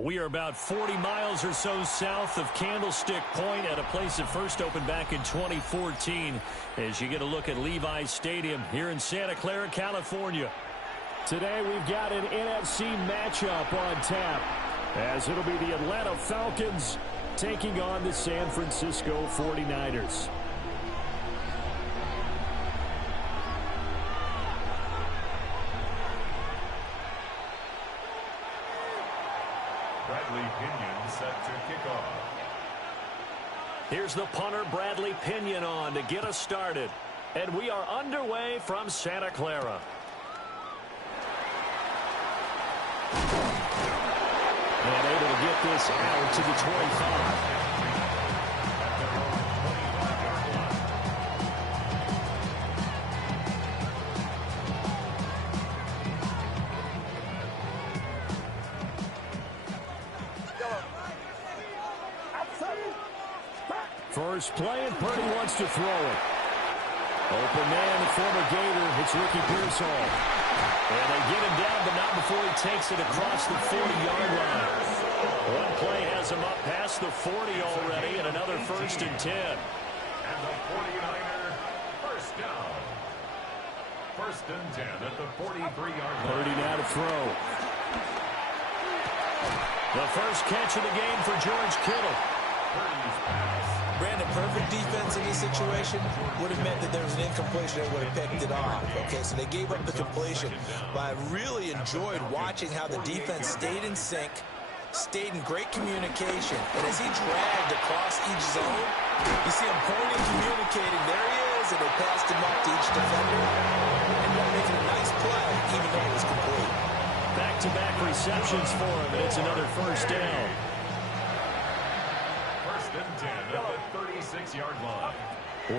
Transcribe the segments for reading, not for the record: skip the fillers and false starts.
We are about 40 miles or so south of Candlestick Point at a place that first opened back in 2014 as you get a look at Levi's Stadium here in Santa Clara, California. Today we've got an NFC matchup on tap as it'll be the Atlanta Falcons taking on the San Francisco 49ers. Bradley Pinion set to kick off. Here's the punter, Bradley Pinion, on to get us started. And we are underway from Santa Clara. And able to get this out to the 25. First play, and Purdy wants to throw it. Open man, the former Gator, it's Ricky Pearsall. And they get him down, but not before he takes it across the 40-yard line. One play has him up past the 40 already, and another 1st and 10. And the 49er first down. 1st and 10 at the 43-yard line. Purdy now to throw. The first catch of the game for George Kittle. Purdy's pass. Brandon, perfect defense in this situation would have meant that there was an incompletion. They would have picked it off. Okay, so they gave up the completion. But I really enjoyed watching how the defense stayed in sync, stayed in great communication. And as he dragged across each zone, you see him pointing, communicating. There he is, and they passed him up to each defender. Ended up making a nice play, even though it was complete. Back-to-back receptions for him, and it's another 1st down. 1st and 10 at the 36-yard line.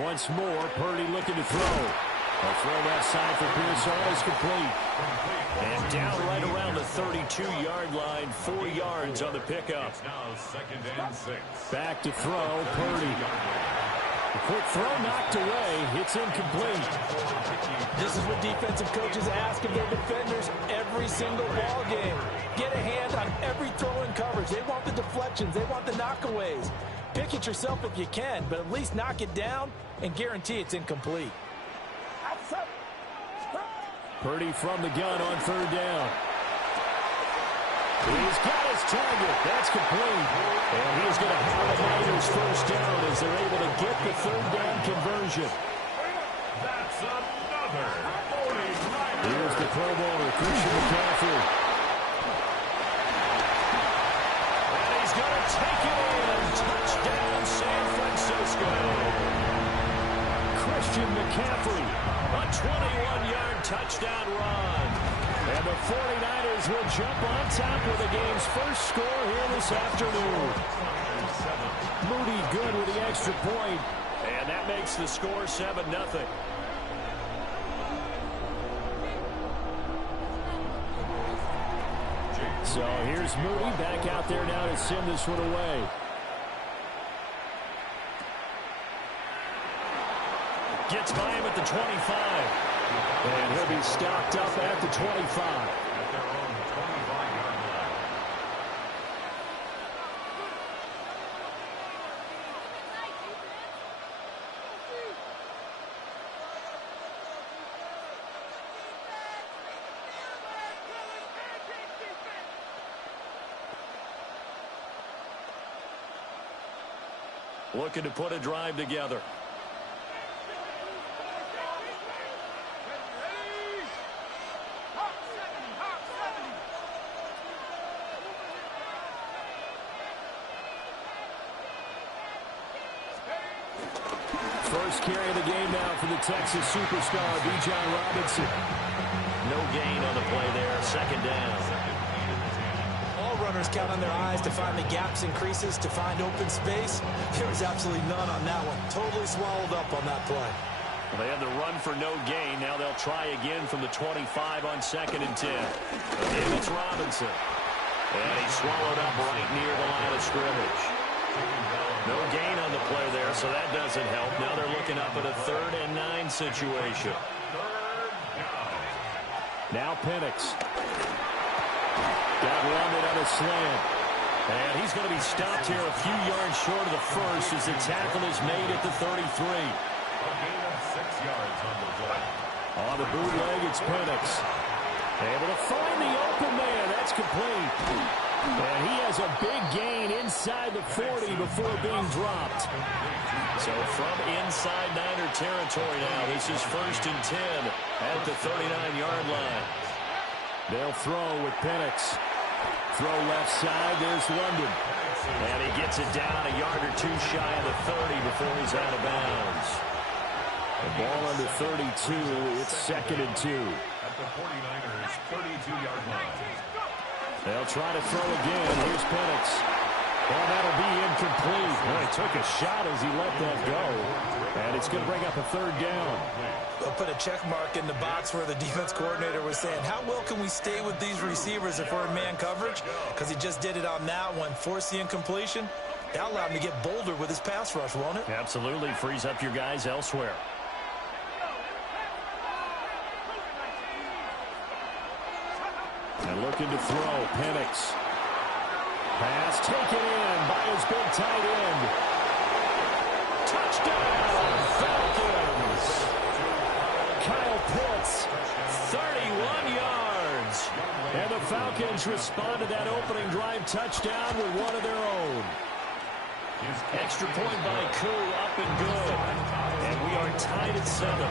Once more, Purdy looking to throw. A throw left side for Pearsall is complete. And down right around the 32-yard line, 4 yards on the pickup. It's now 2nd and 6. Back to throw, Purdy. A quick throw knocked away. It's incomplete. This is what defensive coaches ask of their defenders every single ball game. Get a hand on every throw in coverage. They want the deflections. They want the knockaways. Pick it yourself if you can, but at least knock it down and guarantee it's incomplete. Purdy from the gun on 3rd down. He's got his target. That's complete. And he's going to have the Niners 1st down as they're able to get the 3rd down conversion. That's another 49er. Here's the Pro Bowler, Christian McCaffrey. And he's going to take it in. Touchdown, San Francisco. Christian McCaffrey, a 21-yard touchdown run. And the 49ers will jump on top with the game's first score here this afternoon. Moody good with the extra point. And that makes the score 7-0. So here's Moody back out there now to send this one away. Gets by him at the 25. And he'll be stopped up at the 25. At their own 25-yard line. Looking to put a drive together. First carry of the game now for the Texas superstar, Bijan Robinson. No gain on the play there, 2nd down. All runners count on their eyes to find the gaps and creases, to find open space. There was absolutely none on that one. Totally swallowed up on that play. Well, they had the run for no gain. Now they'll try again from the 25 on 2nd and 10. Again, it's Robinson. And he swallowed up right near the line of scrimmage. No gain on the play there, so that doesn't help. Now they're looking up at a 3rd and 9 situation. Now Penix. Got rounded on a slant. And he's going to be stopped here a few yards short of the first as the tackle is made at the 33. A gain of 6 yards on the play. On the bootleg, it's Penix. Able to find the open man. That's complete. And he has a big gain inside the 40 before being dropped. So from inside Niner territory now, this is 1st and 10 at the 39-yard line. They'll throw with Penix. Throw left side, there's London. And he gets it down a yard or two shy of the 30 before he's out of bounds. The ball under 32, it's 2nd and 2. At the 49ers' 32-yard line. They'll try to throw again. Here's Penix. Well, that'll be incomplete. Well, he took a shot as he let that go. And it's going to bring up a 3rd down. They'll put a check mark in the box where the defense coordinator was saying, how well can we stay with these receivers if we're in man coverage? Because he just did it on that one. Force the incompletion. That allowed him to get bolder with his pass rush, won't it? Absolutely. Frees up your guys elsewhere. And looking to throw, Penix. Pass taken in by his big tight end. Touchdown, Falcons! Kyle Pitts, 31 yards. And the Falcons respond to that opening drive touchdown with one of their own. Extra point by Koo, up and good. And we are tied at 7.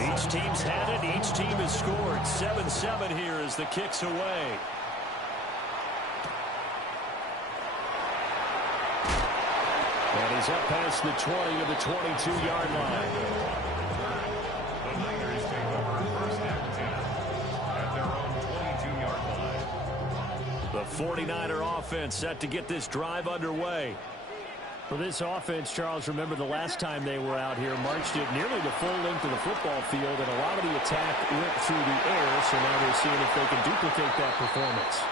Each team's had it. Each team has scored. 7-7 here as the kick's away. And he's up past the 20 to the 22-yard line. The Niners take over 1st and 10 at their own 22-yard line. The 49er offense set to get this drive underway. For this offense, Charles, remember the last time they were out here, marched it nearly the full length of the football field, and a lot of the attack went through the air, so now they're seeing if they can duplicate that performance.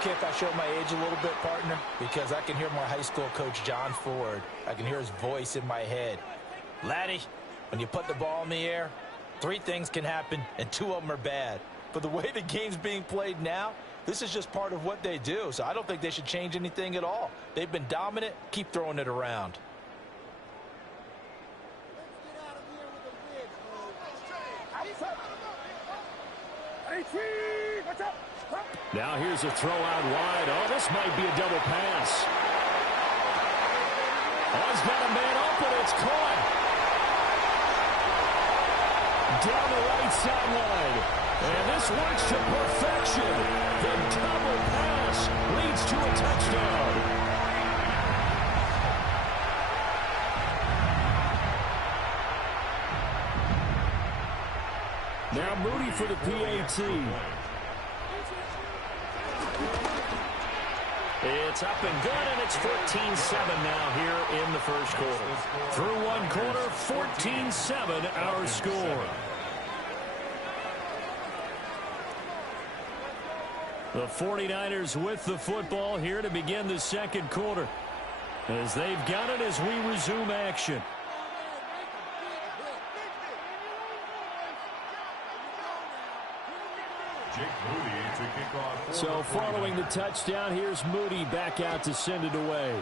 Okay, if I show my age a little bit, partner, because I can hear my high school coach, John Ford. I can hear his voice in my head. Laddie, when you put the ball in the air, 3 things can happen, and 2 of them are bad. But the way the game's being played now, this is just part of what they do, so I don't think they should change anything at all. They've been dominant. Keep throwing it around. Now here's a throw out wide. Oh, this might be a double pass. Oh, he's got a man open. It's caught. Down the right sideline. And this works to perfection. The double pass leads to a touchdown. Now Moody for the PAT. It's up and good, and it's 14-7 now here in the first quarter. Through one quarter, 14-7 our score. The 49ers with the football here to begin the second quarter. As they've got it as we resume action. Jake Moody to kick off. So following the touchdown, here's Moody back out to send it away.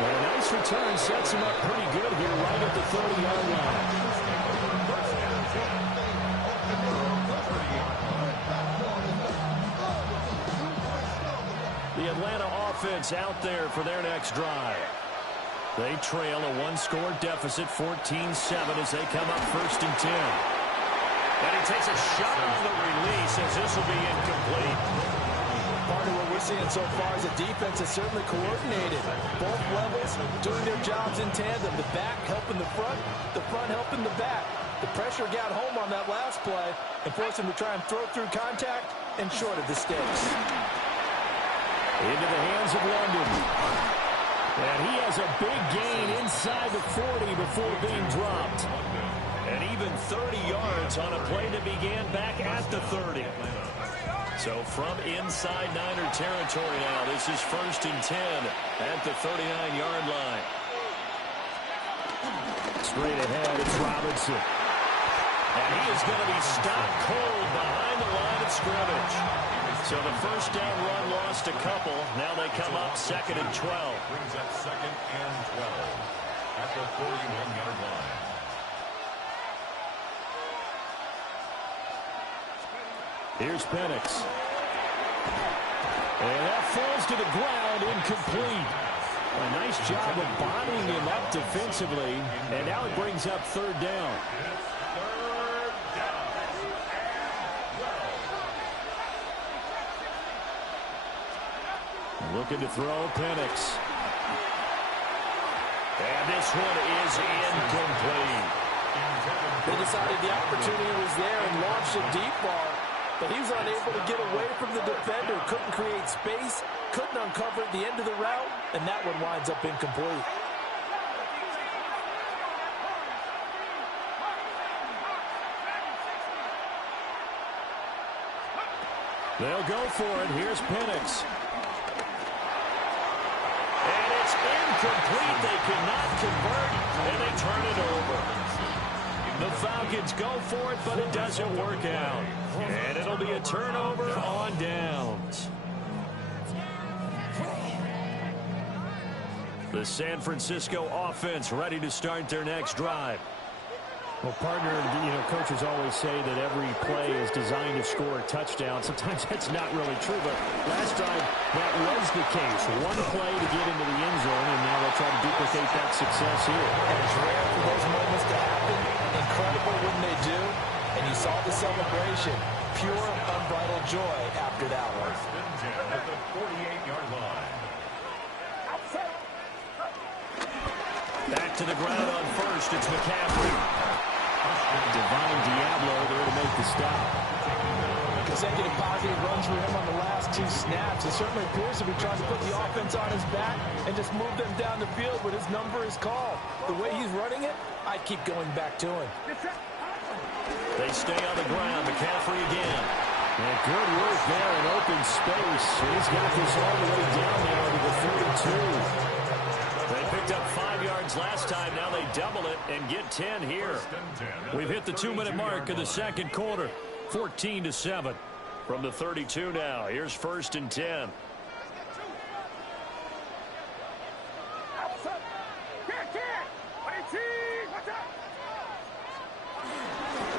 And a nice return sets him up pretty good here right at the 30-yard line. The Atlanta offense out there for their next drive. They trail a 1-score deficit, 14-7, as they come up 1st and 10. And he takes a shot on the release as this will be incomplete. Part of what we're seeing so far is the defense is certainly coordinated. Both levels doing their jobs in tandem. The back helping the front helping the back. The pressure got home on that last play and forced him to try and throw through contact and short of the sticks. Into the hands of London. And he has a big gain inside the 40 before being dropped. And even 30 yards on a play that began back at the 30. So from inside Niner territory now, this is 1st and 10 at the 39-yard line. Straight ahead, it's Robinson. And he is going to be stopped cold behind the line of scrimmage. So the first down run lost a couple. Now they come up 2nd and 12. Brings up 2nd and 12 at the 41-yard line. Here's Penix. And that falls to the ground, incomplete. A nice job of bodying him up defensively. And now it brings up 3rd down. Looking to throw, Penix. And this one is incomplete. They decided the opportunity was there and launched a deep ball, but he was unable to get away from the defender, couldn't create space, couldn't uncover the end of the route, and that one winds up incomplete. They'll go for it. Here's Penix. And it's incomplete. They cannot convert, and they turn it over. The Falcons go for it, but it doesn't work out. And it'll be a turnover on downs. The San Francisco offense ready to start their next drive. Well, partner, coaches always say that every play is designed to score a touchdown. Sometimes that's not really true, but last drive, that was the case. One play to get into the end zone, and now they'll try to duplicate that success here. And it's rare for those moments to happen. Incredible when they do. And you saw the celebration. Pure, unbridled joy after that one. 1st and 10 at the 48-yard line. Back to the ground on 1st. It's McCaffrey. Divine Diablo there to make the stop. Consecutive positive runs for him on the last 2 snaps. It certainly appears to be trying to put the offense on his back and just move them down the field when his number is called. The way he's running it, I keep going back to him. They stay on the ground. McCaffrey again. And good work there in open space. He's got this all the way down now to the 32. They picked up 5 yards last time. Now they double it and get 10 here. We've hit the 2-minute mark of the 2nd quarter. 14-7 from the 32 now. Here's 1st and 10.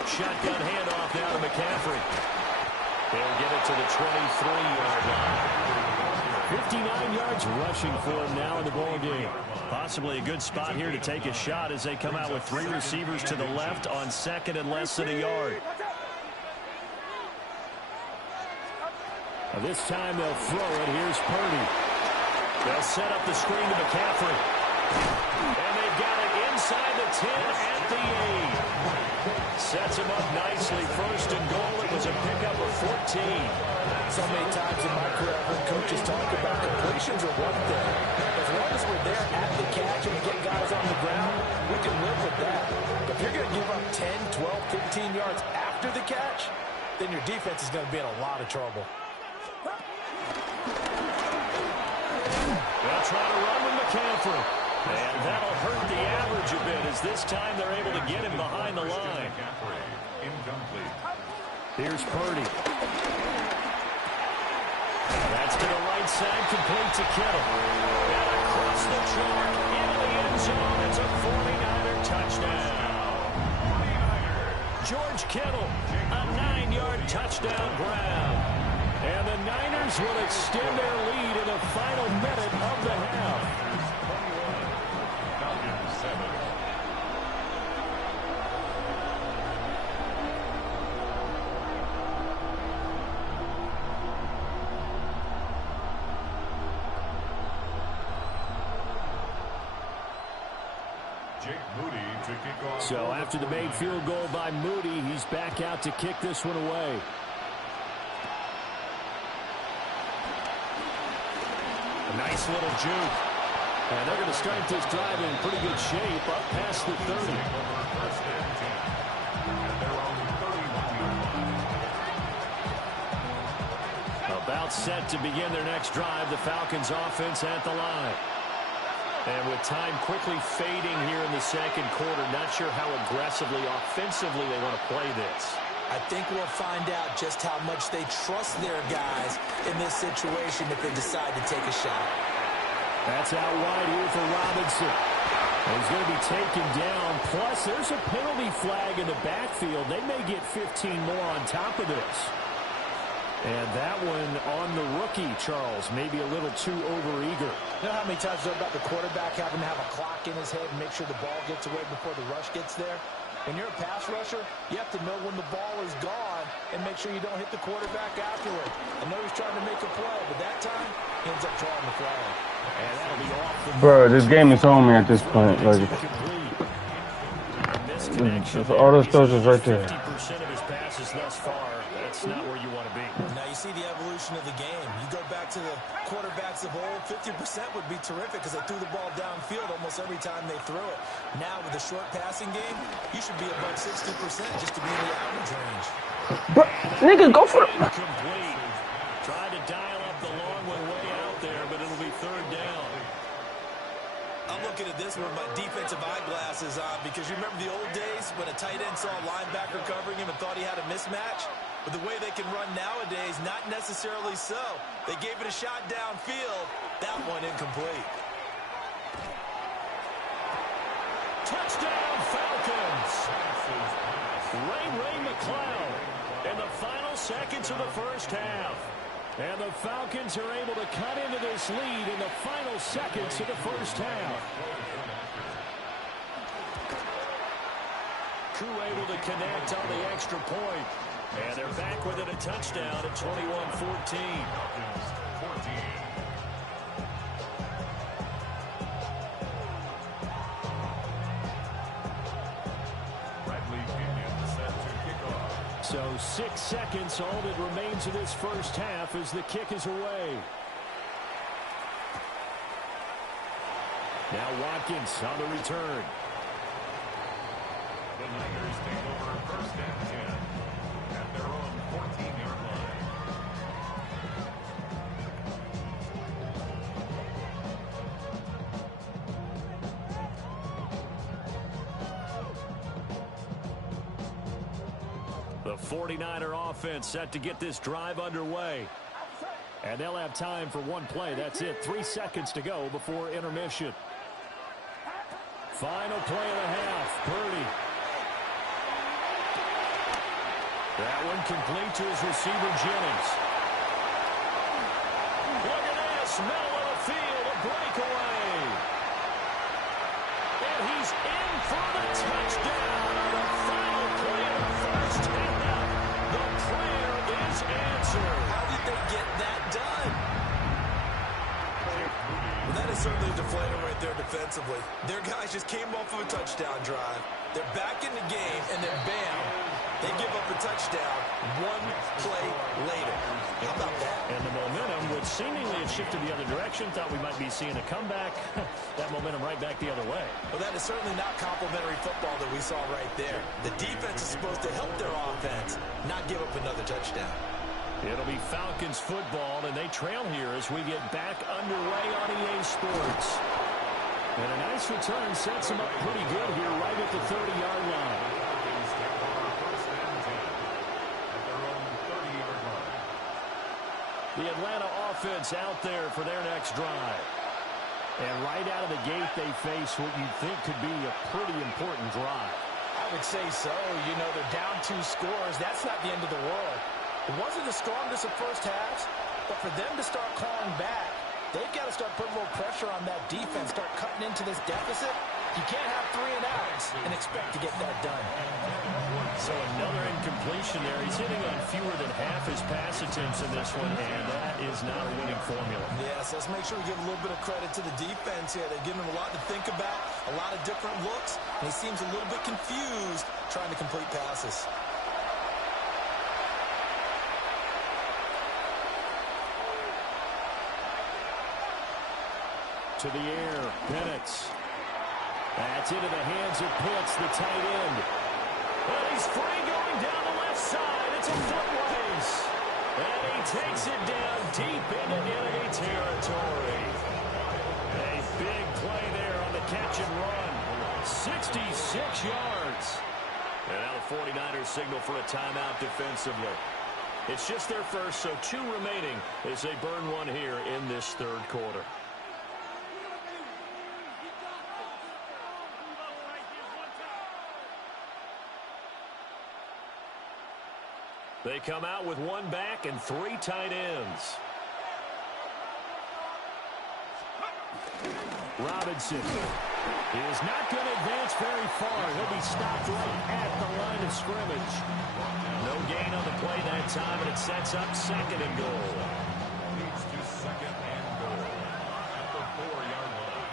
Shotgun handoff now to McCaffrey. They'll get it to the 23-yard line. 59 yards rushing for him now in the ball game. Possibly a good spot here to take a shot as they come out with 3 receivers to the left on 2nd and less than a yard. This time they'll throw it. Here's Purdy. They'll set up the screen to McCaffrey. And they've got it inside the 10 at the 8. Sets him up nicely. 1st and goal. It was a pickup of 14. So many times in my career, I've heard coaches talk about completions are one thing. As long as we're there at the catch and we get guys on the ground, we can live with that. But if you're going to give up 10, 12, 15 yards after the catch, then your defense is going to be in a lot of trouble. They'll try to run with McCaffrey. And that'll hurt the average a bit as this time they're able to get him behind the line. Here's Purdy. That's to the right side, complete to Kittle. And across the chalk, into the end zone. It's a 49er touchdown. George Kittle, a 9-yard touchdown grab. And the Niners will extend their lead in the final minute of the half. So after the made field goal by Moody, he's back out to kick this one away. A nice little juke. And they're going to start this drive in pretty good shape up past the 30. set to begin their next drive. The Falcons offense at the line. And with time quickly fading here in the second quarter, not sure how aggressively, offensively they want to play this. I think we'll find out just how much they trust their guys in this situation if they decide to take a shot. That's out wide here for Robinson. He's going to be taken down. Plus, there's a penalty flag in the backfield. They may get 15 more on top of this. And that one on the rookie, Charles, maybe a little too overeager. You know how many times they're about the quarterback having to have a clock in his head and make sure the ball gets away before the rush gets there? When you're a pass rusher, you have to know when the ball is gone and make sure you don't hit the quarterback afterward. I know he's trying to make a play, but that time, he ends up drawing the flag. And that'll be off the Bro, this game is on me at this point. Like, all those throws is right there. 50% of his passes thus far, that's not where you want to be. Now, you see the evolution of the game. You go back to the quarterbacks of old, 50% would be terrific because they threw the ball downfield almost every time they threw it. Now, with the short passing game, you should be above 60% just to be in the average range. But, nigga, go for it. Incomplete. Tried to dial up the long one way out there, but it'll be third down. I'm looking at this with my defensive eyeglasses on because you remember the old days when a tight end saw a linebacker covering him and thought he had a mismatch? But the way they can run nowadays, not necessarily so. They gave it a shot downfield. That one incomplete. Touchdown, Falcons. Ray McCloud in the final seconds of the first half. And the Falcons are able to cut into this lead in the final seconds of the first half. Crew able to connect on the extra point. And they're back within a touchdown at 21-14. So 6 seconds, all that remains of this first half as the kick is away. Now Watkins on the return. The Niners take over first and 10 at their own 14-yard line. The 49er offense set to get this drive underway. And they'll have time for one play. That's it. 3 seconds to go before intermission. Final play of the half. Purdy. That one complete to his receiver, Jennings. Look at this. Middle of the field. A breakaway. And he's in for the touchdown on the final play of the first half. The prayer is answered. How did they get that done? Well, that is certainly a deflator right there defensively. Their guys just came off of a touchdown drive. They're back in the game, and then bam, they give up a touchdown one play later. How about that? And the momentum would seemingly have shifted the other direction. Thought we might be seeing a comeback. That momentum right back the other way. Well, that is certainly not complimentary football that we saw right there. The defense is supposed to help their offense, not give up another touchdown. It'll be Falcons football, and they trail here as we get back underway on EA Sports. And a nice return sets them up pretty good here right at the 30-yard line. The Atlanta offense out there for their next drive. And right out of the gate, they face what you think could be a pretty important drive. I would say so. You know, they're down 2 scores. That's not the end of the world. It wasn't the strongest of first halves, but for them to start calling back, they've got to start putting a little pressure on that defense, start cutting into this deficit. You can't have 3 and outs and expect to get that done. So another incompletion there. He's hitting on fewer than half his pass attempts in this one, and that is not a winning formula. Yes, let's make sure we give a little bit of credit to the defense here. They're giving him a lot to think about, a lot of different looks, and he seems a little bit confused trying to complete passes. To the air, Bennett. That's into the hands of Pitts, the tight end. And he's free going down the left side. It's a foot race. And he takes it down deep into enemy territory. A big play there on the catch and run. 66 yards. And now the 49ers signal for a timeout defensively. It's just their first, so 2 remaining as they burn one here in this third quarter. They come out with 1 back and 3 tight ends. Robinson is not going to advance very far. He'll be stopped right at the line of scrimmage. No gain on the play that time, and it sets up 2nd and goal. Leads to 2nd and goal at the 4-yard line.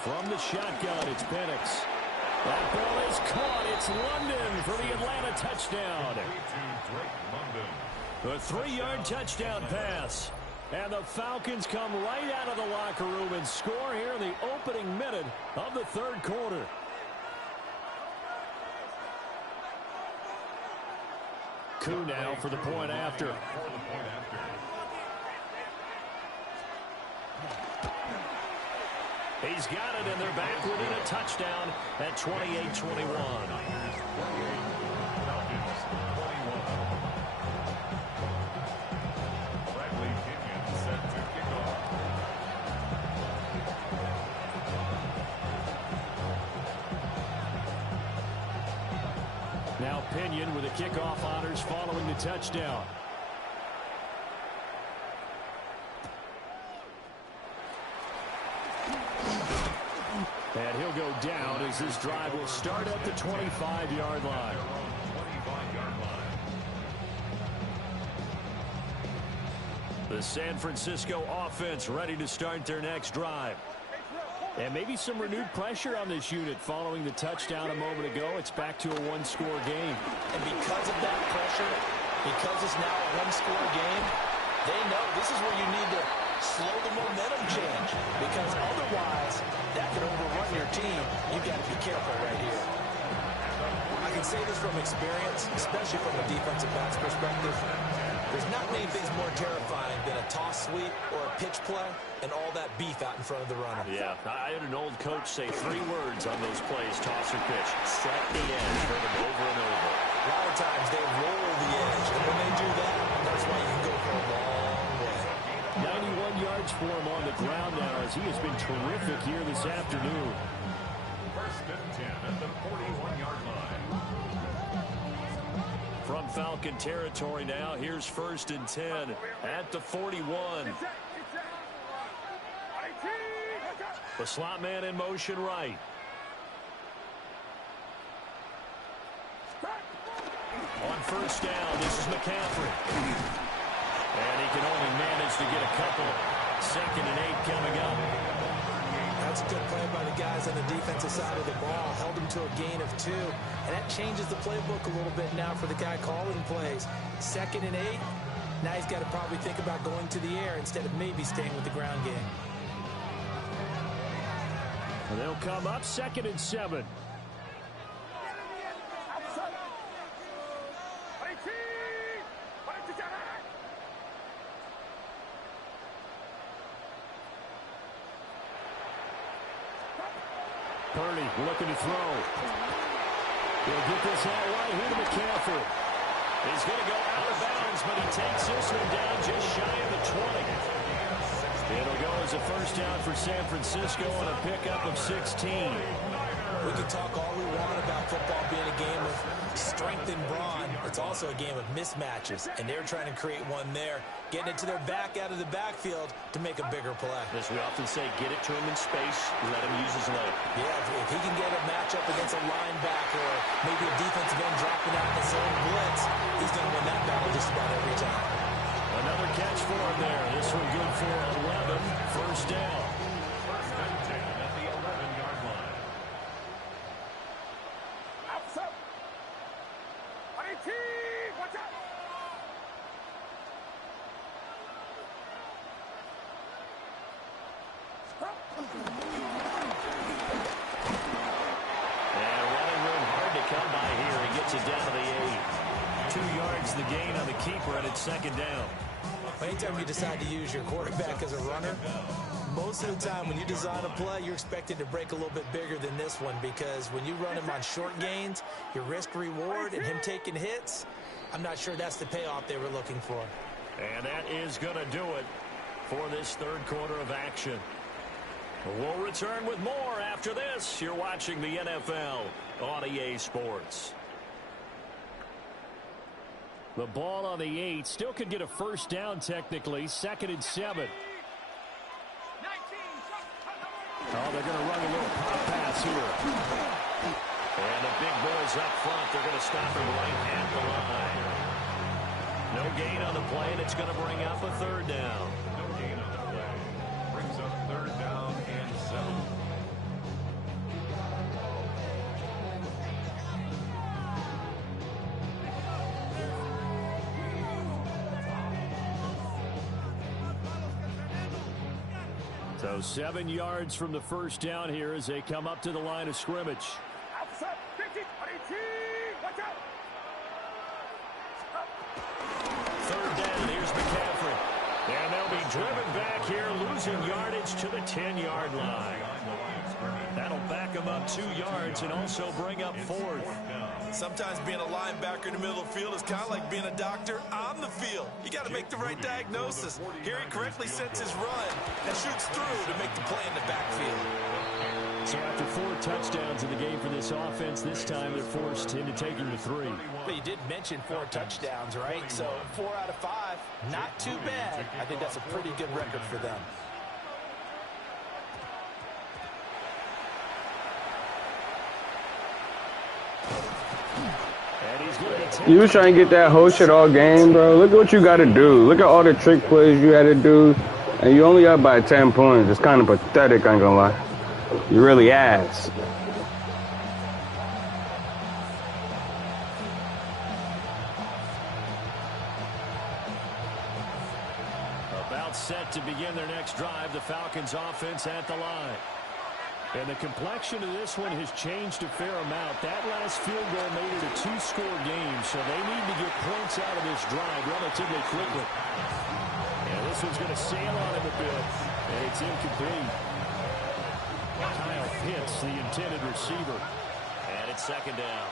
From the shotgun, it's Penix. That ball is caught. It's London for the Atlanta touchdown. A 3-yard touchdown pass. And the Falcons come right out of the locker room and score here in the opening minute of the third quarter. Koo now for the point after. He's got it, and they're back within a touchdown at 28-21. Now Pinion with the kickoff honors following the touchdown. And he'll go down as this drive will start at the 25-yard line. The San Francisco offense ready to start their next drive. And maybe some renewed pressure on this unit following the touchdown a moment ago. It's back to a 1-score game. And because of that pressure, because it's now a 1-score game, they know this is where you need to slow the momentum change. Because otherwise, that could overrun your team. You've got to be careful right here. I can say this from experience, especially from a defensive back's perspective. There's not many things more terrifying than a toss sweep or a pitch play and all that beef out in front of the runner. Yeah, I had an old coach say 3 words on those plays, toss or pitch. Set the edge for them over and over. A lot of times they roll the edge, and when they do that, that's why you can go for a long way. 91 yards for him on the ground now as he has been terrific here this afternoon. 1st and 10 at the 41-yard line. From Falcon territory now, here's 1st and 10 at the 41. The slot man in motion right. On 1st down, this is McCaffrey. And he can only manage to get a couple. 2nd and 8 coming up. That's a good play by the guys on the defensive side of the ball. Held him to a gain of 2. And that changes the playbook a little bit now for the guy calling plays. 2nd and 8. Now he's got to probably think about going to the air instead of maybe staying with the ground game. And they'll come up 2nd and 7. Purdy looking to throw. He'll get this out right here to McCaffrey. He's going to go out of bounds, but he takes this one down just shy of the 20. It'll go as a 1st down for San Francisco and a pickup of 16. We can talk all we want about football being a game of strength and brawn. It's also a game of mismatches, and they're trying to create one there, getting it to their back out of the backfield to make a bigger play. As we often say, get it to him in space, let him use his leg. Yeah, if he can get a matchup against a linebacker or maybe a defensive end dropping out in his own blitz, he's going to win that battle just about every time. Another catch for him there. This one good for 11. 1st down. 1st and 10 at the 11-yard line. gets it down to the 8. 2 yards the gain on the keeper, and it's second down. Anytime you decide to use your quarterback as a runner, most of the time when you design a play, you're expected to break a little bit bigger than this one, because when you run him on short gains, your risk-reward and him taking hits, I'm not sure that's the payoff they were looking for. And that is going to do it for this third quarter of action. We'll return with more after this. You're watching the NFL on EA Sports. The ball on the 8. Still could get a first down technically. 2nd and 7. Oh, they're going to run a little pop pass here. And the big boys up front. They're going to stop him right at the line. No gain on the play, and it's going to bring up a third down. No gain on the play. Brings up third down and 7. So 7 yards from the first down here as they come up to the line of scrimmage. Third down, here's McCaffrey. And they'll be driven back here, losing yardage to the 10-yard line. That'll back them up 2 yards and also bring up 4th. Sometimes being a linebacker in the middle of the field is kind of like being a doctor on the field. You got to make the right diagnosis. Here he correctly sets his run and shoots through to make the play in the backfield. So after 4 touchdowns in the game for this offense, this time they're forced into taking the 3. But you did mention 4 touchdowns, right? So 4 out of 5, not too bad. I think that's a pretty good record for them. You was trying to get that whole shit all game, bro. Look at what you got to do. Look at all the trick plays you had to do. And you only up by 10 points. It's kind of pathetic, I ain't gonna lie. You really ass. About set to begin their next drive, the Falcons offense at the line. And the complexion of this one has changed a fair amount. That last field goal made it a 2-score game, so they need to get points out of this drive relatively quickly. And this one's going to sail on him a bit, and it's incomplete. Kyle Pitts, the intended receiver. And it's second down.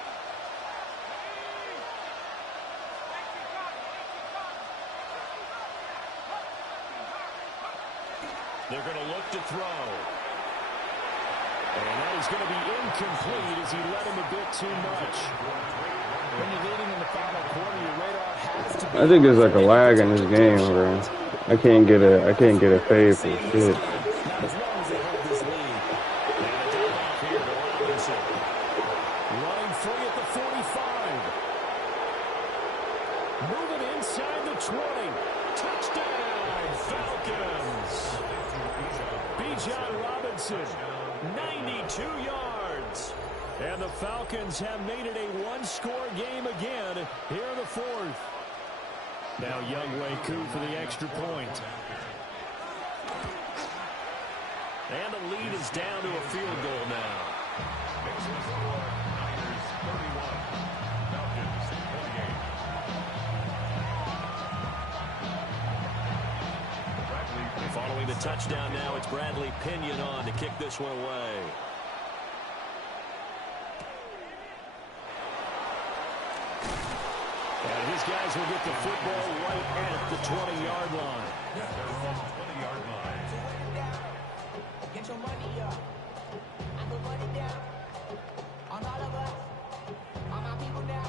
They're going to look to throw. And that is going to be incomplete as he led him a bit too much. When you're leading in the final quarter, your radar has to be... I think there's like a lag in this game, bro. I can't get a fade for shit. As long as they hold this lead. And a down off here to Robinson. Running free at the 45. Moving inside the 20. Touchdown, Falcons. Bijan Robinson, 92 yards. And the Falcons have made it a 1-score game again here in the 4th. Now Younghoe Koo for the extra point. And the lead is down to a field goal now. Following the touchdown now, it's Bradley Pinion on to kick this one away. And his guys will get the football right at the 20-yard line. They're on the 20-yard line. Get your money up. I put money down. On all of us. On my people now.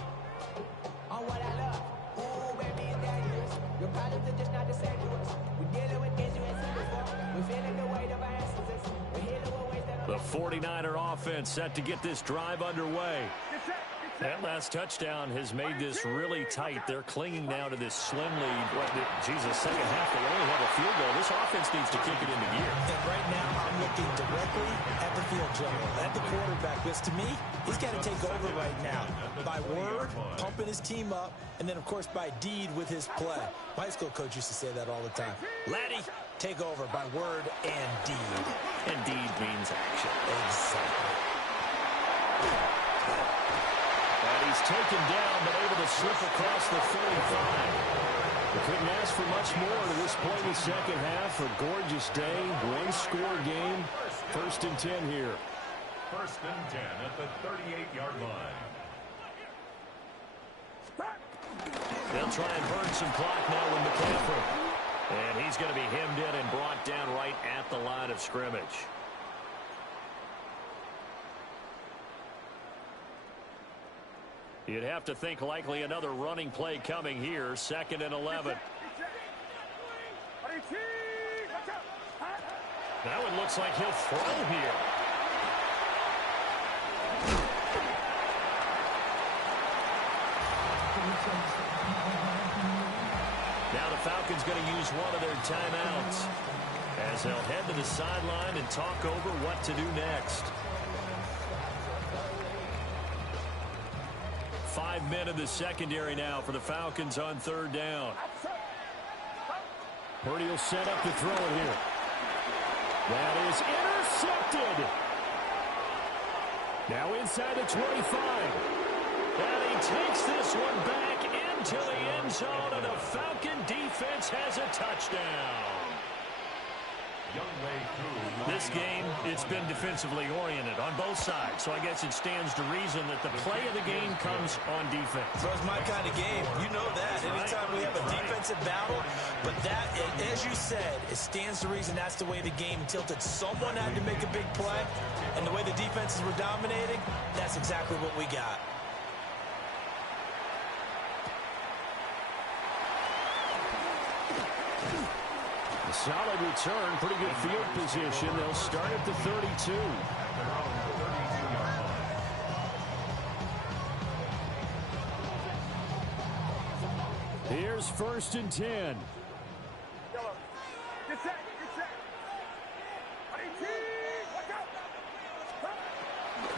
On what I love. Ooh, baby, it's dangerous. Your problems are just not the same to us. We're dealing with things you ain't seen before. We're feeling the weight of our ancestors. We're healing with ways that The 49er offense set to get this drive underway. That last touchdown has made this really tight. They're clinging now to this slim lead. Jesus, second half, they only have a field goal. This offense needs to kick it into gear. And right now, I'm looking directly at the field general, at the quarterback. Because to me, he's got to take over right now. By word, pumping his team up, and then, of course, by deed with his play. My high school coach used to say that all the time. Laddie, take over by word and deed. And deed means action. Exactly. And he he's taken down, but able to slip across the 35. We couldn't ask for much more to this point in the second half. A gorgeous day, one-score game. 1st and 10 here. 1st and 10 at the 38-yard line. They'll try and burn some clock now with McCaffrey. And he's going to be hemmed in and brought down right at the line of scrimmage. You'd have to think likely another running play coming here. 2nd and 11. Now it looks like he'll throw here. Now the Falcons going to use one of their timeouts as they'll head to the sideline and talk over what to do next. 5 men in the secondary now for the Falcons on 3rd down. Purdy will set up to throw it here. That is intercepted. Now inside the 25. And he takes this one back into the end zone, and the Falcon defense has a touchdown. This game, it's been defensively oriented on both sides, so I guess it stands to reason that the play of the game comes on defense. So it's my kind of game. You know that. Anytime we have a defensive battle, but that, as you said, it stands to reason that's the way the game tilted. Someone had to make a big play, and the way the defenses were dominating, that's exactly what we got. Solid return, pretty good field position. They'll start at the 32. Here's 1st and 10.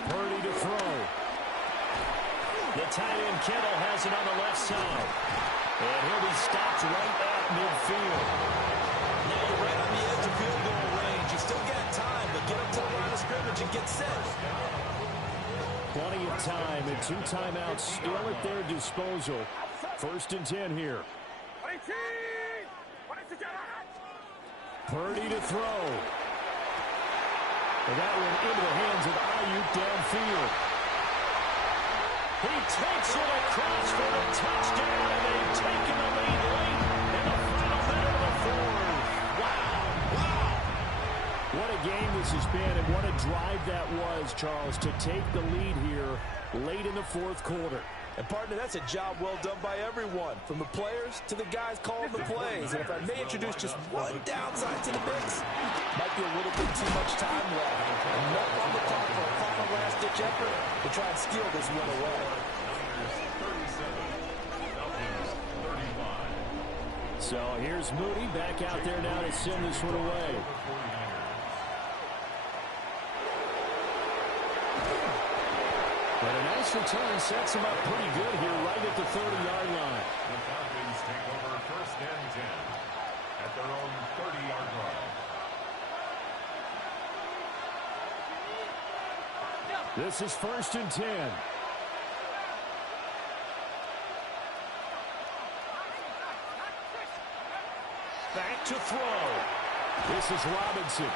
Purdy to throw. The tight end Kittle has it on the left side. And he'll be stopped right at midfield. Now you're right on the edge of field goal range. You still got time, but get up to the line of scrimmage and get set. Plenty of time and 2 timeouts still at their disposal. 1st and 10 here. Purdy to throw. And that one into the hands of Ayuk downfield. He takes it across for the touchdown, and they've taken the lead late in the final minute of the 4th. What a game this has been, and what a drive that was, Charles, to take the lead here late in the 4th quarter. And, partner, that's a job well done by everyone, from the players to the guys calling the plays. And if I may introduce just one downside to the mix, might be a little bit too much time left. Enough on the clock for a final last-ditch effort to try and steal this one away. So here's Moody back out there now to send this one away. But a nice return sets him up pretty good here right at the 30-yard line. The Falcons take over 1st and 10 at their own 30-yard line. This is 1st and 10. Back to throw. This is Robinson.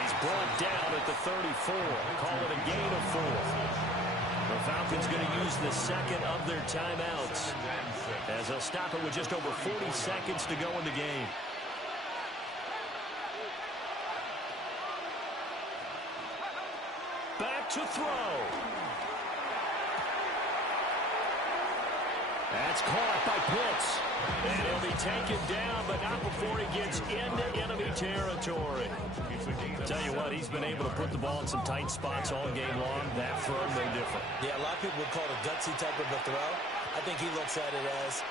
He's brought down at the 34. Call it a gain of 4. The Falcons going to use the 2nd of their timeouts as they'll stop it with just over 40 seconds to go in the game. Back to throw. That's caught by Pitts. And he'll be taken down, but not before he gets into enemy territory. I'll tell you what, he's been able to put the ball in some tight spots all game long. That throw, no different. Yeah, a lot of people would call it a gutsy type of a throw. I think he looks at it as,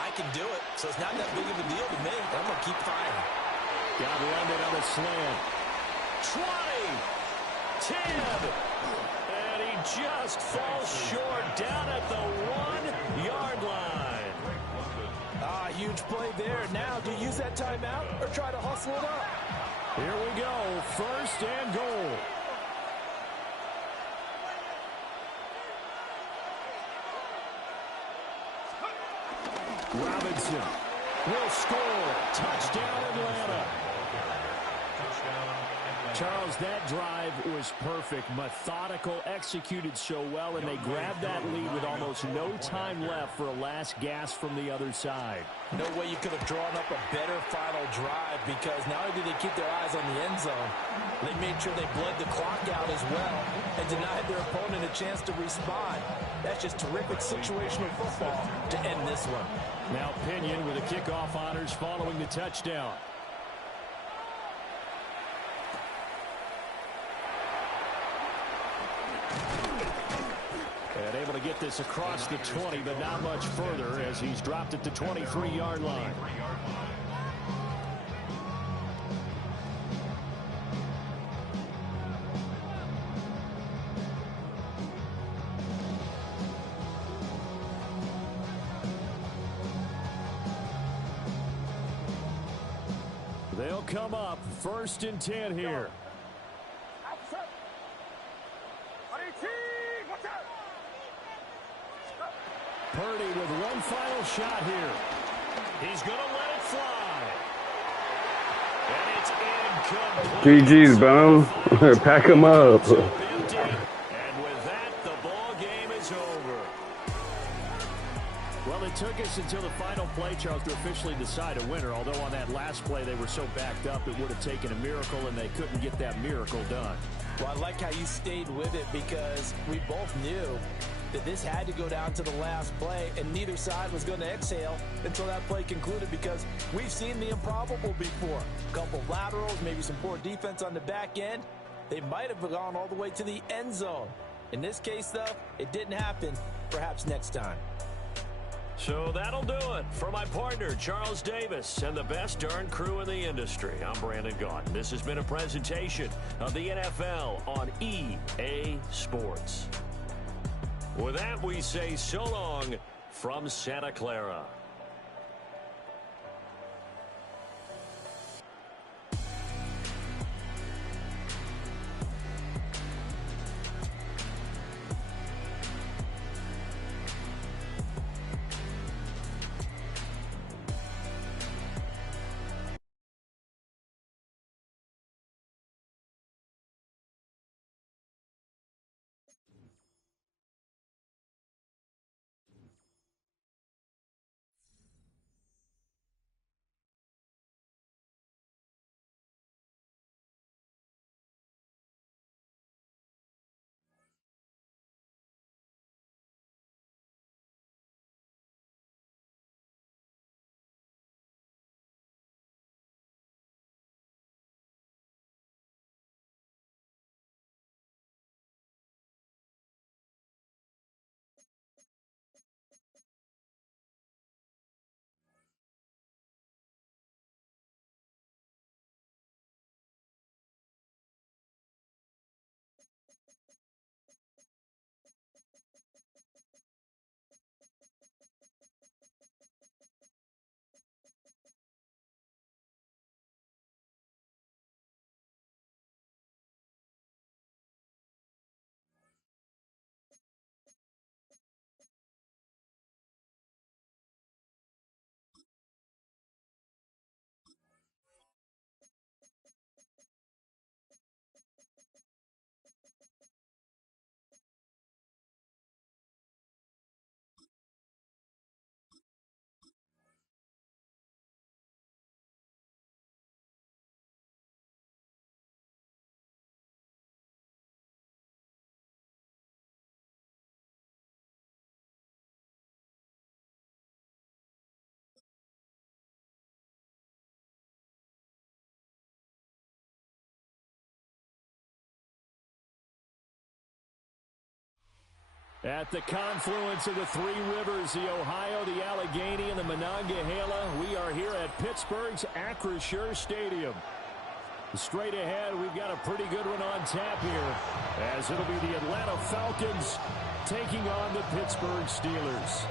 I can do it, so it's not that big of a deal to me. I'm going to keep firing. Got landed on a slant. 20, 10, and he just falls short down at the 1-yard line. Huge play there. Now, do you use that timeout or try to hustle it up? Here we go. 1st and goal. Robinson will score. Touchdown, Atlanta. Charles, that drive was perfect, methodical, executed so well, and they grabbed that lead with almost no time left for a last gasp from the other side. No way you could have drawn up a better final drive, because not only did they keep their eyes on the end zone, they made sure they bled the clock out as well and denied their opponent a chance to respond. That's just terrific situational football to end this one. Now Pinion with the kickoff honors following the touchdown. And able to get this across the 20, but not much further as he's dropped at the 23-yard line. They'll come up 1st and 10 here. Purdy with one final shot here. He's going to let it fly. And it's incomplete. GG's, bum. Pack him up. And with that, the ball game is over. Well, it took us until the final play, Charles, to officially decide a winner. Although on that last play they were so backed up, it would have taken a miracle, and they couldn't get that miracle done. Well, I like how you stayed with it, because we both knew that this had to go down to the last play, and neither side was going to exhale until that play concluded, because we've seen the improbable before. A couple laterals, maybe some poor defense on the back end. They might have gone all the way to the end zone. In this case, though, it didn't happen. Perhaps next time. So that'll do it for my partner, Charles Davis, and the best darn crew in the industry. I'm Brandon Gaudin. This has been a presentation of the NFL on EA Sports. With that, we say so long from Santa Clara. At the confluence of the three rivers, the Ohio, the Allegheny, and the Monongahela, we are here at Pittsburgh's Acrisure Stadium. Straight ahead, we've got a pretty good one on tap here, as it'll be the Atlanta Falcons taking on the Pittsburgh Steelers.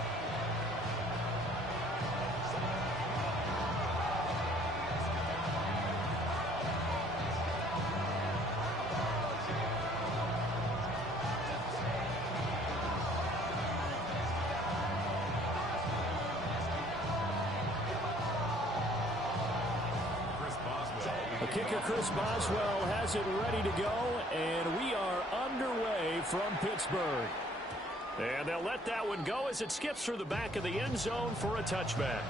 Kicker Chris Boswell has it ready to go, and we are underway from Pittsburgh. And they'll let that one go as it skips through the back of the end zone for a touchback.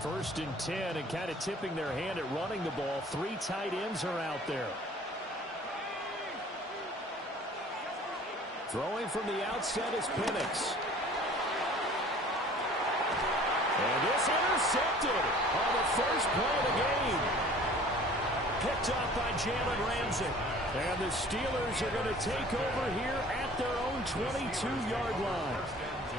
First and 10, and kind of tipping their hand at running the ball. 3 tight ends are out there. Throwing from the outset is Penix. And this intercepted on the first play of the game. Picked up by Jalen Ramsey. And the Steelers are going to take over here at their own 22-yard line.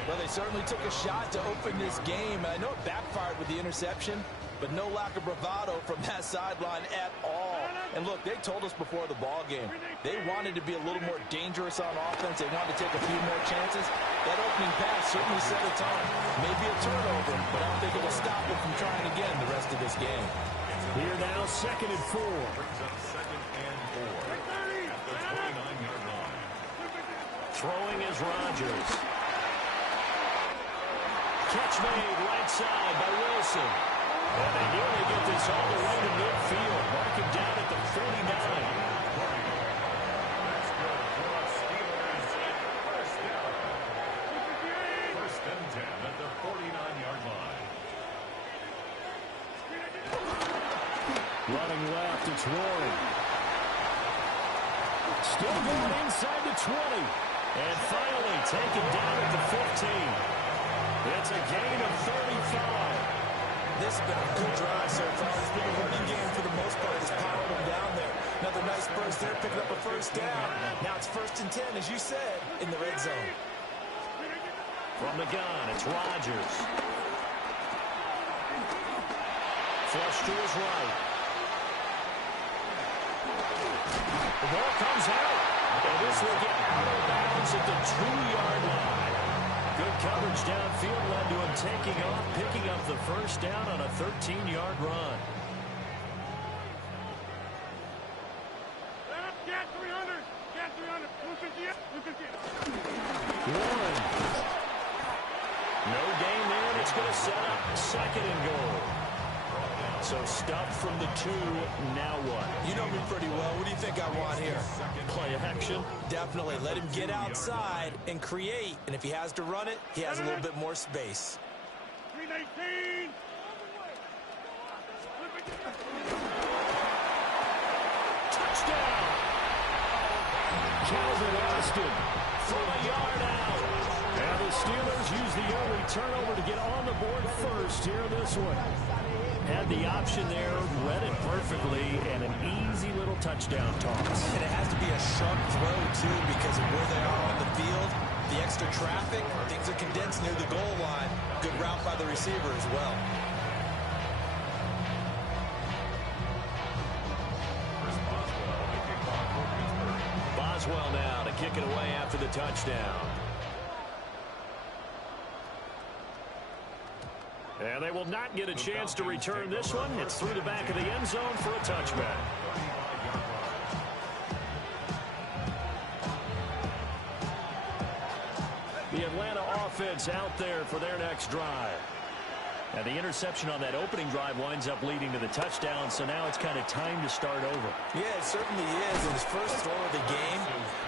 Well, they certainly took a shot to open this game. I know it backfired with the interception, but no lack of bravado from that sideline at all. And look, they told us before the ball game, they wanted to be a little more dangerous on offense. They wanted to take a few more chances. That opening pass certainly set a tone. Maybe a turnover, but I don't think it will stop them from trying again the rest of this game. Here now, 2nd and 4. Brings up 2nd and 4 at the 29-yard line. Throwing is Rodgers. Catch made right side by Wilson. And they nearly get this all the way to midfield. Mark him down at the 49. That's good for us Steelers. First down. 1st and 10 at the 49-yard line. Running left, it's Warren. Still going inside the 20. And finally taken down at the 15. It's a gain of 35. This has been a good drive so far. It's been a running game for the most part. It's powered them down there. Another nice burst there, picking up a first down. Now it's 1st and 10, as you said, in the red zone. From the gun, it's Rodgers. Flush to his right. The ball comes out. And this will get out of bounds at the 2-yard line. Good coverage downfield led to him taking off, picking up the first down on a 13-yard run. Warren. No gain there, and it's going to set up 2nd and goal. So stuffed from the 2, now what? You know me pretty well. What do you think I want here? Play action. Definitely. Let him get outside and create. And if he has to run it, he has a little bit more space. 319. Touchdown! Calvin Austin from a yard out. And the Steelers use the early turnover to get on the board first here in this one. Had the option there, read it perfectly, and an easy little touchdown toss. And it has to be a sharp throw, too, because of where they are on the field. The extra traffic, things are condensed near the goal line. Good route by the receiver as well. Boswell now to kick it away after the touchdown. And they will not get a chance to return this one. It's through the back of the end zone for a touchback. The Atlanta offense out there for their next drive. And the interception on that opening drive winds up leading to the touchdown, so now it's kind of time to start over. Yeah, it certainly is. It was first throw of the game,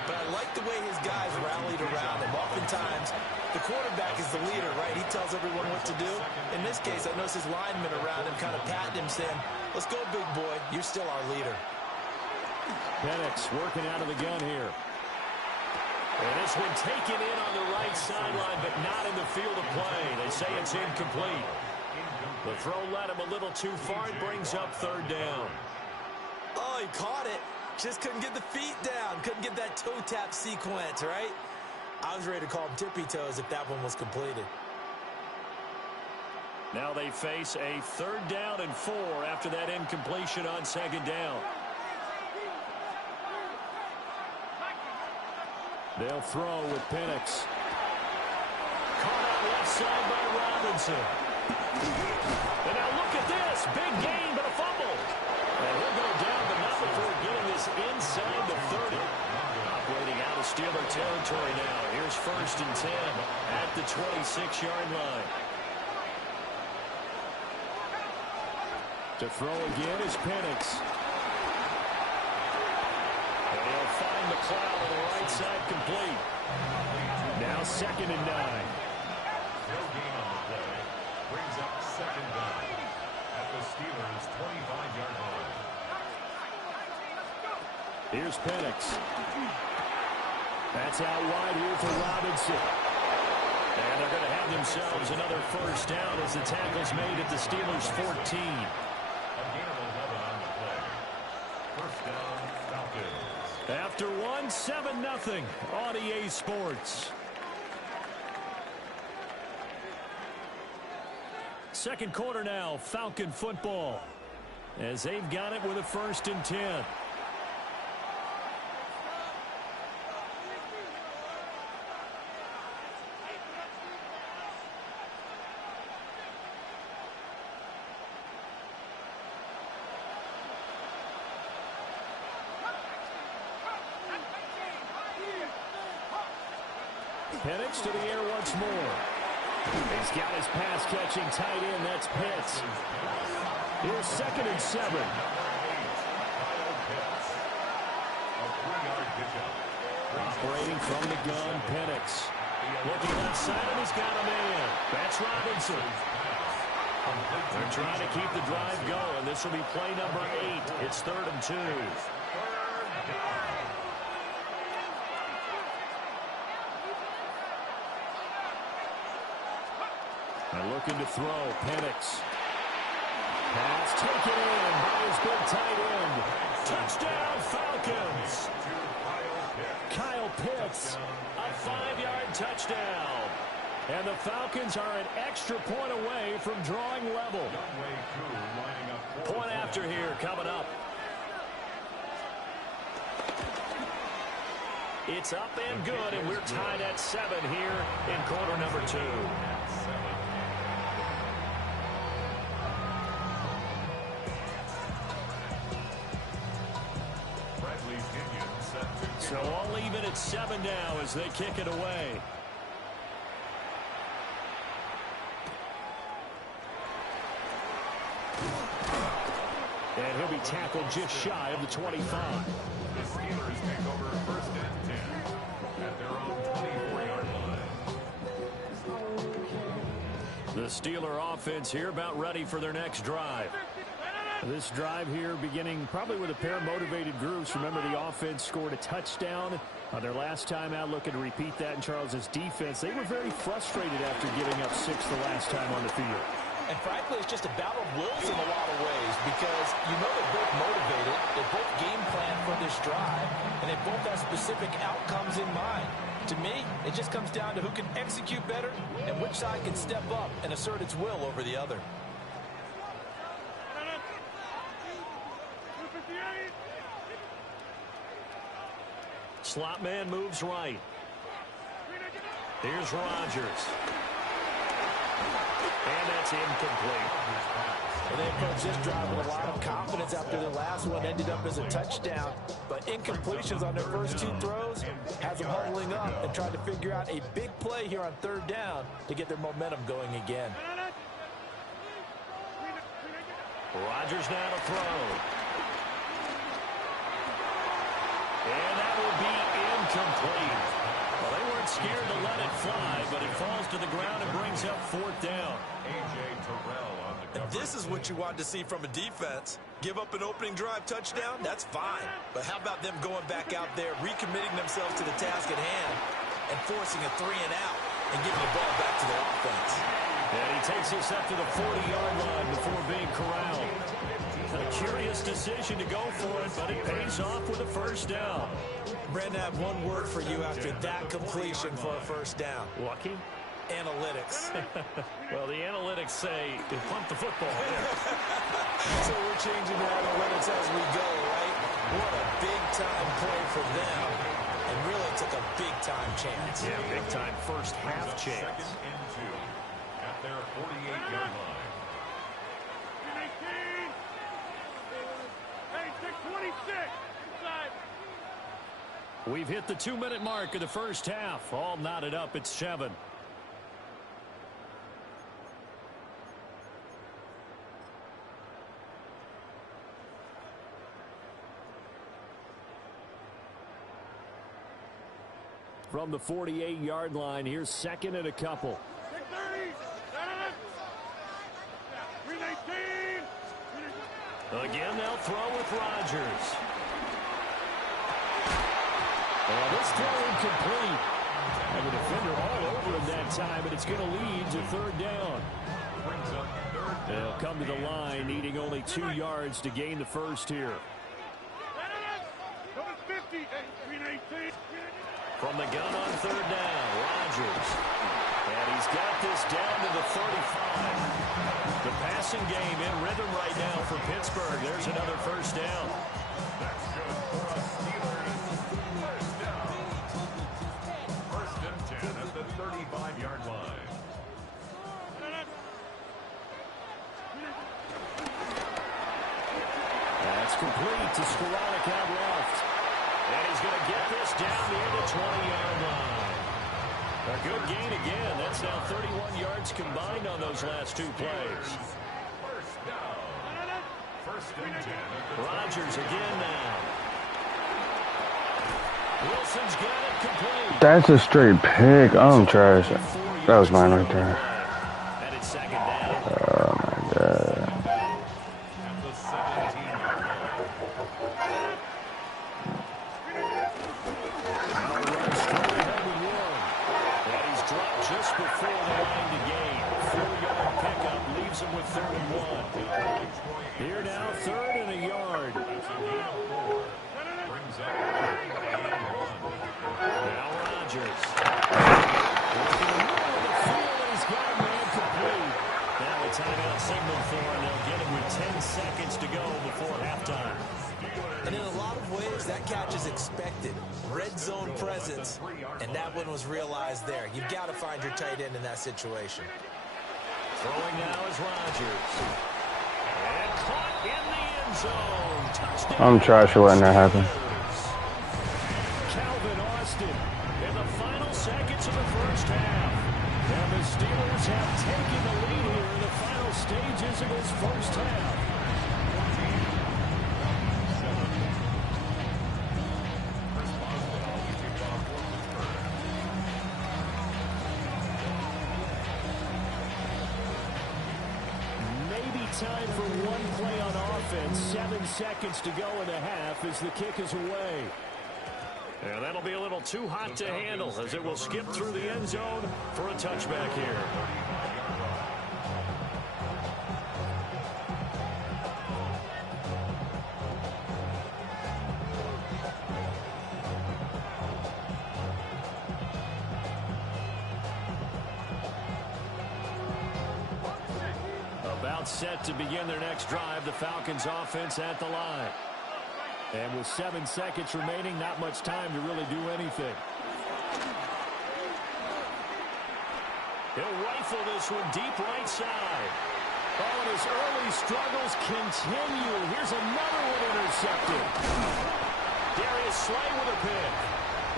but I like the way his guys rallied around him. Oftentimes, the quarterback is the leader, right? He tells everyone what to do. In this case, I noticed his linemen around him kind of patting him, saying, let's go, big boy. You're still our leader. Penix working out of the gun here. And this one taken in on the right sideline, but not in the field of play. They say it's incomplete. The throw led him a little too far. It brings up 3rd down. Oh, he caught it. Just couldn't get the feet down. Couldn't get that toe tap sequence, right? I was ready to call him tippy toes if that one was completed. Now they face a 3rd down and 4 after that incompletion on 2nd down. They'll throw with Penix. Caught out left side by Robinson. And now look at this. Big gain, but a fumble. And he'll go down, but not before getting this inside the 30. Operating out of Steeler territory now. Here's 1st and 10 at the 26-yard line. To throw again is Penix. And he'll find McLeod on the right side complete. Now 2nd and 9. Still gain on the play. Brings up 2nd down at the Steelers' 25-yard line. Here's Penix. That's out wide here for Robinson. And they're going to have themselves another 1st down as the tackle's made at the Steelers' 14. A gain of 11 on the play. 1st down, Falcons. After 7-0 on EA Sports. Second quarter now, Falcon football. As they've got it with a 1st and 10. Penix to the air once more. He's got his pass-catching tight end. That's Pitts. Here's 2nd and 7. Operating from the gun, Penix. Looking outside him, he's got a man. That's Robinson. They're trying to keep the drive going. This will be play number 8. It's 3rd and 2. And looking to throw, Penix. Pass taken in by his big tight end. Touchdown, Falcons. Kyle Pitts. A 5-yard touchdown. And the Falcons are an extra point away from drawing level. Point after here coming up. It's up and good, and we're tied at 7 here in quarter number 2. So all even at 7 now as they kick it away. And he'll be tackled just shy of the 25. The Steelers take over 1st and 10 at their own 24-yard line. The Steeler offense here about ready for their next drive. This drive here beginning probably with a pair of motivated groups. Remember, the offense scored a touchdown on their last time out. Looking to repeat that in Charles's defense. They were very frustrated after giving up 6 the last time on the field. And frankly, it's just a battle of wills in a lot of ways because you know they're both motivated, they both game plan for this drive, and they both have specific outcomes in mind. To me, it just comes down to who can execute better and which side can step up and assert its will over the other. Slot man moves right. Here's Rodgers. And that's incomplete. Well, they approached this drive with a lot of confidence after the last one ended up as a touchdown. But incompletions on their first 2 throws has them huddling up and trying to figure out a big play here on 3rd down to get their momentum going again. Rodgers now to throw. And that will be incomplete. Well, they weren't scared to let it fly, but it falls to the ground and brings up 4th down. And this is what you want to see from a defense. Give up an opening drive touchdown, that's fine. But how about them going back out there, recommitting themselves to the task at hand, and forcing a 3 and out, and giving the ball back to their offense. And he takes us up to the 40-yard line before being corralled. A curious decision to go for it, but it pays off with a 1st down. Brandon, I have one word for you after that completion for a 1st down. Lucky? Analytics. Well, the analytics say to pump the football. So we're changing the analytics as we go, right? What a big-time play for them. And really took a big-time chance. Yeah, big-time first half chance. 2nd and 2 at their 48-yard line. We've hit the 2-minute mark of the first half. All knotted up at 7. From the 48-yard line, here's second and a couple. Again, they'll throw with Rodgers. This throw incomplete. And the defender all over him that time, but it's going to lead to third down. They'll come to the line, needing only 2 yards to gain the first here. From the gun on third down, Rodgers. And he's got this down to the 35. The passing game in rhythm right now for Pittsburgh. There's another first down. That's good for a Steelers first down. First and 10 at the 35-yard line. That's complete to Skoranek out left. And he's going to get this down near the 20-yard line. A good gain again. That's now 31 yards combined on those last 2 plays. First down. First and 10. Rodgers again now. Wilson's got it complete. That's a straight pick. I'm trash. That was mine right there. And it's second down. Oh, my God. At the 17-yard line. And he's dropped just before the line to gain. 4-yard pickup leaves him with 31. Here now, third and a yard. Brings up Now Rodgers. Working the middle of the field, and he's got a man complete. Now a timeout signal for him. They'll get him with 10 seconds to go before halftime. And in a lot of ways, that catch is expected. Red zone presence, and that one was realized there. You've got to find your tight end in that situation. Throwing now is Rodgers. And caught in the end zone. Touchdown. I'm trash for letting that happen. Calvin Austin in the final seconds of the first half. And the Steelers have taken the lead here in the final stages of this first half. Maybe time for one play on offense. 7 seconds to go in the half as the kick is away. And that'll be a little too hot to handle as it will skip through the end zone for a touchback here. About set to begin their next drive, the Falcons offense at the line. And with 7 seconds remaining, not much time to really do anything. He'll rifle this one deep right side. Oh, and his early struggles continue. Here's another one intercepted. Darius Slay with a pick.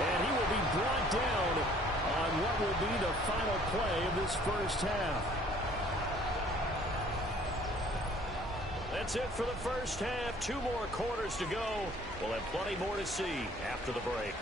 And he will be brought down on what will be the final play of this first half. That's it for the first half. 2 more quarters to go. We'll have plenty more to see after the break.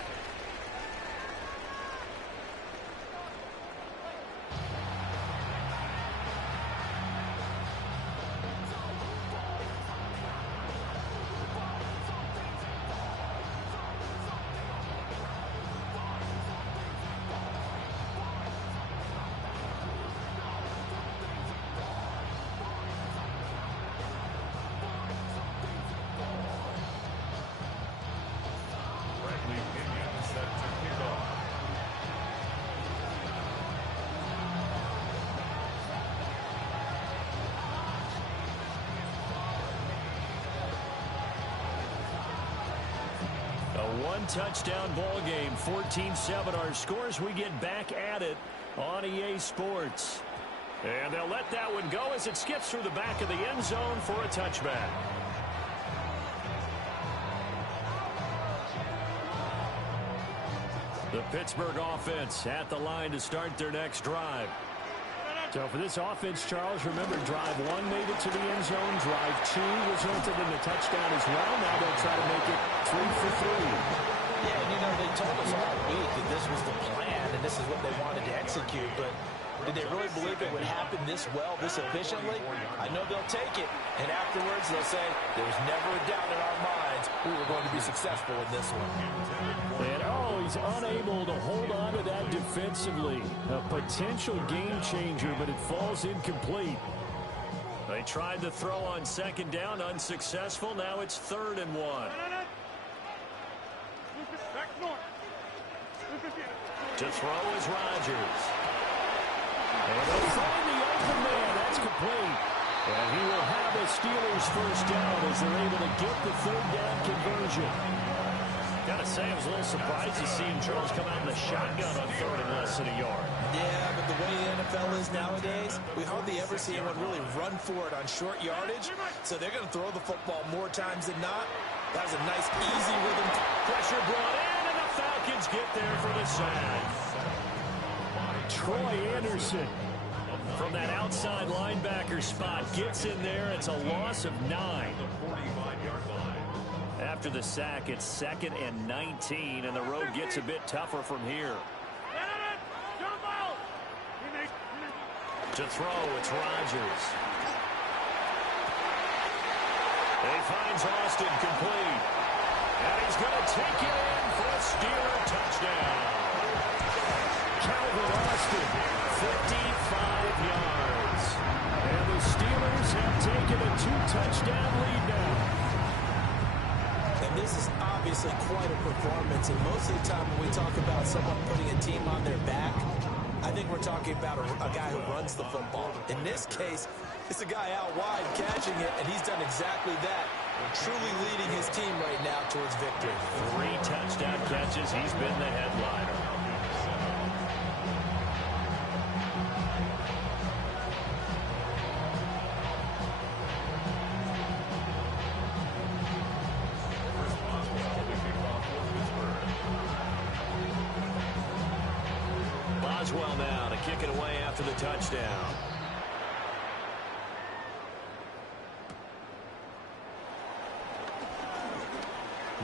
One-touchdown ball game, 14-7 our scores. We get back at it on EA Sports. And they'll let that one go as it skips through the back of the end zone for a touchback. The Pittsburgh offense at the line to start their next drive. So for this offense, Charles, remember, drive 1 made it to the end zone. Drive 2 resulted in a touchdown as well. Now they'll try to make it 3 for 3. Yeah, and they told us all week that this was the plan and this is what they wanted to execute, but did they really believe it would happen this well, this efficiently? I know they'll take it, and afterwards they'll say, there was never a doubt in our minds we were going to be successful in this one. And, he's unable to hold on to that defensively. A potential game changer, but it falls incomplete. They tried to throw on second down, unsuccessful. Now it's 3rd and 1. To throw is Rodgers. And they'll find the open man. That's complete. And he will have a Steelers first down as they're able to get the 3rd down conversion. Gotta say, I was a little surprised to see him, Charles, come out in the shotgun on 3rd and less than a yard. Yeah, but the way the NFL is nowadays, we hardly ever see anyone really run for it on short yardage. So they're going to throw the football more times than not. That was a nice, easy rhythm. Pressure brought in, and the Falcons get there for the sack. Troy Anderson from that outside linebacker spot gets in there. It's a loss of 9. After the sack, it's 2nd and 19, and the road gets a bit tougher from here. To throw, it's Rodgers. He finds Austin complete. And he's going to take it in for a Steeler touchdown. Calvin Austin, 55 yards. and the Steelers have taken a 2-touchdown lead now. And this is obviously quite a performance, and most of the time when we talk about someone putting a team on their back, I think we're talking about a guy who runs the football. In this case, it's a guy out wide catching it, and he's done exactly that, truly leading his team right now towards victory. 3 touchdown catches. He's been the headliner. Boswell now to kick it away after the touchdown.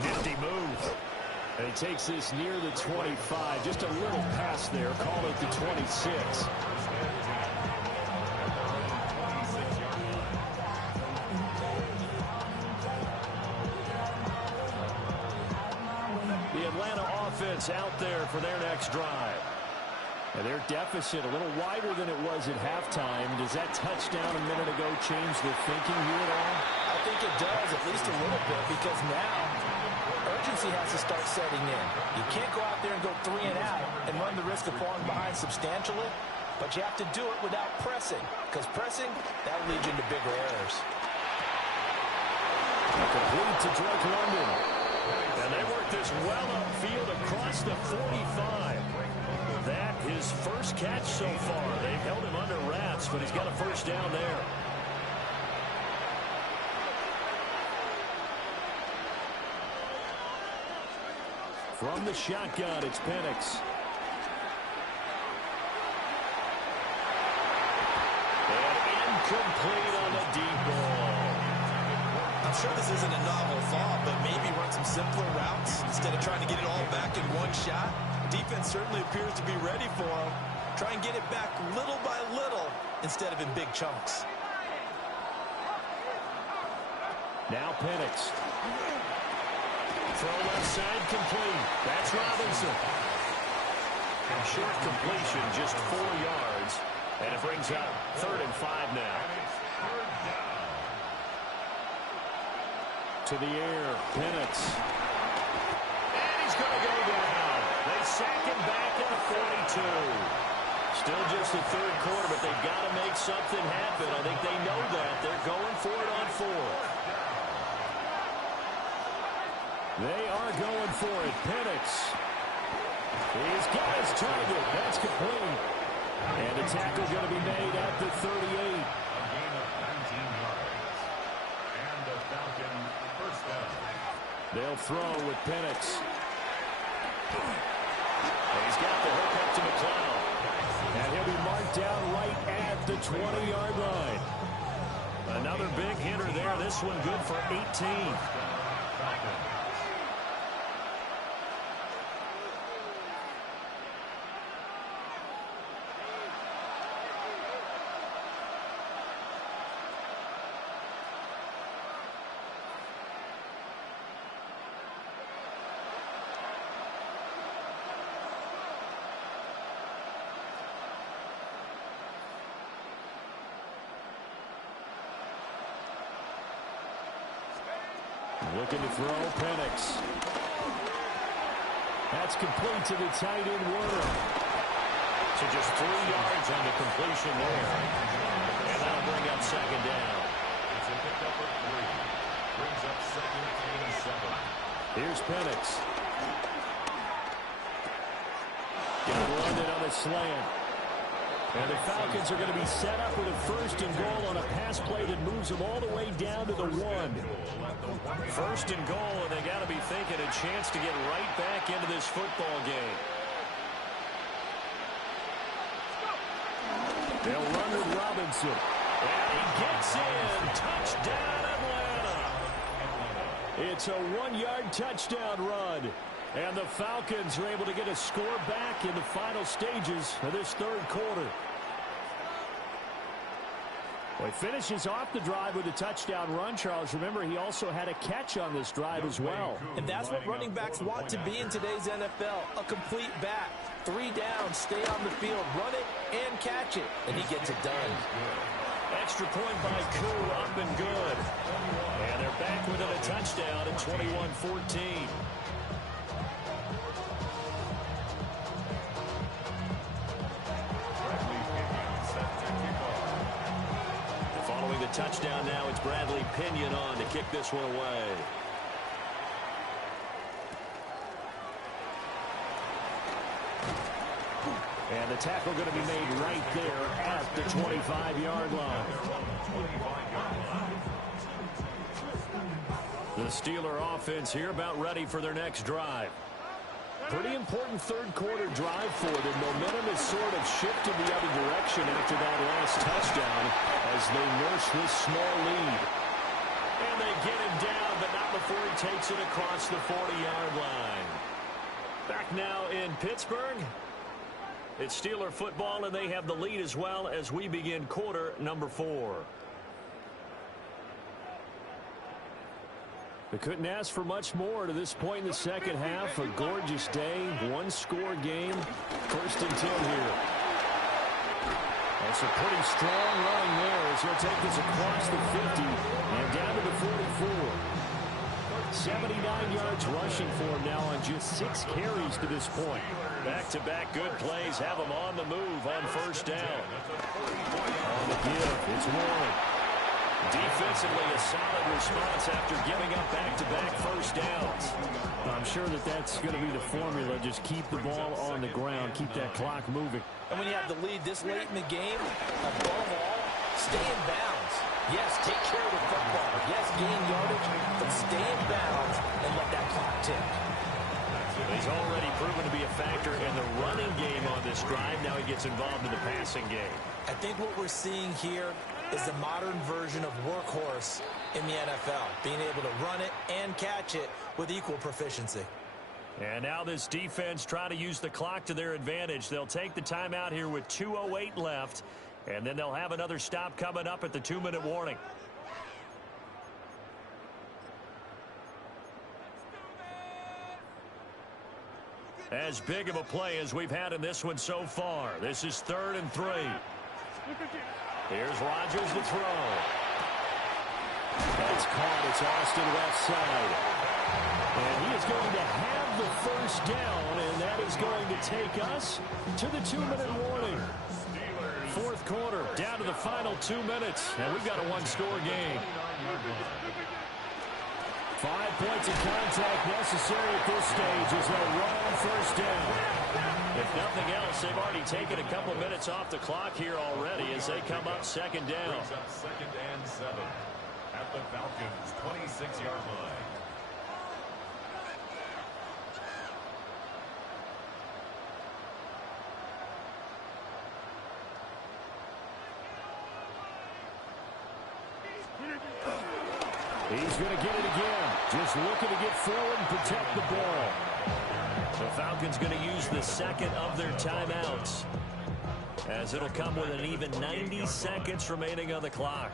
Nifty move. And he takes this near the 25. Just a little pass there. Call it the 26. The Atlanta offense out there for their next drive. And their deficit a little wider than it was at halftime. Does that touchdown a minute ago change the thinking here at all? I think it does, at least a little bit, because now urgency has to start setting in. You can't go out there and go 3 and out and run the risk of falling behind substantially, but you have to do it without pressing, because pressing, that leads you into bigger errors. Complete to Drake London. And they work this well upfield across the 45. That his first catch so far. They've held him under wraps, but he's got a first down there. From the shotgun, it's Penix. And incomplete on the deep ball. I'm sure this isn't a novel thought, but maybe run some simpler routes instead of trying to get it all back in one shot. Defense certainly appears to be ready for him. Try and get it back little by little instead of in big chunks. Now Penix. Throw left side complete. That's Robinson. And short completion, just 4 yards. And it brings up 3rd and 5 now. To the air, Penix. And he's going to go down. They sack him back at the 42. Still just the 3rd quarter, but they've got to make something happen. I think they know that. They're going for it on 4th. They are going for it. Penix. He's got his target. That's complete. And a tackle going to be made at the 38. A gain of 19 yards. And the Falcons first down. They'll throw with Penix. And he's got the hook up to McLeod. And he'll be marked down right at the 20-yard line. Another big hitter there. This one good for 18. Looking to throw, Penix. That's complete to the tight end, Warner. So just 3 yards on the completion there. And that'll bring up second down. It's a pickup of 3. Brings up second and 7. Here's Penix. Got London on the slant. And the Falcons are going to be set up with a first and goal on a pass play that moves them all the way down to the 1. First and goal, and they got to be thinking a chance to get right back into this football game. They'll run with Robinson. And he gets in. Touchdown, Atlanta. It's a 1-yard touchdown run. And the Falcons are able to get a score back in the final stages of this third quarter. Well, he finishes off the drive with a touchdown run, Charles. Remember, he also had a catch on this drive as well. And that's what running backs want to be in today's NFL, a complete back. 3 down, stay on the field, run it, and catch it. And he gets it done. Extra point by Koo, up and good. And they're back within a touchdown at 21-14. Following the touchdown now, it's Bradley Pinion on to kick this one away. And the tackle going to be made right there at the 25-yard line. The Steeler offense here about ready for their next drive. Pretty important third quarter drive for them. Momentum has sort of shifted the other direction after that last touchdown as they nurse this small lead. And they get him down, but not before he takes it across the 40-yard line. Back now in Pittsburgh. It's Steeler football, and they have the lead as well as we begin quarter number 4. They couldn't ask for much more to this point in the second half. A gorgeous day, 1-score game. First and 10 here. That's a pretty strong run there as he'll take this across the 50 and down to the 44. 79 yards rushing for him now on just 6 carries to this point. Back-to-back good plays have him on the move on first down. On the give, it's Warren. Defensively, a solid response after giving up back-to-back first downs. I'm sure that that's going to be the formula. Just keep the ball on the ground. Keep that clock moving. And when you have the lead this late in the game, above all, stay in bounds. Yes, take care of the football. Yes, gain yardage, but stay in bounds and let that clock tick. He's already proven to be a factor in the running game on this drive. Now he gets involved in the passing game. I think what we're seeing here is the modern version of workhorse in the NFL, being able to run it and catch it with equal proficiency. And now this defense trying to use the clock to their advantage. They'll take the timeout here with 2:08 left, and then they'll have another stop coming up at the 2-minute warning. As big of a play as we've had in this one so far. This is 3rd and 3. Here's Rodgers to throw. That's caught. It's Austin left side. And he is going to have the first down, and that is going to take us to the 2-minute warning. Fourth quarter, down to the final 2 minutes, and we've got a 1-score game. 5 points of contact necessary at this stage as they run on first down. If nothing else, they've already taken a couple minutes off the clock here already as they come up second down. Brings up 2nd and 7 at the Falcons' 26-yard line. He's going to get it again. Just looking to get forward and protect the ball. The Falcons going to use the second of their timeouts, as it'll come with an even 90 seconds remaining on the clock.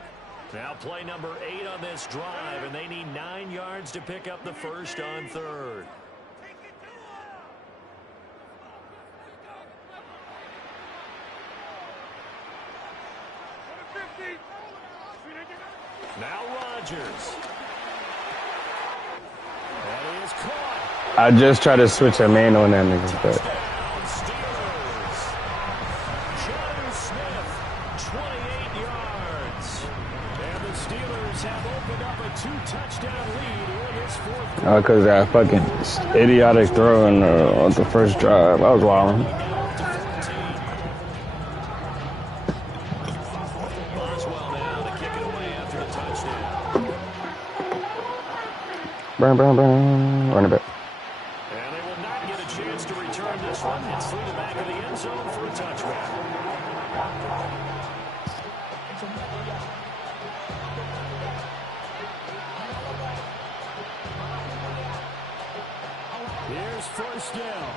Now play number 8 on this drive, and they need 9 yards to pick up the first on third. Now Rodgers. That is caught. I just tried to switch a man on that nigga, but Steelers. John Smith, 28 yards. And the Steelers have opened up a 2-touchdown lead in this fourth quarter. because that fucking idiotic throw on the first drive, I was wilding. Boswell now to kick it away after a touchdown. Run it back. And they will not get a chance to return this one. It's through the back of the end zone for a touchback. Here's first down.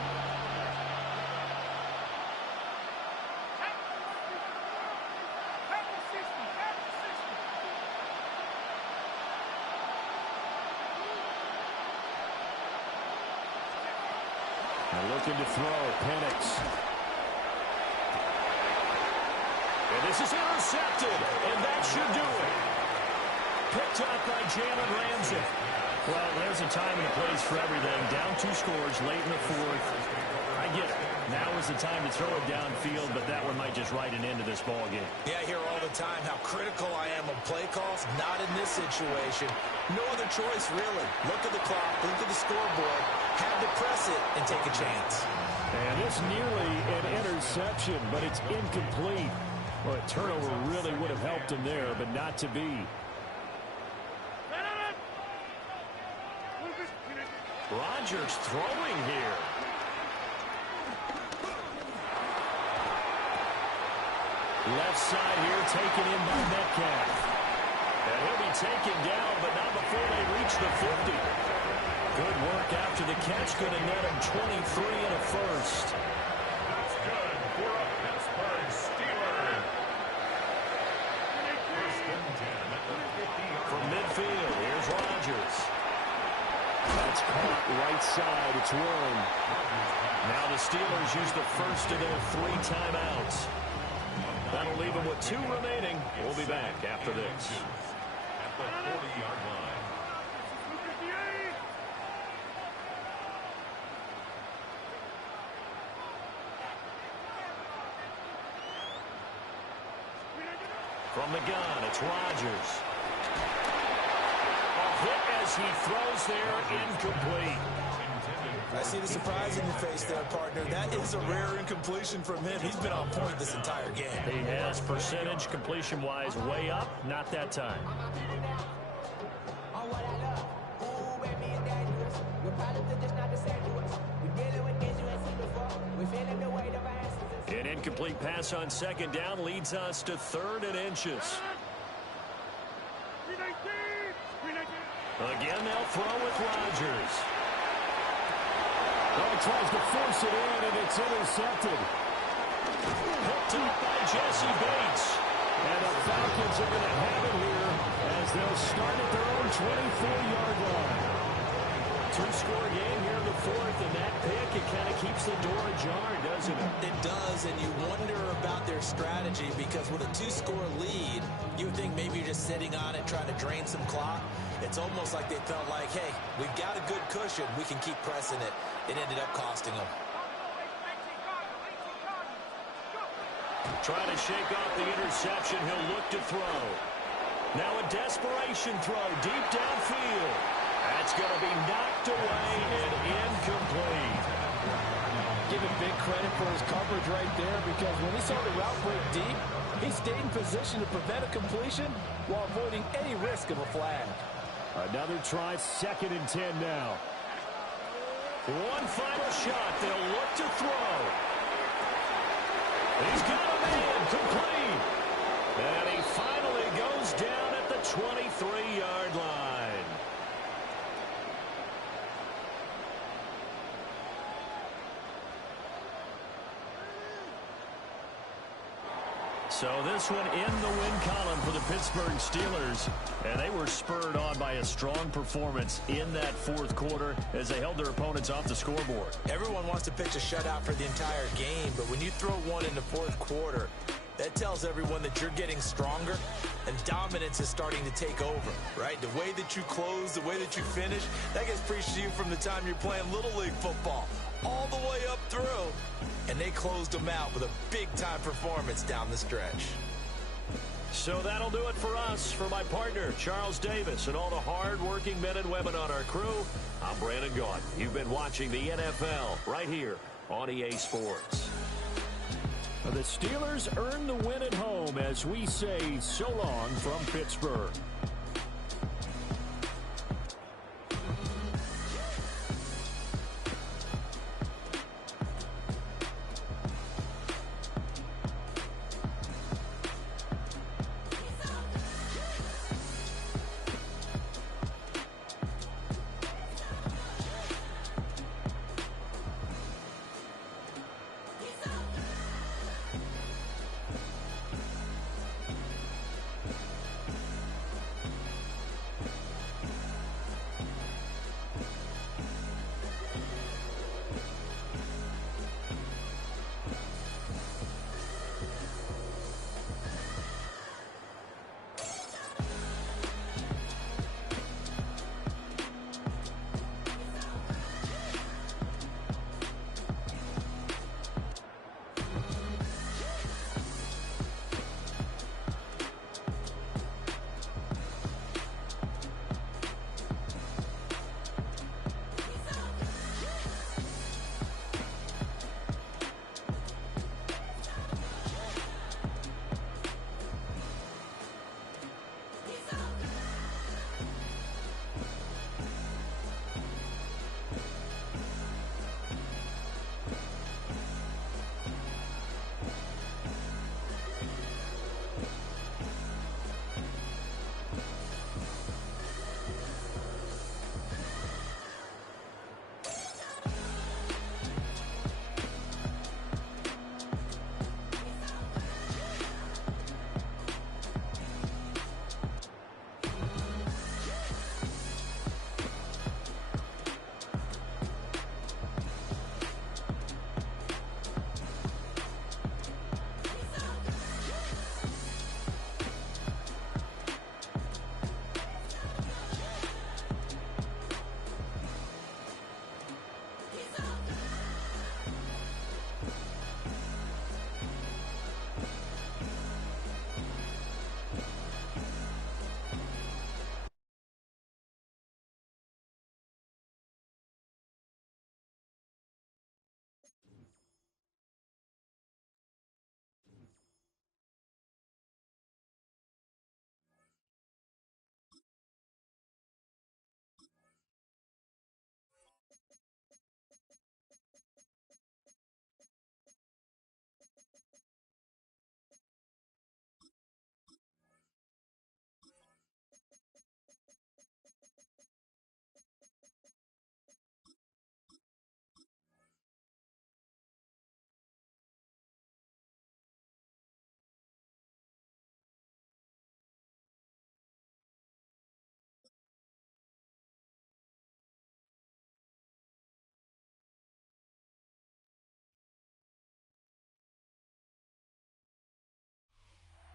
And looking to throw, Penix. And this is intercepted, and that should do it. Picked up by Jalen Ramsey. Well, there's a time and a place for everything. Down 2 scores late in the fourth. I get it. Now is the time to throw it downfield, but that one might just write an end to this ball game. Yeah, I hear all the time how critical I am of play calls. Not in this situation. No other choice, really. Look at the clock, look at the scoreboard. Had to press it and take a chance. And it's nearly an interception, but it's incomplete. Well, a turnover really would have helped him there, but not to be. Rodgers throwing here. Left side here taken in by Metcalf. And he'll be taken down, but not before they reach the 50. Good work after the catch. Going to net him 23 and a first. That's good for a Pittsburgh Steelers. First and 10 at the 50-yard From midfield, here's Rodgers. That's caught right side. It's one. Now the Steelers use the first of their 3 timeouts. That'll leave them with 2 remaining. We'll be back after this. at the 40-yard line. From the gun, it's Rodgers. A hit as he throws there, incomplete. I see the surprise in your face there, partner. That is a rare incompletion from him. He's been on point this entire game. He has percentage completion-wise way up, not that time. On what I love. Ooh, baby, it's dangerous. Your problems are just not the same to us. We're dealing with things you ain't seen before. We're feeling the weight of our ancestors. An incomplete pass on second down leads us to 3rd and inches. Again, they'll throw with Rodgers. Oh, he tries to force it in, and it's intercepted. Picked up by Jesse Bates. And the Falcons are going to have it here as they'll start at their own 24-yard line. 2-score game here in the 4th, and that pick, it kind of keeps the door ajar, doesn't it? It does, and you wonder about their strategy because with a 2-score lead, you would think maybe you're just sitting on it trying to drain some clock. It's almost like they felt like, hey, we've got a good cushion. We can keep pressing it. It ended up costing them. Trying to shake off the interception. He'll look to throw. Now a desperation throw deep downfield. That's going to be knocked away and incomplete. Give him big credit for his coverage right there because when he saw the route break deep, he stayed in position to prevent a completion while avoiding any risk of a flag. Another try, 2nd and 10 now. One final shot. They'll look to throw. He's got a man complete. And he finally goes down at the 23-yard line. So this one in the win column for the Pittsburgh Steelers. And they were spurred on by a strong performance in that fourth quarter as they held their opponents off the scoreboard. Everyone wants to pitch a shutout for the entire game, but when you throw one in the fourth quarter, that tells everyone that you're getting stronger and dominance is starting to take over, right? The way that you close, the way that you finish, that gets preached to you from the time you're playing Little League football all the way up through. And they closed them out with a big-time performance down the stretch. So that'll do it for us. For my partner, Charles Davis, and all the hard-working men and women on our crew, I'm Brandon Gaudin. You've been watching the NFL right here on EA Sports. The Steelers earn the win at home as we say so long from Pittsburgh.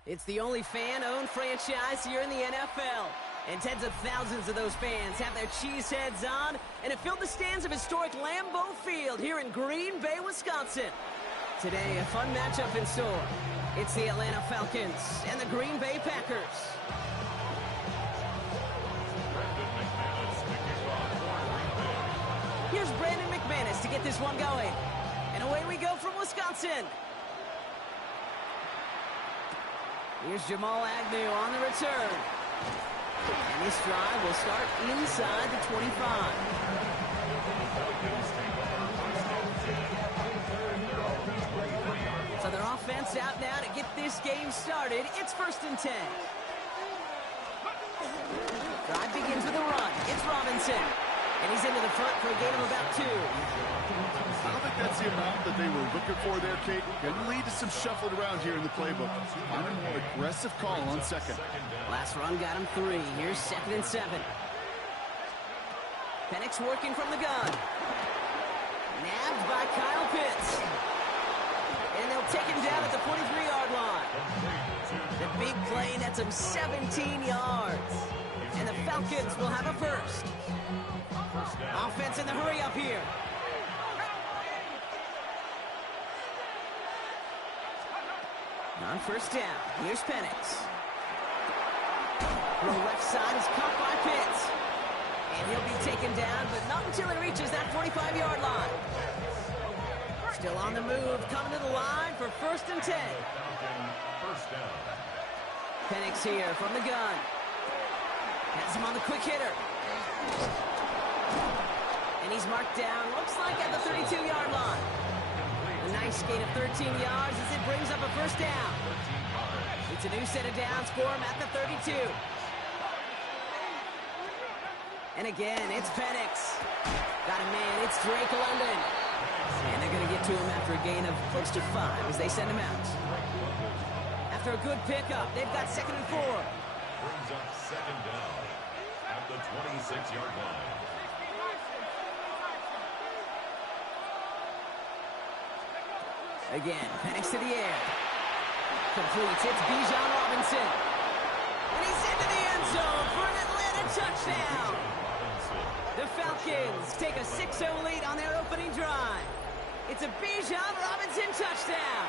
It's the only fan-owned franchise here in the NFL. And tens of thousands of those fans have their cheese heads on and have filled the stands of historic Lambeau Field here in Green Bay, Wisconsin. Today, a fun matchup in store. It's the Atlanta Falcons and the Green Bay Packers. Here's Brandon McManus to get this one going. And away we go from Wisconsin. Here's Jamal Agnew on the return. And this drive will start inside the 25. So their offense out now to get this game started. It's 1st and 10. Drive begins with a run. It's Robinson. And he's into the front for a gain of about 2. I don't think that's the amount that they were looking for there, Kate. Going to lead to some shuffling around here in the playbook. Find a more aggressive call on second. Last run got him 3. Here's 2nd and 7. Penix working from the gun. Nabbed by Kyle Pitts. And they'll take him down at the 43-yard line. The big play nets him 17 yards. And the Falcons will have a first. Offense in the hurry up here. On first down, here's Penix. The left side is caught by Pitts. And he'll be taken down, but not until he reaches that 45-yard line. Still on the move, coming to the line for 1st and 10. Penix here from the gun. Has him on the quick hitter. And he's marked down, looks like at the 32-yard line. A nice gain of 13 yards as it brings up a first down. It's a new set of downs for him at the 32. And again, it's Penix. Got a man, it's Drake London. And they're going to get to him after a gain of close to 5 as they send him out. After a good pickup, they've got 2nd and 4. Brings up 2nd down at the 26-yard line. Again, Penix to the air. Completes, it's Bijan Robinson. And he's into the end zone for an Atlanta touchdown. The Falcons take a 6-0 lead on their opening drive. It's a Bijan Robinson touchdown.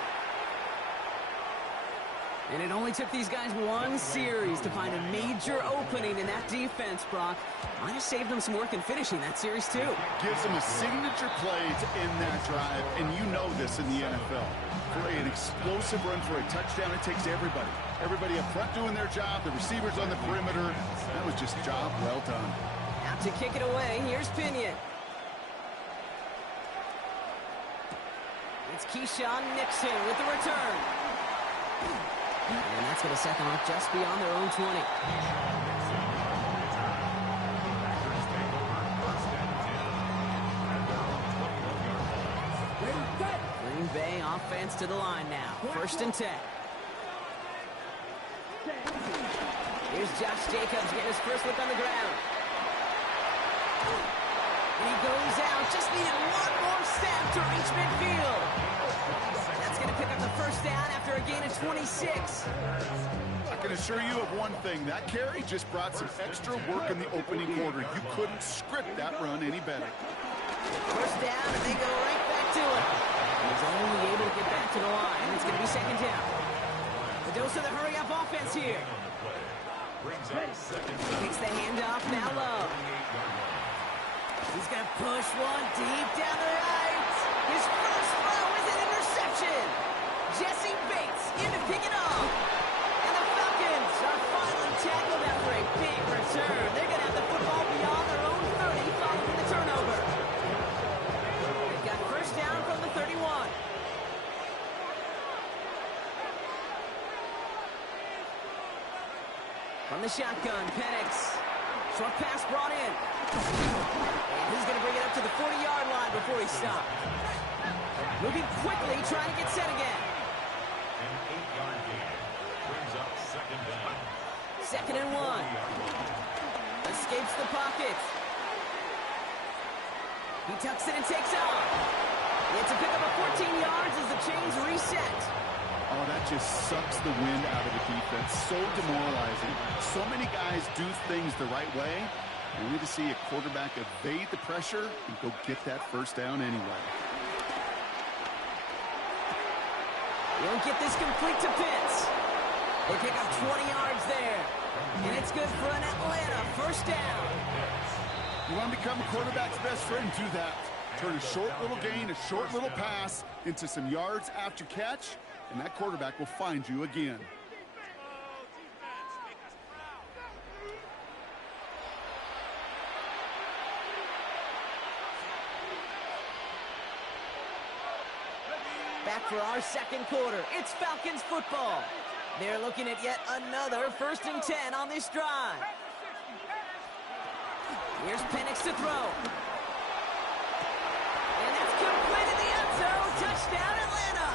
And it only took these guys 1 series to find a major opening in that defense, Brock. Might have saved them some work in finishing that series, too. Gives them a signature play to end that drive, and you know this in the NFL. For an explosive run for a touchdown, it takes everybody. Everybody up front doing their job, the receivers on the perimeter. That was just job well done. Out to kick it away, here's Pinion. It's Keyshawn Nixon with the return. And that's going to set them up just beyond their own 20. Green Bay offense to the line now. 1st and 10. Here's Josh Jacobs getting his first look on the ground. And he goes out. Just needed 1 more step to reach midfield. That's going to pick up the first down after a gain of 26. I can assure you of one thing. That carry just brought some extra work in the opening quarter. You couldn't script that run any better. First down, and they go right back to it. He's only able to get back to the line. It's going to be 2nd down. The dose of the hurry-up offense here. Takes the handoff, now low. He's going to push one deep down the right. His first throw is an interception. Jesse Bates in to pick it off. And the Falcons are finally tackled after a big return. They're going to have the football beyond their own 30 following the turnover. They've got first down from the 31. From the shotgun, Penix. Short pass brought in. And he's going to bring it up to the 40-yard line before he stopped. Moving quickly, trying to get set again. An 8-yard gain brings up 2nd down. 2nd and 1. Escapes the pocket. He tucks it and takes off. It's a pickup of 14 yards as the chains reset. Oh, that just sucks the wind out of the defense. So demoralizing. So many guys do things the right way. Only to see a quarterback evade the pressure and go get that first down anyway. They don't get this complete to Pitts. They pick up 20 yards there. And it's good for an Atlanta first down. You want to become a quarterback's best friend? Do that. Turn a short little gain, a short little pass into some yards after catch, and that quarterback will find you again. Back for our 2nd quarter. It's Falcons football. They're looking at yet another 1st and 10 on this drive. Here's Penix to throw. And that's complete in the end zone. Touchdown, Atlanta.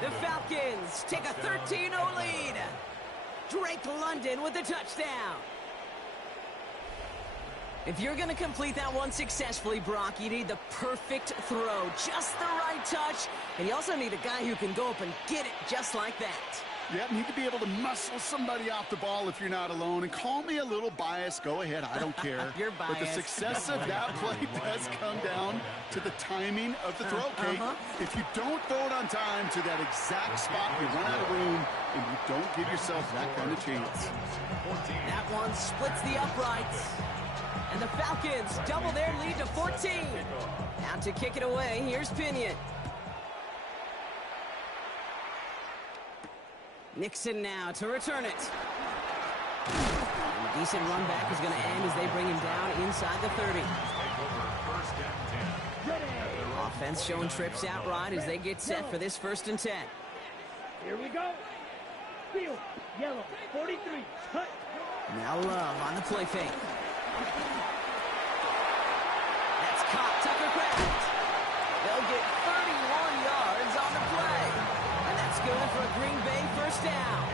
The Falcons take a 13-0 lead. Drake London with the touchdown. If you're going to complete that one successfully, Brock, you need the perfect throw, just the right touch, and you also need a guy who can go up and get it just like that. Yeah, need to be able to muscle somebody off the ball if you're not alone. And call me a little biased. Go ahead. I don't care. You're biased. But the success of that play does come down to the timing of the throw, Kate. If you don't throw it on time to that exact spot, you run out of room, and you don't give yourself that kind of chance. That one splits the uprights. And the Falcons double their lead to 14. Out to kick it away, here's Pinion. Nixon now to return it. And a decent run back is going to end as they bring him down inside the 30. Offense showing trips outright as they get set for this 1st and 10. Here we go. Field, yellow, 43, cut. Now Love on the play fake. That's caught, Tucker Craft. They'll get 31 yards on the play. And that's good for a Green Bay 1st down.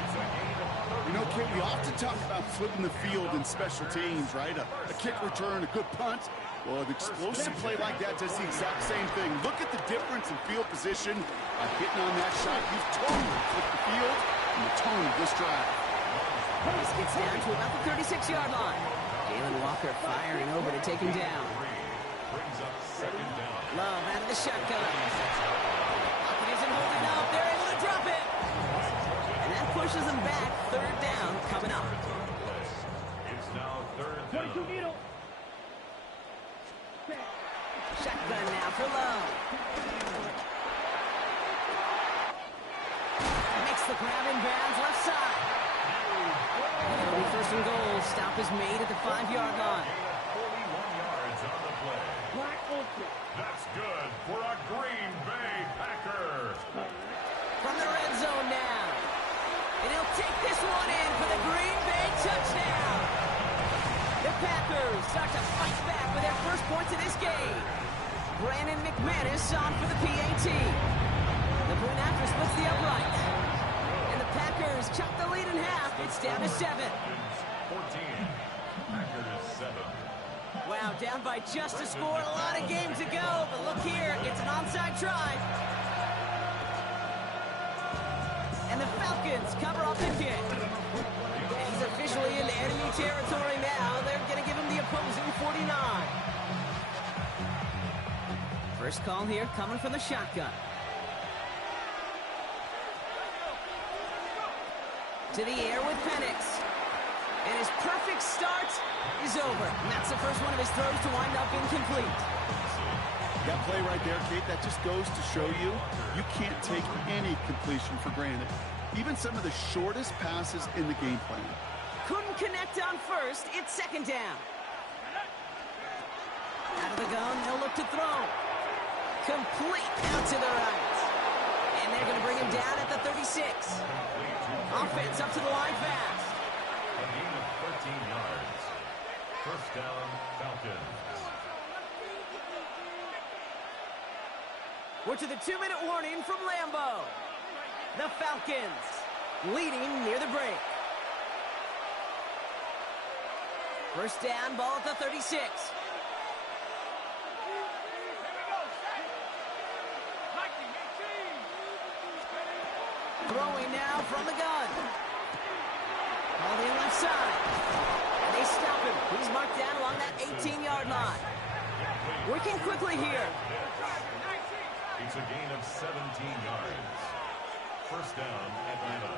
You know, Kate, we often talk about flipping the field in special teams, right? A kick return, a good punt. Well, an explosive play like that does the exact same thing. Look at the difference in field position by hitting on that shot. You've totally flipped the field and the tone of this drive. This gets down to about the 36-yard line. Jalen Walker firing over to take him down. Love out of the shotgun. Pocket isn't holding up. They're able to drop it. And that pushes them back. 3rd down coming up. It's now 3rd down. 22 needle. Shotgun now for Love. Makes the grab in bounds left side. It'll be 1st and goal. Stop is made at the 5-yard line. 41 yards on the play. Black ultra. That's good for a Green Bay Packer. From the red zone now. And he'll take this one in for the Green Bay touchdown. The Packers start to fight back with their first points in this game. Brandon McManus on for the PAT. The point after splits the upright. And the Packers chop the lead in half. It's down to 7. 14. Packers 7. Wow, down by just a score. A lot of game to go. But look here, it's an onside try. And the Falcons cover off the kick. And he's officially into enemy territory now. They're going to give him the opposing 49. First call here coming from the shotgun. To the air with Penix. And his perfect start is over. And that's the first one of his throws to wind up incomplete. That play right there, Kate, that just goes to show you, you can't take any completion for granted. Even some of the shortest passes in the game plan. Couldn't connect on first. It's 2nd down. Out of the gun, they'll look to throw. Complete out to the right. And they're going to bring him down at the 36. Offense up to the line fast. A gain of 13 yards. 1st down, Falcons. We're to the 2-minute warning from Lambeau. The Falcons leading near the break. 1st down, ball at the 36. Throwing now from the gun. All the left side. And they stop him. He's marked down along that 18-yard line. Working quickly here. It's a gain of 17 yards. 1st down, Atlanta.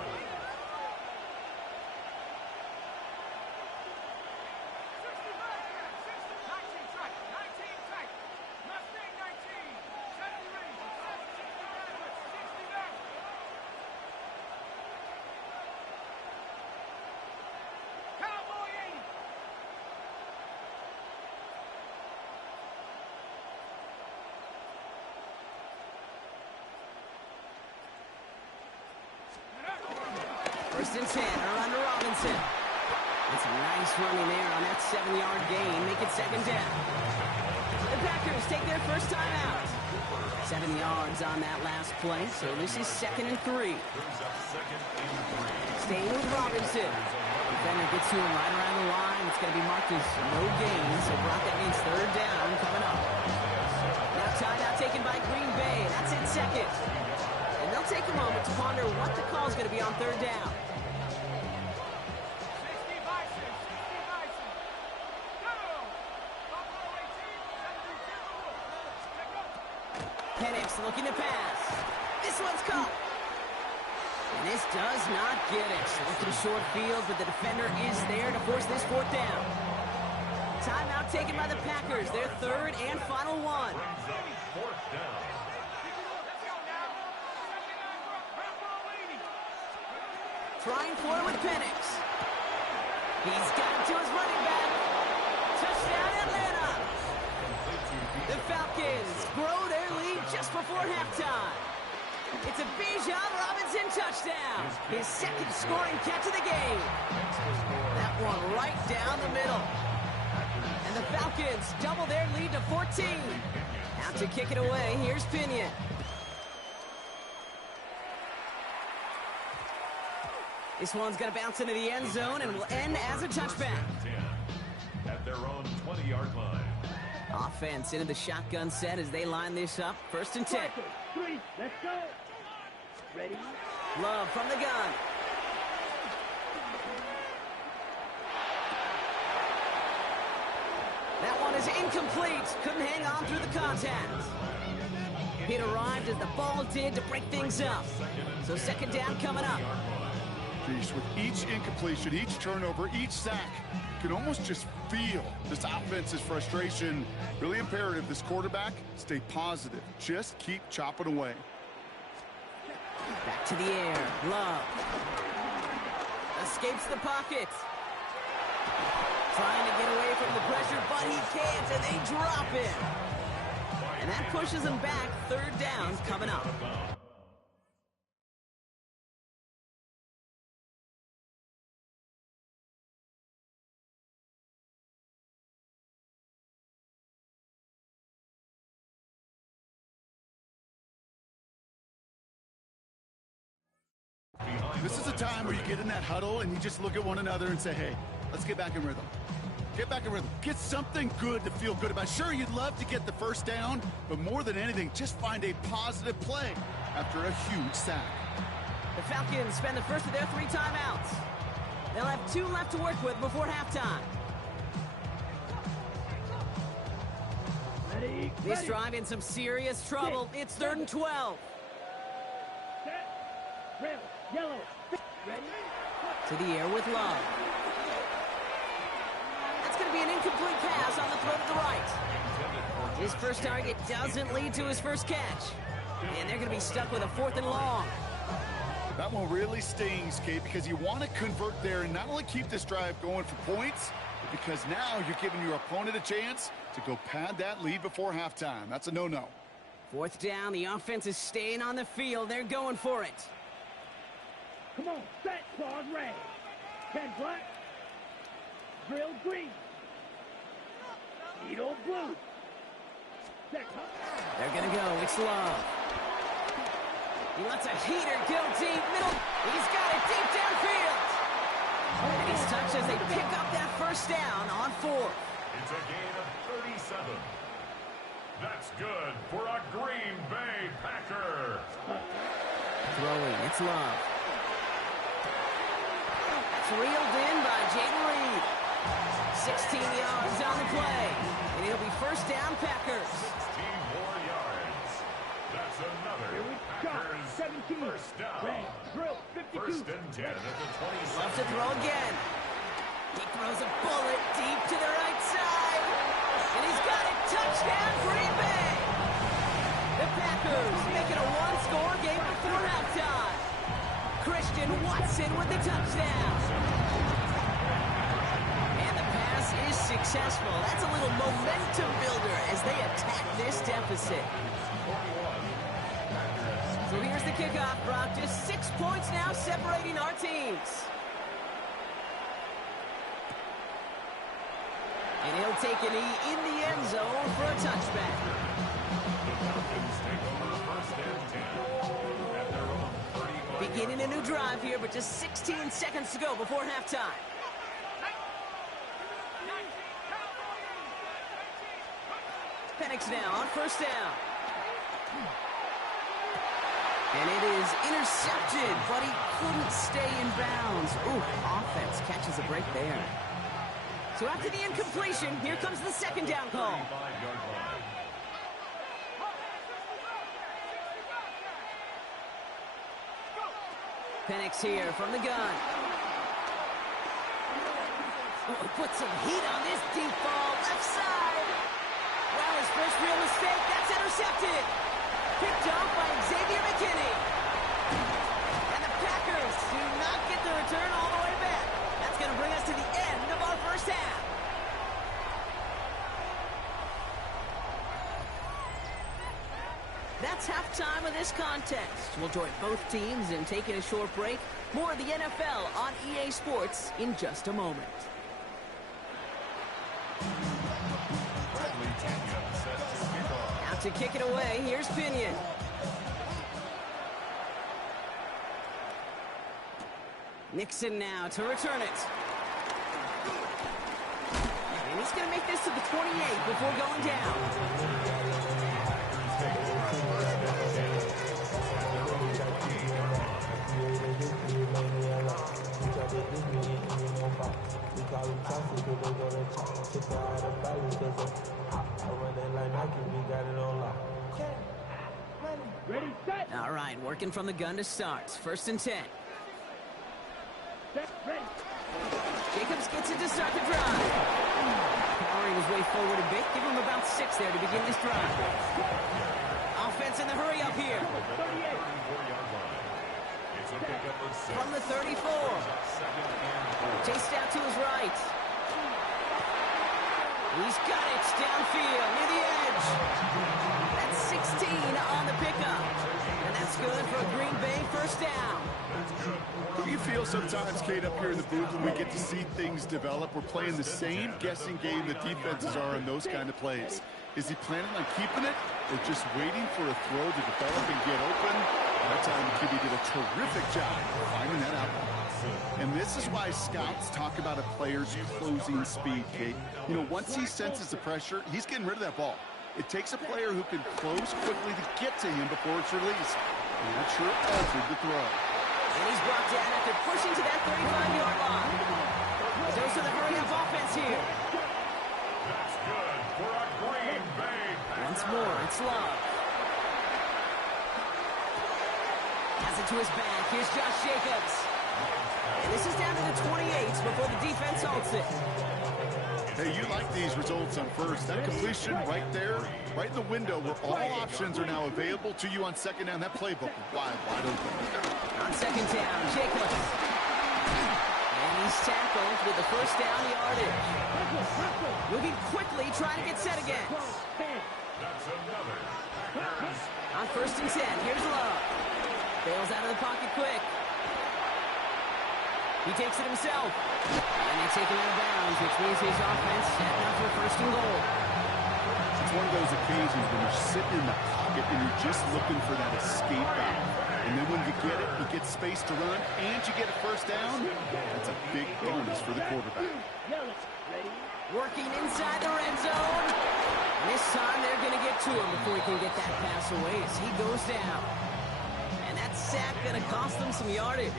First and 10, around to Robinson. It's a nice running there on that 7-yard gain. Make it second down. The Packers take their first time out. 7 yards on that last play, so this is 2nd and 3. Staying with Robinson. Defender gets to him right around the line. It's going to be marked as no gain, so Brock, that means 3rd down coming up. Now timeout taken by Green Bay. That's in 2nd. And they'll take a moment to ponder what the call is going to be on 3rd down. Penix looking to pass. This one's caught. And this does not get it. Looking short field, but the defender is there to force this 4th down. Timeout taken by the Packers. Their 3rd and final one. Trying for it with Penix. He's got it to his running back. Touchdown Atlanta. The Falcons grow their lead just before halftime. It's a Bijan Robinson touchdown. His 2nd scoring catch of the game. That one right down the middle. And the Falcons double their lead to 14. Out to kick it away, here's Pinion. This one's going to bounce into the end zone and will end as a touchback. At their own 20-yard line. Offense into the shotgun set as they line this up. 1st and 10. 3, let's go. Ready? Love from the gun. That one is incomplete. Couldn't hang on through the contact. It arrived as the ball did to break things up. So 2nd down coming up. With each incompletion, each turnover, each sack, you can almost just feel this offense's frustration. Really imperative, this quarterback, stay positive. Just keep chopping away. Back to the air. Love. Escapes the pocket. Trying to get away from the pressure, but he can't, and they drop him. And that pushes him back. 3rd down coming up. This is a time where you get in that huddle and you just look at one another and say, hey, let's get back in rhythm. Get back in rhythm. Get something good to feel good about. Sure, you'd love to get the 1st down, but more than anything, just find a positive play after a huge sack. The Falcons spend the first of their 3 timeouts. They'll have 2 left to work with before halftime. Ready? This drive in some serious trouble. It's 3rd and 12. Set. Red, yellow. Ready? To the air with Love. That's going to be an incomplete pass on the throw to the right. His first target doesn't lead to his first catch. And they're going to be stuck with a 4th and long. That one really stings, Kate, because you want to convert there and not only keep this drive going for points, but because now you're giving your opponent a chance to go pad that lead before halftime. That's a no-no. 4th down, the offense is staying on the field. They're going for it. Come on, set, claws red. 10 black. Drill green. Needle blue. Set, They're going to go. It's Love. He lets a heater go deep. Middle. He's got it deep downfield. And he's touched as they pick up that 1st down on 4th. It's a gain of 37. That's good for a Green Bay Packer. Throwing. It's Love. That's reeled in by Jaden Reed. 16 yards on the play. And it'll be 1st down Packers. 16 more yards. That's another Packers 17. 1st down. Red, drill, 52. 1st and 10 at the 27. Loves to throw again. He throws a bullet deep to the right side. And he's got it. Touchdown, Green Bay. The Packers make it a 1-score game before halftime. Christian Watson with the touchdown. And the pass is successful. That's a little momentum builder as they attack this deficit. So here's the kickoff, Brock. Just 6 points now separating our teams. And he'll take a knee in the end zone for a touchback. Beginning a new drive here, but just 16 seconds to go before halftime. Penix now on first down. And it is intercepted, but he couldn't stay in bounds. Ooh, offense catches a break there. So after the incompletion, here comes the second down call. Penix here from the gun. Ooh, put some heat on this deep ball, left side. Well, his first real mistake, that's intercepted. Picked off by Xavier McKinney. And the Packers do not get the return all the way back. That's going to bring us to the end of our first half. That's halftime of this contest. We'll join both teams in taking a short break. More of the NFL on EA Sports in just a moment. Out to kick it away, here's Pinion. Nixon now to return it. And he's going to make this to the 28 before going down. Ready, set. All right, working from the gun to start. First and 10. Set, ready. Jacobs gets it to start the drive. Powering his way forward a bit. Give him about 6 there to begin this drive. Offense in the hurry up here. 38. From the 34. Chased out to his right. He's got it downfield near the edge. That's 16 on the pickup. And that's good for a Green Bay first down. Don't you feel sometimes, Kate, up here in the booth when we get to see things develop? We're playing the same guessing game that defenses are in those kind of plays. Is he planning on keeping it or just waiting for a throw to develop and get open? That time, the QB did a terrific job of finding that out. And this is why scouts talk about a player's closing speed, Kate. You know, once he senses the pressure, he's getting rid of that ball. It takes a player who can close quickly to get to him before it's released. And that sure altered the throw. And he's brought down after pushing to that 35-yard line. Goes to the hurry-up offense here. That's good for a Green Bay. Once more, it's Love. Has it to his back. Here's Josh Jacobs. And this is down to the 28s before the defense halts it. Hey, you like these results on first. That completion right there, right in the window where all options are now available to you on second down. That playbook wide open. On second down, Jacobs. And he's tackled with the first down yardage. Moving quickly, trying to get set again. That's another. On first and 10, here's Love. Bails out of the pocket quick. He takes it himself. And they take him out of bounds, which means his offense setting up for first and goal. It's one of those occasions when you're sitting in the pocket and you're just looking for that escape valve. And then when you get it, you get space to run, and you get a first down. That's a big bonus for the quarterback. Working inside the red zone. And this time they're going to get to him before he can get that pass away as he goes down. And that sack going to cost them some yardage.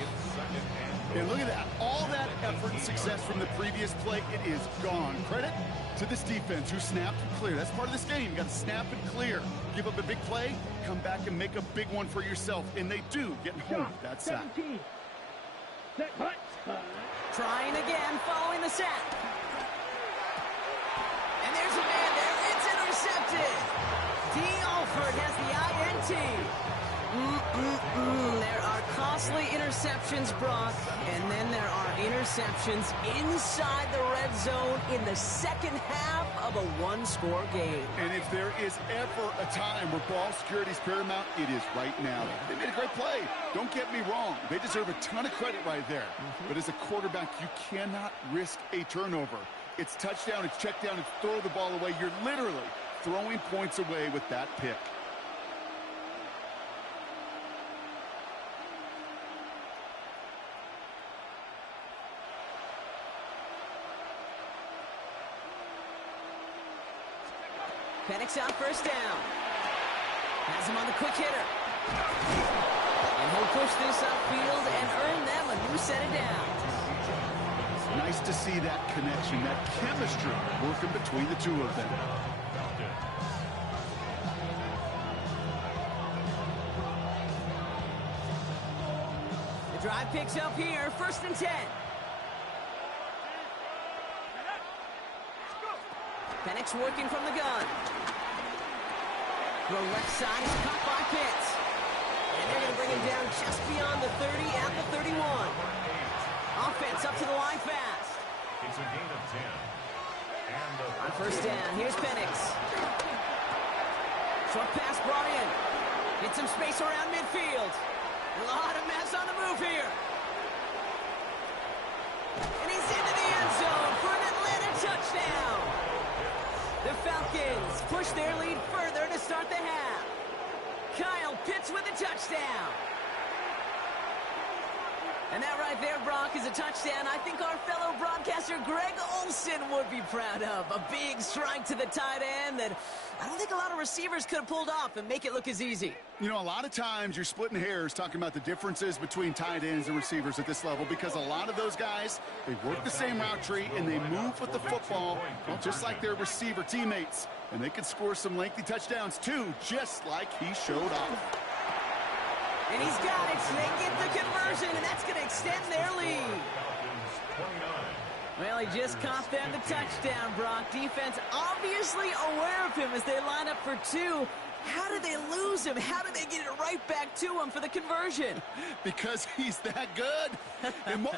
And look at that. All that effort and success from the previous play, it is gone. Credit to this defense who snapped and cleared. That's part of this game. You got to snap and clear. Give up a big play, come back and make a big one for yourself. And they do, getting home with that sack. Trying again, following the sack. And there's a man there. It's intercepted. D. Alford has the INT. There are costly interceptions, Brock, and then there are interceptions inside the red zone in the second half of a one-score game. And if there is ever a time where ball security is paramount, it is right now. They made a great play. Don't get me wrong. They deserve a ton of credit right there. But as a quarterback, you cannot risk a turnover. It's touchdown, it's check down, it's throw the ball away. You're literally throwing points away with that pick. Penix out first down. Has him on the quick hitter. And he'll push this upfield and earn them a new set of downs. Nice to see that connection, that chemistry working between the two of them. The drive picks up here, 1st and 10. Penix working from the gun. Throw left side is caught by Pitts. And they're going to bring him down just beyond the 30 at the 31. Offense up to the line fast. It's a gain of 10. And on 1st down, here's Penix. Short pass brought in. Get some space around midfield. A lot of mess on the move here. And he's into the end zone for an Atlanta touchdown. The Falcons push their lead further to start the half. Kyle Pitts with a touchdown. And that right there, Brock, is a touchdown I think our fellow broadcaster Greg Olsen would be proud of. A big strike to the tight end that I don't think a lot of receivers could have pulled off and make it look as easy. You know, a lot of times you're splitting hairs talking about the differences between tight ends and receivers at this level because a lot of those guys, they work the same route tree and they move with the football, well, just like their receiver teammates. And they can score some lengthy touchdowns too, just like he showed off. And he's got it. They get the conversion, and that's going to extend their lead. Well, he just caught them the touchdown, Brock. Defense obviously aware of him as they line up for two. How did they lose him? How did they get it right back to him for the conversion? Because he's that good.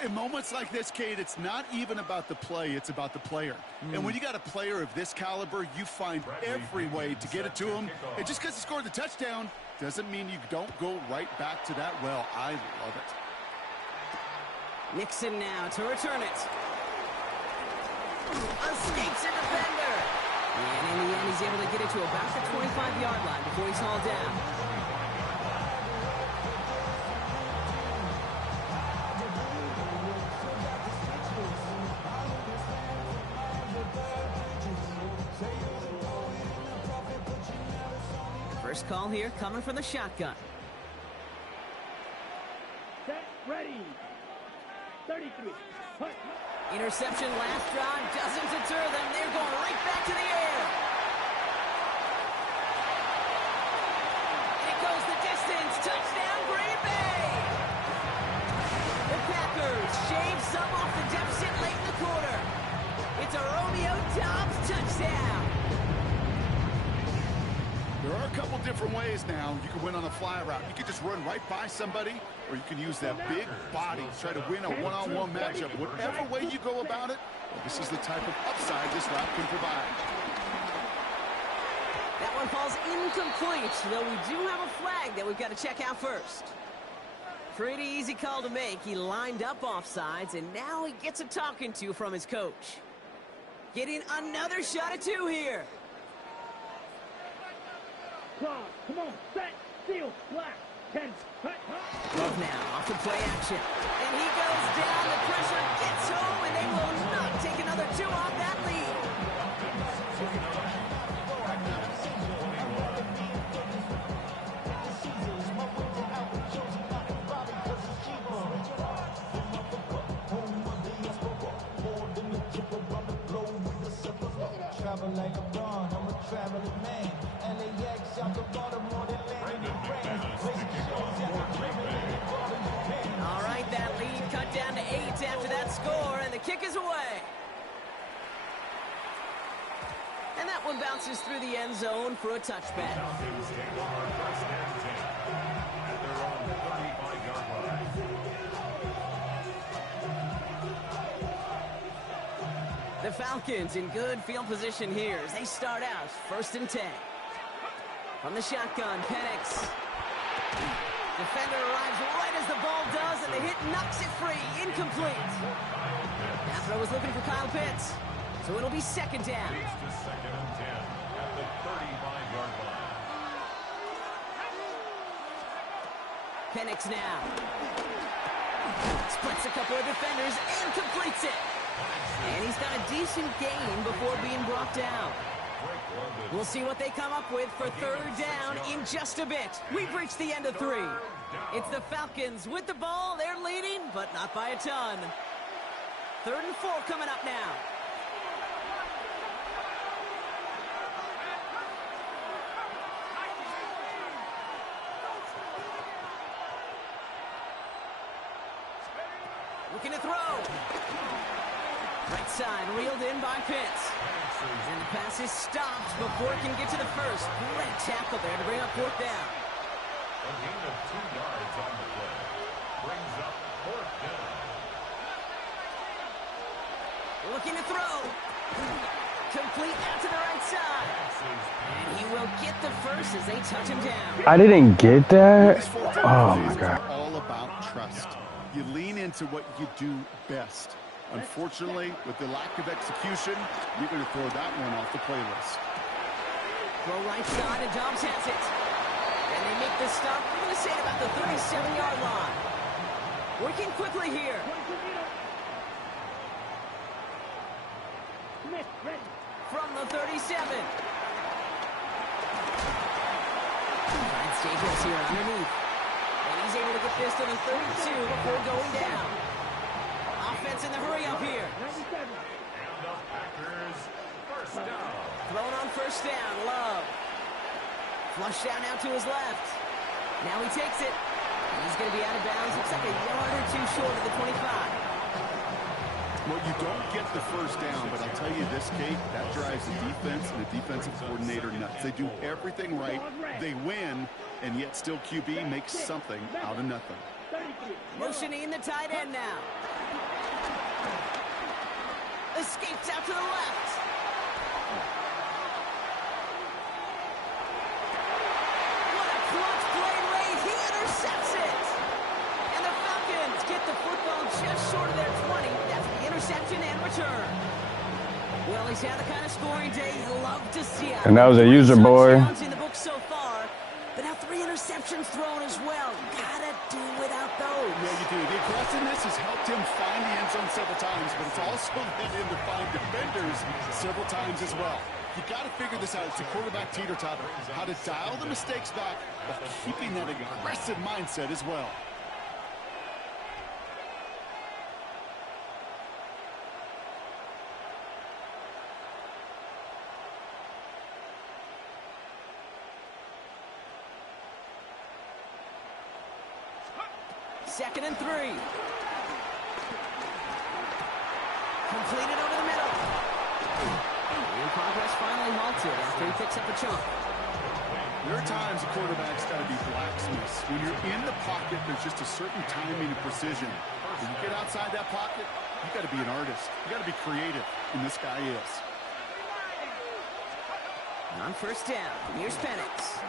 In moments like this, Kate, it's not even about the play, it's about the player. And when you got a player of this caliber, you find every way to get it to him. And just because he scored the touchdown doesn't mean you don't go right back to that well. I love it. Nixon now to return it. Escapes a defender. And in the end, he's able to get it to about the 25-yard line before he's hauled down. First call here coming from the shotgun. Set, ready. 33. Punt. Interception last drive doesn't deter them. They're going right back to the air. It goes the distance. Touchdown, Green Bay. The Packers shave some off the deficit late in the quarter. It's a Romeo Doubs touchdown. There are a couple different ways now you can win on a fly route. You can just run right by somebody, or you can use that big body to try to win a one-on-one matchup. Whatever way you go about it, well, this is the type of upside this route can provide. That one falls incomplete, though we do have a flag that we've got to check out first. Pretty easy call to make. He lined up offsides, and now he gets a talking to from his coach. Getting another shot at two here. Clock. Come on. Set. Seal. Black. 10. Cut. Love now off the play action. And he goes down. The pressure gets home, and they will not take another two off that lead. Travel like a Braun, I'm a traveling man. LAX out the Baltimore, they landed in France. All right, that lead cut down to 8 after that score, and the kick is away. And that one bounces through the end zone for a touchback. The Falcons in good field position here as they start out 1st and 10. From the shotgun, Penix. Defender arrives right as the ball does, and the hit knocks it free. Incomplete. That throw was looking for Kyle Pitts. So it'll be second down. Leads to second and 10 at the 35-yard line. Penix now. Splits a couple of defenders and completes it. And he's got a decent gain before being brought down. We'll see what they come up with for third down in just a bit. We've reached the end of 3. It's the Falcons with the ball. They're leading, but not by a ton. 3rd and 4 coming up now. Looking to throw. Right side, reeled in by Pitts. And the pass is stopped before it can get to the first. Great tackle there to bring up 4th down. A gain of 2 yards on the play. Brings up 4th down. Looking to throw. Complete out to the right side. And he will get the first as they touch him down. I didn't get that. These 4 Oh plays my God. are all about trust. You lean into what you do best. Unfortunately, with the lack of execution, you're going to throw that one off the playlist. Throw right side, and Dobbs has it. And they make the stop, I'm going to say, at about the 37-yard line. Working quickly here. From the 37. Finds Jacobs here underneath. And he's able to get this to the 32 before going down. Offense in the hurry up here. And the Packers first down. Thrown on first down, Love. Flush down now to his left. Now he takes it. And he's going to be out of bounds. Looks like a yard or 2 short of the 25. Well, you don't get the first down, but I'll tell you this, Kate, that drives the defense and the defensive coordinator nuts. They do everything right. They win, and yet still QB makes something out of nothing. Motioning the tight end now. Escapes out to the left. What a clutch play late. He intercepts it. And the Falcons get the football just short of their 20. That's the interception and return. Well, he's had the kind of scoring day you love to see. And that was a user boy. In the book so far, but now 3 interceptions thrown as well. Gotta do without those. Yeah, you do. The aggressiveness has helped him find the end zone several times, but it's also led him to find defenders several times as well. You got to figure this out. It's a quarterback teeter-totter. How to dial the mistakes back while keeping that aggressive mindset as well. Second and 3. Completed over the middle. And progress finally halted after he picks up a chunk. There are times a quarterback's got to be blacksmiths. When you're in the pocket, there's just a certain timing and precision. When you get outside that pocket, you got to be an artist. You got to be creative, and this guy is. On first down, here's Penix.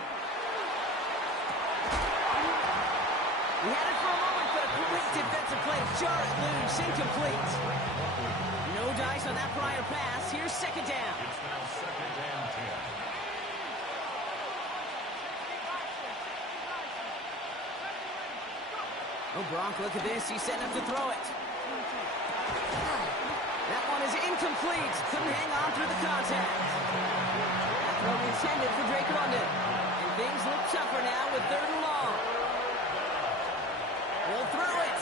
He had it for a moment, but a great defensive play to jar it loose, incomplete. No dice on that prior pass. Here's second down. It's now second and 10. Oh, Gronk, look at this. He's setting up to throw it. That one is incomplete. Couldn't hang on through the contact. That throw intended for Drake London. And things look tougher now with 3rd and long. He'll throw it.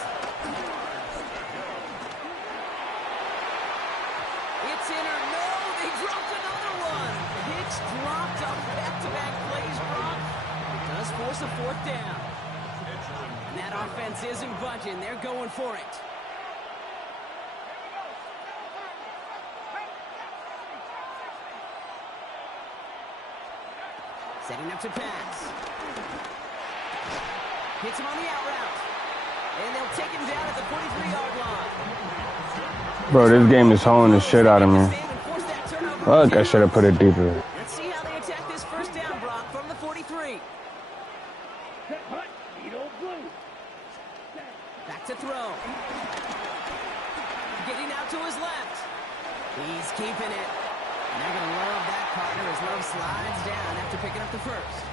It's in or no. They dropped another one. Hicks dropped on back-to-back plays, Brock. It does force a 4th down. And that offense isn't budging. They're going for it. Setting up to pass. Hits him on the out route. And they'll take him down at the 43-yard line. Bro, this game is holding the shit out of me. Look, I should have put it deeper. Let's see how they attack this first down, Brock, from the 43. Back to throw. Getting out to his left. He's keeping it. And they're going to love that partner as Love slides down after picking up the first.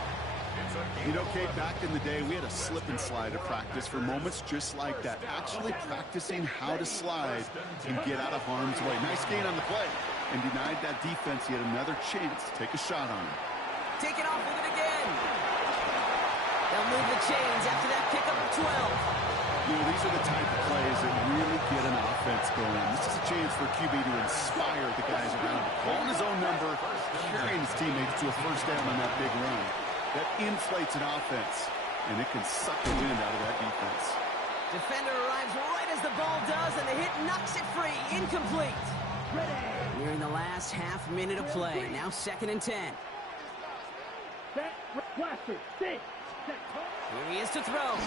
You know, Kate, back in the day, we had a slip and slide at practice for moments just like that. Actually practicing how to slide and get out of harm's way. Nice gain on the play. And denied that defense yet another chance to take a shot on him. Take it off with it again. They'll move the chains after that pickup of 12. You know, these are the type of plays that really get an offense going. This is a chance for QB to inspire the guys around him. Calling his own number, carrying his teammates to a first down on that big run. That inflates an offense, and it can suck the wind out of that defense. Defender arrives right as the ball does, and the hit knocks it free. Incomplete. Nearing the last half minute of play. Now 2nd and 10. Here he is to throw.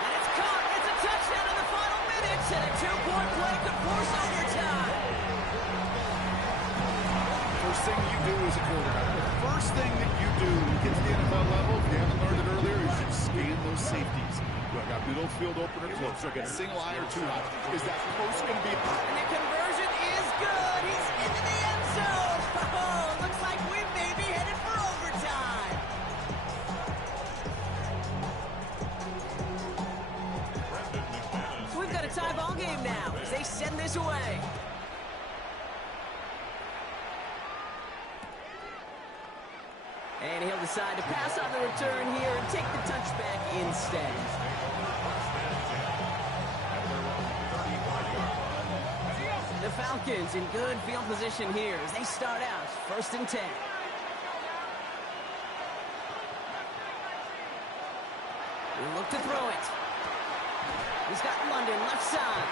And it's caught. It's a touchdown in the final minutes, and a 2-point play could force overtime. First thing you do as a quarterback, the first thing that you do when you get to the NFL level, if you haven't learned it earlier, is you scan those safeties. Do I got middle field open or close? Do I got single eye or two high? Is that post going to be... And the conversion is good. He's into the end zone. Oh, looks like we may be headed for overtime. We've got a tie ball game now as they send this away. And he'll decide to pass on the return here and take the touchback instead. The Falcons in good field position here as they start out 1st and 10. He'll look to throw it. He's got London left side.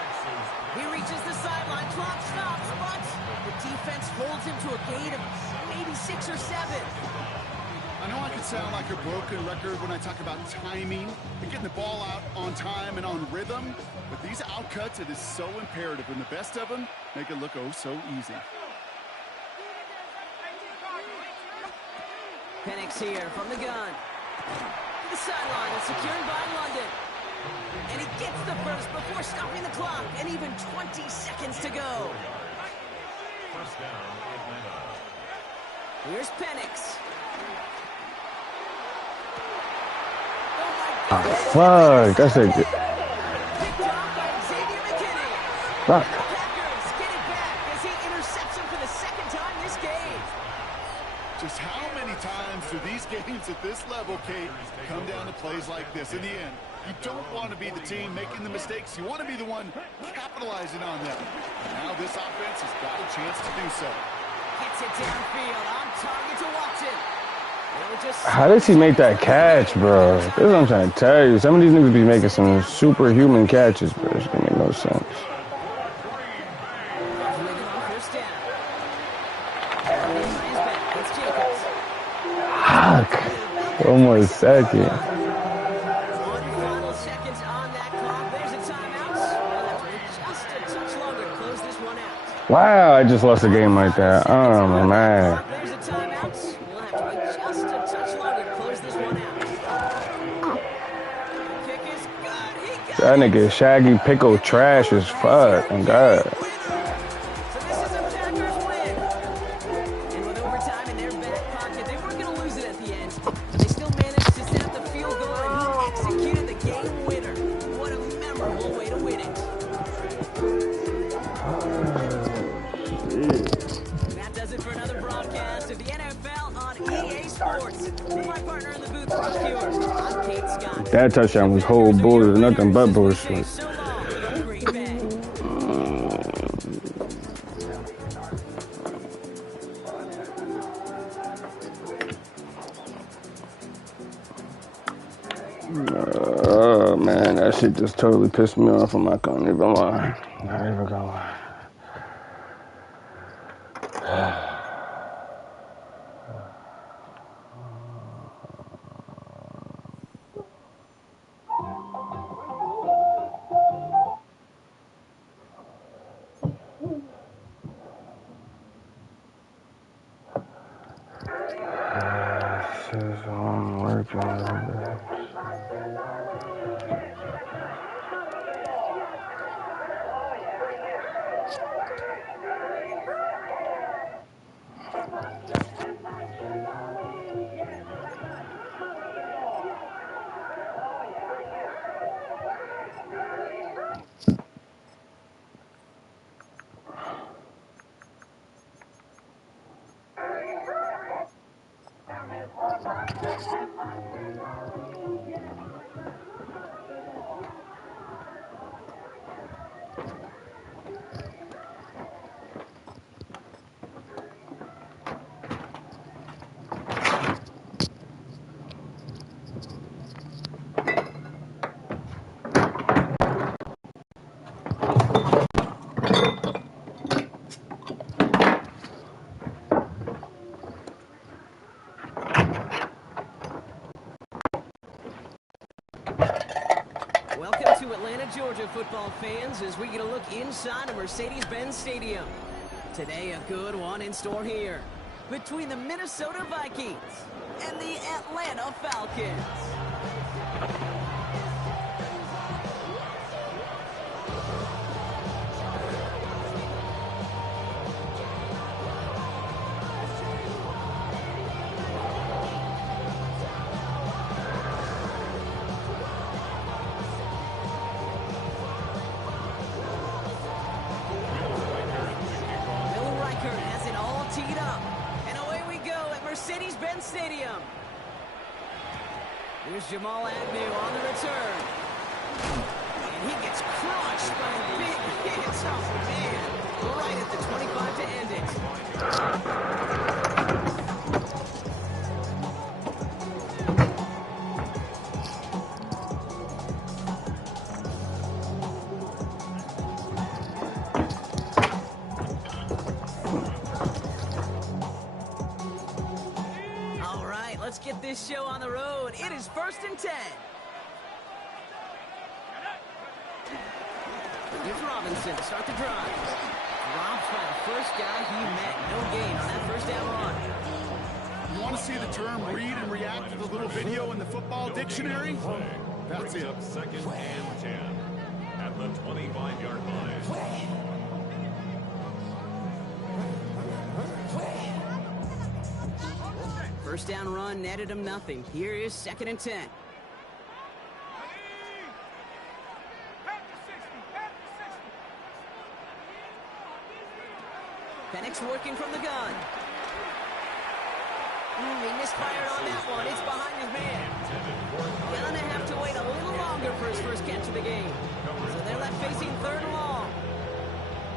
He reaches the sideline. Clock stops, but the defense holds him to a gain of maybe 6 or 7. I know I can sound like a broken record when I talk about timing and getting the ball out on time and on rhythm, but these outcuts, it is so imperative, and the best of them make it look oh so easy. Penix here from the gun. The sideline is secured by London. And he gets the first before stopping the clock, and even 20 seconds to go. First down, Atlanta. Here's Penix. Fuck, that's a good. Picked off by Xavier McKinney. Fuck. The Packers get it back as he intercepts him for the 2nd time this game. Just how many times do these games at this level, Kate, come down to plays like this? In the end, you don't want to be the team making the mistakes. You want to be the one capitalizing on them. Now this offense has got a chance to do so. Gets it downfield on target to Watson. How does he make that catch, bro? This is what I'm trying to tell you. Some of these niggas be making some superhuman catches, bro. This don't make no sense. Fuck. 1 more second. 1 final seconds on that clock. There's a timeout. We'll have to wait just a touch longer to close this one out. Wow, I just lost a game like that. Oh, man. There's a timeout. We'll have to wait just a touch longer to close this one out. The kick is good. He got That nigga Shaggy Pickle trash as fuck. Oh, God. So this is a Packers win. And with overtime in their back pocket, they weren't going to lose it at the end. They still managed to set up the field goal, and he executed the game winner. What a memorable way to win it. That does it for another broadcast of the NFL on EA Sports. With my partner in the booth, Rob Stewart, I'm Kate Scott. That touchdown was whole bullshit. Nothing but bullshit. So long from Green Bay. Oh, man. That shit just totally pissed me off. I'm not gonna even lie. Not even gonna lie. This is working. fans, as we get a look inside of Mercedes-Benz Stadium. Today, a good one in store here between the Minnesota Vikings and the Atlanta Falcons. Mercedes-Benz Stadium. Here's Jamal Agnew on the return. And he gets crushed by a big hit. Oh, man. Right at the 25 to end it. Let's get this show on the road. It is 1st and 10. Here's Robinson to start the drive. Robs by the first guy he met. No gain on that first down run. You want to see the term read and react to the little video in the football dictionary? That's it. 2nd and 10 at the 25-yard line. First down run netted him nothing. Here is 2nd and 10. Penix working from the gun. He misfired on that one. It's behind his man. Gonna have to wait a little longer for his first catch of the game. So they're left facing 3rd and long.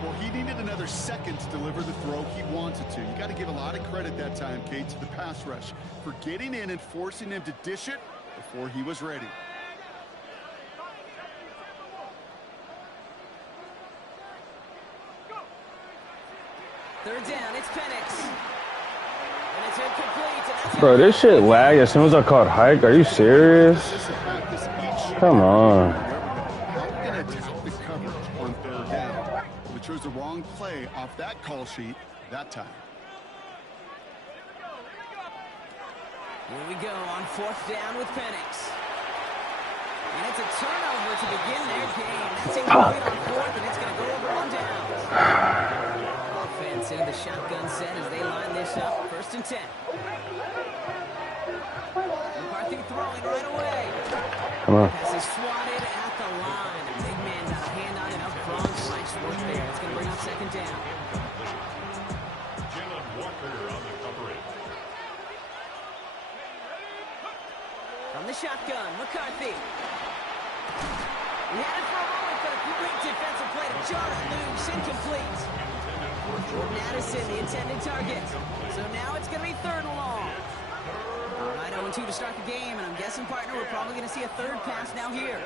Well, he needed another second to deliver the throw he wanted to. You got to give a lot of credit that time, Kate, to the pass rush for getting in and forcing him to dish it before he was ready. Third down, it's Penix. And it's incomplete. Bro, this shit lag as soon as I called hike. Are you serious? Come on. Chose the wrong play off that call sheet that time. Here we go on 4th down with Penix. And it's a turnover to begin their game. That's incomplete on 4th, and it's going to go over on down. Offense in the shotgun set as they line this up. 1st and 10. McCarthy throwing right away. Come on. Pass is swatted at the line. The big man got a hand on it up front. Nice work there. It's going to bring up 2nd down. From the shotgun, McCarthy. He had it for a moment, but a great defensive play to jar it loose. Incomplete. Jordan Addison, the intended target. So now it's going to be 3rd and long. All right, 0-2 to start the game, and I'm guessing, partner, we're probably going to see a 3rd pass now here.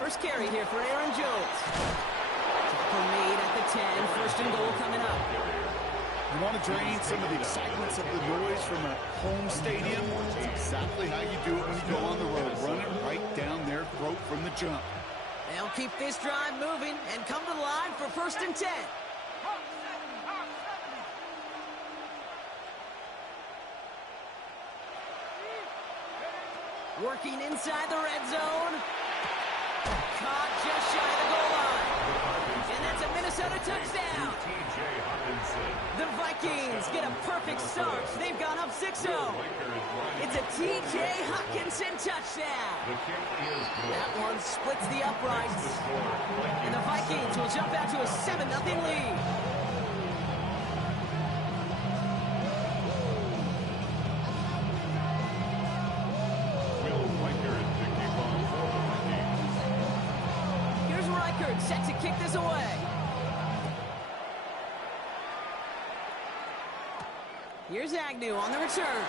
First carry here for Aaron Jones. Tackle made at the 10. 1st and goal coming up. You want to drain some of the excitements of the noise from a home stadium? That's exactly how you do it when you go on the road. Run it right down their throat from the jump. They'll keep this drive moving and come to the line for 1st and 10. Working inside the red zone. Caught just shy of the goal line. And that's a Minnesota touchdown. The Vikings get a perfect start. They've gone up 6-0. It's a T.J. Hockenson touchdown. That one splits the uprights. And the Vikings will jump out to a 7-0 lead. Set to kick this away. Here's Agnew on the return.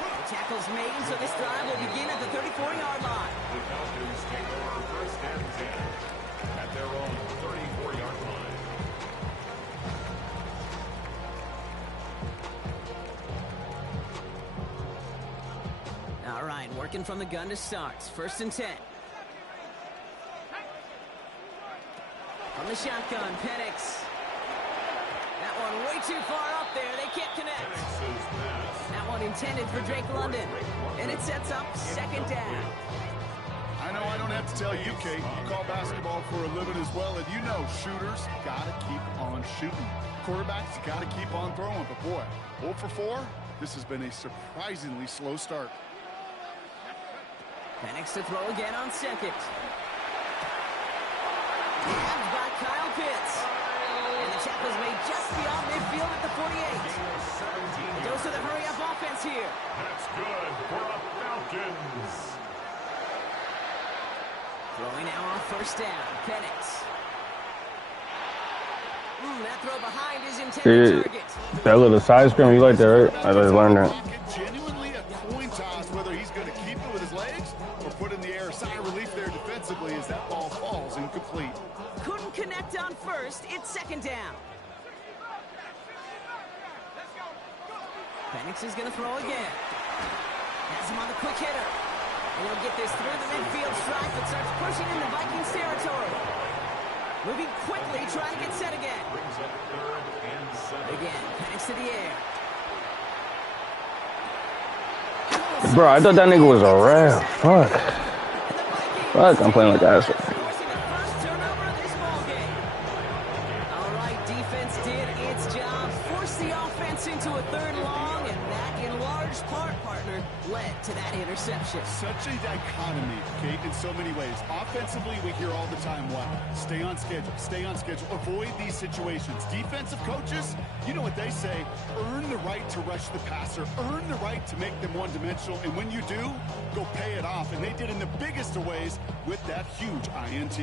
The tackle's made, so this drive will begin at the 34-yard line. The Falcons take over 1st and 10 at their own 34-yard line. line, working from the gun to start. 1st and 10. From the shotgun, Penix. That one way too far up there. They can't connect. That one intended for Drake London. And it sets up 2nd down. I know I don't have to tell you, Kate. You call basketball for a living as well, and you know shooters got to keep on shooting. Quarterbacks got to keep on throwing. But, boy, 0 for 4, this has been a surprisingly slow start. Penix to throw again on 2nd. Grabbed by Kyle Pitts. And the tackle's made just beyond midfield at the 48. Goes to the hurry-up offense here. That's good for the Falcons. Throwing now on 1st down. Penix. That throw behind his intended target. That little side screen, you like that, right? I just learned that. Genuinely a coin toss whether he's going to keep it with his legs or put in the air. Sigh of relief there defensively as that ball falls incomplete. Couldn't connect on 1st. It's 2nd down. Penix is going to throw again. Has him on the quick hitter. And he'll get this through the midfield stripe that starts pushing into Vikings territory. Moving quickly, trying to get set again. Again, Penix to the air. Bro, I thought that nigga was a ref. Fuck. Fuck, I'm playing like that. Forcing the first turnover of this ballgame. All right, defense did its job. Forced the offense into a 3rd long, and that in large part, partner, led to that interception. Such a dichotomy, Kate, in so many ways. Offensively, we hear all the time, what? Stay on schedule, avoid these situations. Defensive coaches, you know what they say, earn the right to rush the passer, earn the right to make them one-dimensional, and when you do, go pay it off. And they did in the biggest of ways with that huge INT.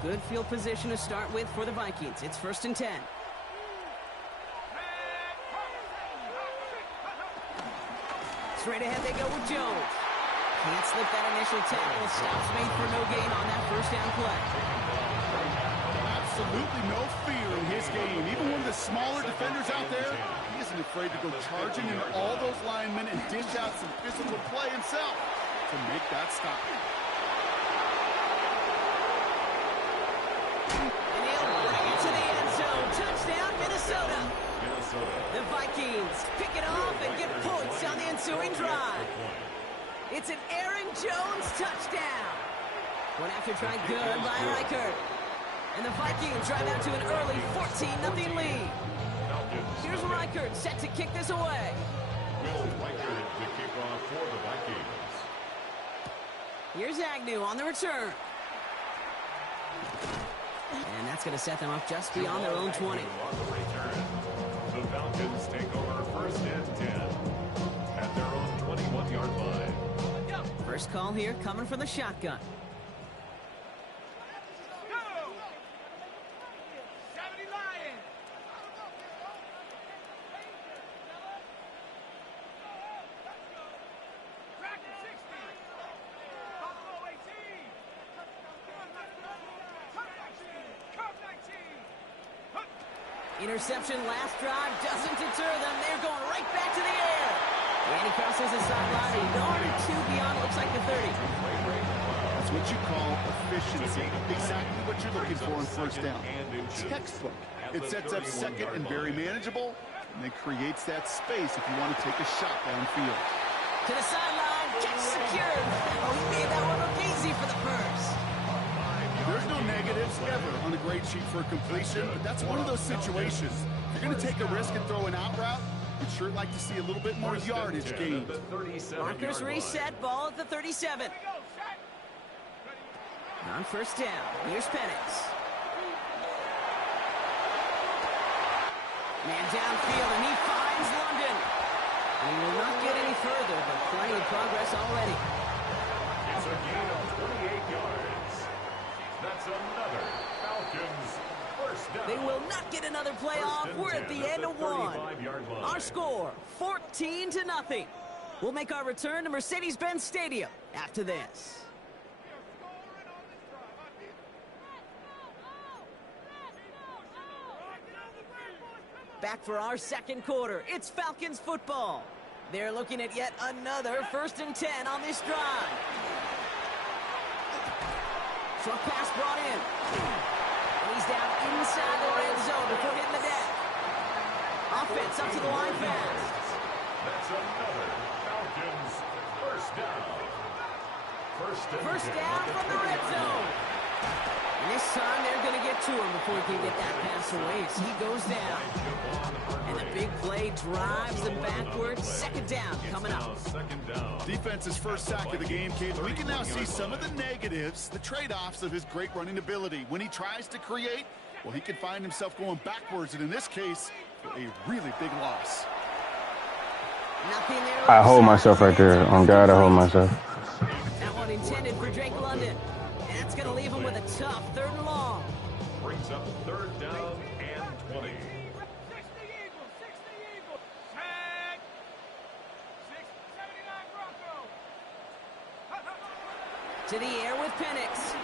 Good field position to start with for the Vikings. It's 1st and 10. Straight ahead they go with Jones. Can't slip that initial tackle. Stops made for no gain on that 1st down play. Absolutely no fear in his game. Even one of the smaller defenders out there, he isn't afraid to go charging into all those linemen and dish out some physical play himself to make that stop. And he'll bring it to the end zone. Touchdown, Minnesota. The Vikings pick it off and get points on the ensuing drive. It's an Aaron Jones touchdown. One after try good by Reichert. And the Vikings drive out to an early 14-0 lead. Here's Reichert set to kick this away. Will Reichert to kick off for the Vikings. Here's Agnew on the return. And that's going to set them up just beyond their own 20. The Falcons take over 1st and 10 at their own 21-yard line. First call here coming from the shotgun. Interception last drive doesn't deter them. They're going right back to the air. And he crosses the sideline. A yard or two beyond, looks like the 30. That's what you call efficiency. Exactly what you're looking for on 1st down. Textbook. It sets up 2nd and very manageable, and it creates that space if you want to take a shot downfield. To the sideline, catch secured. Oh, he made that one look easy for the first. There's no negatives ever on a grade sheet for a completion, but that's one of those situations. If you're going to take a risk and throw an out route, you'd sure like to see a little bit more yardage gained. Markers reset, ball at the 37. On 1st down, here's Penix. Man downfield, and he finds London. He will not get any further, but plenty of progress already. It's a gain of 28 yards. That's another Falcons 1st down. They will not get another playoff. We're at the end of one. Our score, 14-0. We'll make our return to Mercedes-Benz Stadium after this. Back for our second quarter. It's Falcons football. They're looking at yet another 1st and 10 on this drive. Short pass brought in. And he's down inside the red zone before hitting the deck. Offense up to the line fast. That's another Falcons first down. First down from the red zone. And this time they're going to get to him before he can get that pass away. So he goes down. And the big play drives them backwards. 2nd down coming up. Defense's first sack of the game, Kate. We can now see some of the negatives, the trade-offs of his great running ability. When he tries to create, well, he can find himself going backwards. And in this case, a really big loss. I hold myself right there. On God, I hold myself. That one intended for Drake London. And that's going to leave him with a tough 3rd and long. Brings up 3rd down and 20. To the air with Penix.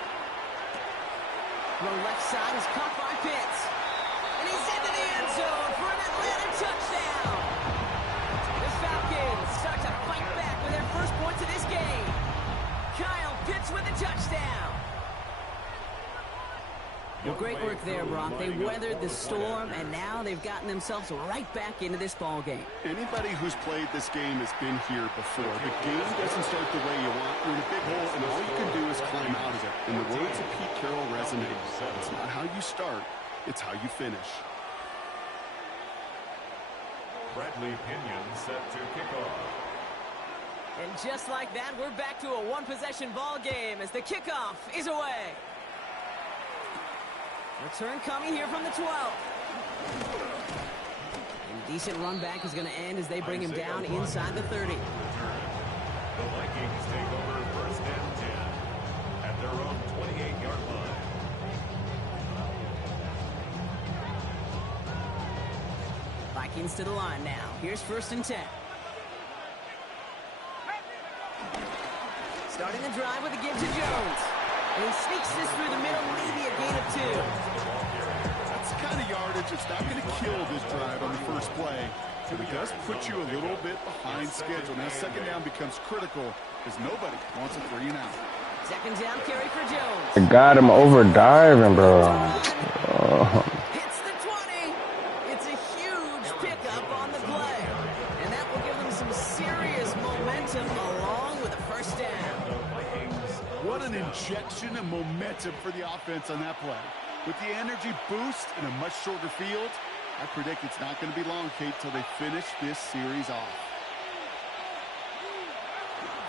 Throw left side is caught by Pitts. And he's into the end zone for an Atlanta touchdown. The Falcons start to fight back with their first points of this game. Kyle Pitts with a touchdown. Well, great work there, Brock. They weathered the storm, and now they've gotten themselves right back into this ball game. Anybody who's played this game has been here before. The game doesn't start the way you want. You're in a big hole, and all you can do is climb out of it. And the words of Pete Carroll resonate. It's not how you start, it's how you finish. Bradley Pinion set to kick off. And just like that, we're back to a one-possession ball game as the kickoff is away. Return coming here from the 12. And decent run back is going to end as they bring him down inside the 30. The Vikings take over 1st and 10 at their own 28-yard line. Vikings to the line now. Here's 1st and 10. Starting the drive with a give to Jones. And he sneaks this through the middle, maybe a gain of 2. That's the kind of yardage that's not going to kill this drive on the first play. But it does put you a little bit behind schedule. Now 2nd down becomes critical because nobody wants a 3 and out. 2nd down carry for Jones. I got him over diving, bro. Hits the 20. It's a huge pickup on the play. And that will give them some serious momentum along with a 1st down. What an injection of momentum for the offense on that play. With the energy boost in a much shorter field, I predict it's not going to be long, Kate, till they finish this series off.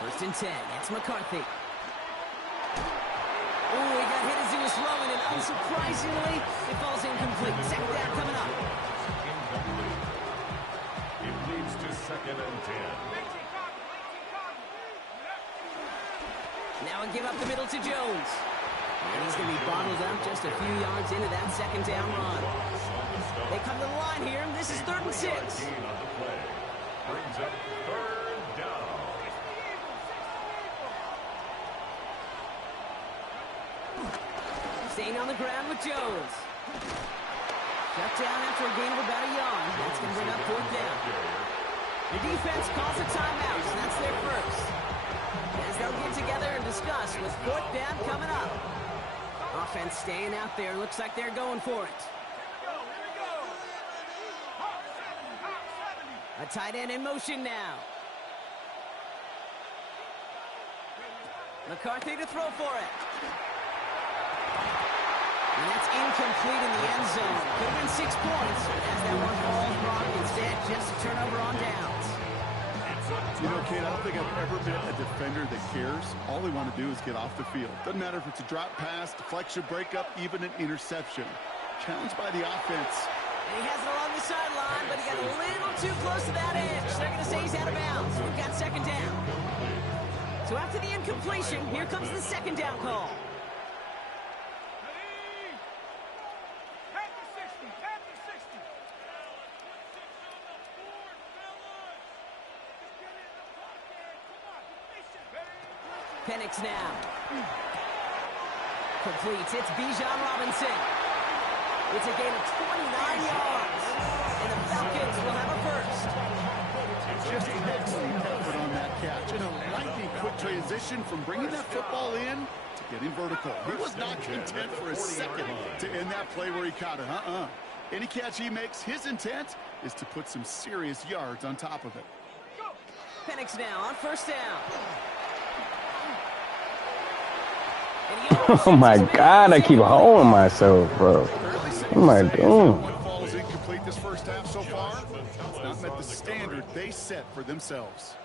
1st and 10. It's McCarthy. Oh, he got hit as he was throwing, and unsurprisingly, it falls incomplete. 2nd down coming up. Incomplete. It leads to 2nd and 10. Now a give up the middle to Jones. And he's going to be bottled up just a few yards into that 2nd down run. They come to the line here, and this is 3rd and 6. Brings up 3rd down. Staying on the ground with Jones. Shut down after a gain of about a yard. That's going to bring up 4th down. The defense calls a timeout, and that's their first. As they'll get together and discuss with 4th down coming up. Offense staying out there. Looks like they're going for it. A tight end in motion now. McCarthy to throw for it. And that's incomplete in the end zone. Could have been 6 points. As that one falls, Brock, instead just a turnover on downs. You know, Kate, I don't think I've ever met a defender that cares. All they want to do is get off the field. Doesn't matter if it's a drop pass, deflection, breakup, even an interception. Challenged by the offense. And he has it along the sideline, but he got a little too close to that edge. They're going to say he's out of bounds. We've got 2nd down. So after the incompletion, here comes the 2nd down call. Penix now. Completes. It's Bijan Robinson. It's a gain of 29 yards. and the Falcons will have a first. Just an excellent effort on that catch. And a lightning quick transition from bringing that football in to getting vertical. He was not content for a second to end that play where he caught it. Any catch he makes, his intent is to put some serious yards on top of it. Penix now on first down. Oh my God, I keep holding myself, bro. What am I doing? Falls incomplete this first half so far. It's not met the standard they set for themselves.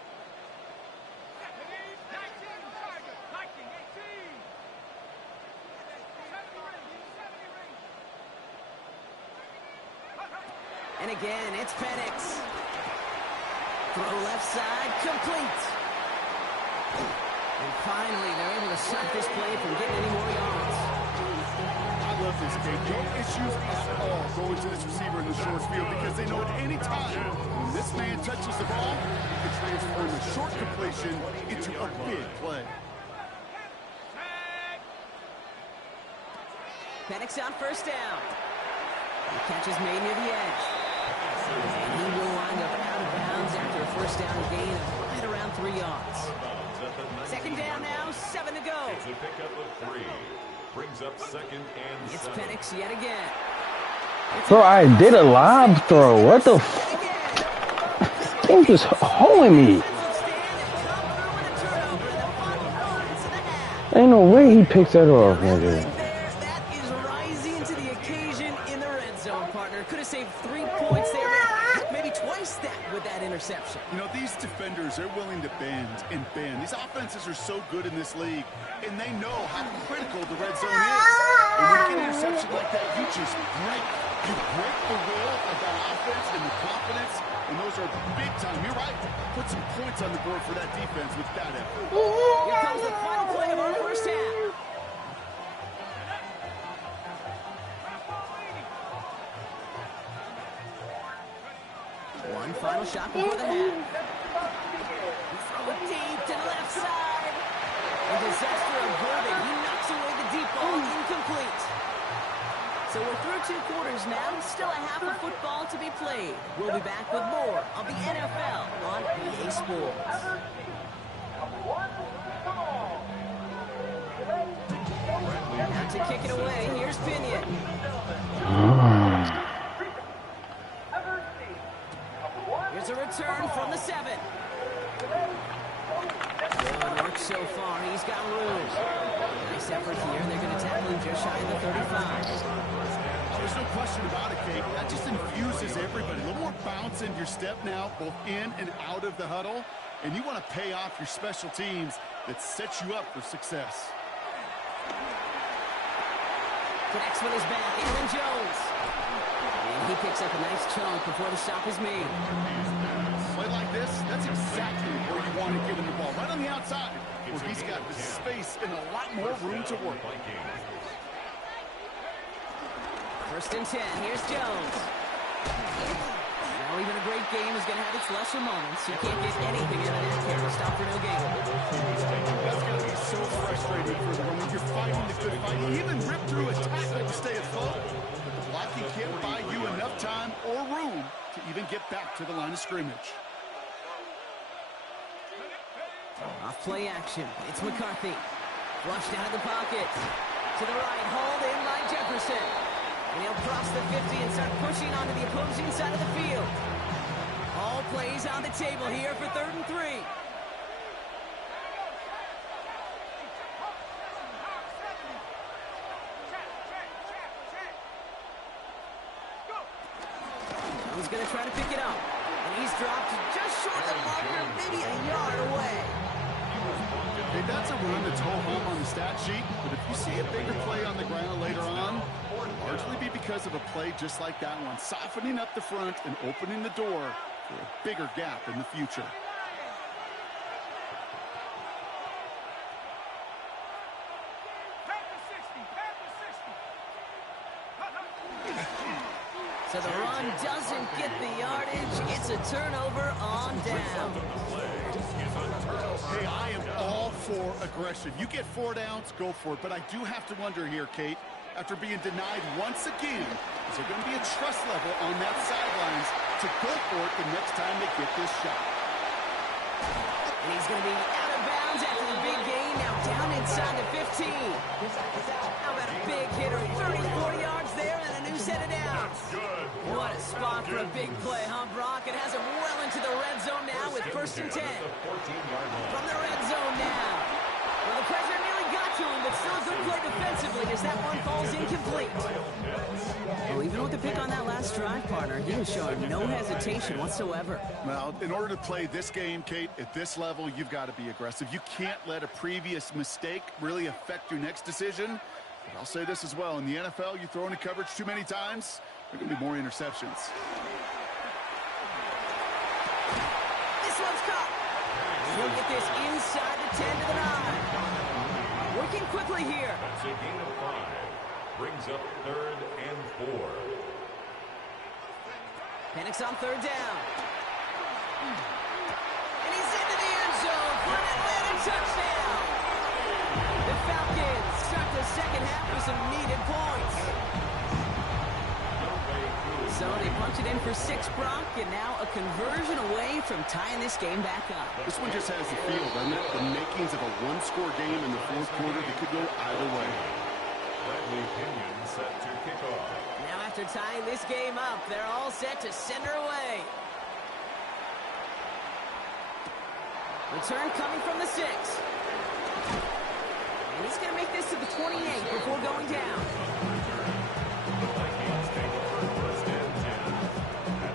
And again, it's Penix. Throw left side, complete. And finally, they're able to stop this play from getting any more yards. I love this game. No issues at all going to this receiver in the short field because they know at any time when this man touches the ball, he can transform a short completion into a big play. Penix on first down. The catch is made near the edge. And he will wind up out of bounds after a first down gain of right around 3 yards. Second down now, 7 to go. It's a pickup of 3. Brings up second and It's 7. Penix yet again. Bro, I did a lob throw. What the f? Thing just holding me. Ain't no way he picks that off, nigga. That is rising to the occasion in the red zone, partner. Could have saved 3 points there, maybe twice that with that interception. You know, these defenders, they're willing to bend and bend. These offenses are so good in this league, and they know how critical the red zone is. And when you get an interception like that, you just break. You break the will of that offense and the confidence, and those are big time. You're right. Put some points on the board for that defense with that effort. Here comes the final play of our first half. One final shot before the half. Throw it deep to the left side. And disaster averted. He knocks away the deep ball, incomplete. So we're through 2 quarters now. Still a half of football to be played. We'll be back with more of the NFL on EA Sports. Now to kick it away, here's Pinion. Here's a return from the 7. Good work so far. He's got room. Nice effort here. They're going to tackle him just shy of the 35. There's no question about it, Kate. That just infuses everybody. A little more bounce in your step now, both in and out of the huddle. And you want to pay off your special teams that sets you up for success. Connects with his back. Aaron Jones. And he picks up a nice chunk before the stop is made. Play like this, that's exactly where you want to get him the ball. Right on the outside, where he's got the space and a lot more room to work. First and 10. Here's Jones. Now even a great game is going to have its lesser moments. You can't get anything out of that carry. Stop for no gain. That's going to be so frustrating for them when you're fighting the good fight. You even rip through a tackle to stay afloat. But the blocking can't buy you enough time or room to even get back to the line of scrimmage. Off play action. It's McCarthy. Flushed out of the pocket. To the right. Hauled in by Jefferson. And he'll cross the 50 and start pushing onto the opposing side of the field. All plays on the table here for 3rd and 3. Jones going to try to pick it up. And he's dropped just short of the marker, maybe a yard away. Hey, that's a run that's ho-hum on the stat sheet, but if you see a bigger play on the ground later on, it'll largely be because of a play just like that one, softening up the front and opening the door for a bigger gap in the future. So the run doesn't get the yardage. It's a turnover on down. Hey, I am all for aggression. You get 4 downs, go for it. But I do have to wonder here, Kate, after being denied once again. Is there going to be a trust level on that sidelines to go for it the next time they get this shot? And he's going to be out of bounds after the big gain. Now down inside the 15. How about a big hitter? 30, 40 yards there and a new set of downs. What a spot for a big play, huh, Brock? It has him well into the red zone now with 1st and 10. From the red zone now. Well, the pressure nearly got to him, but still a good play defensively as that one falls incomplete. Well, even with the pick on that last drive, partner, he was showing no hesitation whatsoever. Well, in order to play this game, Kate, at this level, you've got to be aggressive. You can't let a previous mistake really affect your next decision. But I'll say this as well. In the NFL, you throw into coverage too many times, there are going to be more interceptions. This one's caught. He'll get this inside the 10 to the 9. Working quickly here. That's a gain of 5. Brings up 3rd and 4. Penix on 3rd down. And he's into the end zone for an Atlanta touchdown. The Falcons start the second half with some needed points. So they punch it in for 6, Brock, and now a conversion away from tying this game back up. This one just has the feel, doesn't it? The makings of a one-score game in the 4th quarter that could go either way. Bradley Pinion set to kick off. Now after tying this game up, they're all set to send her away. Return coming from the 6. And he's going to make this to the 28 before going down.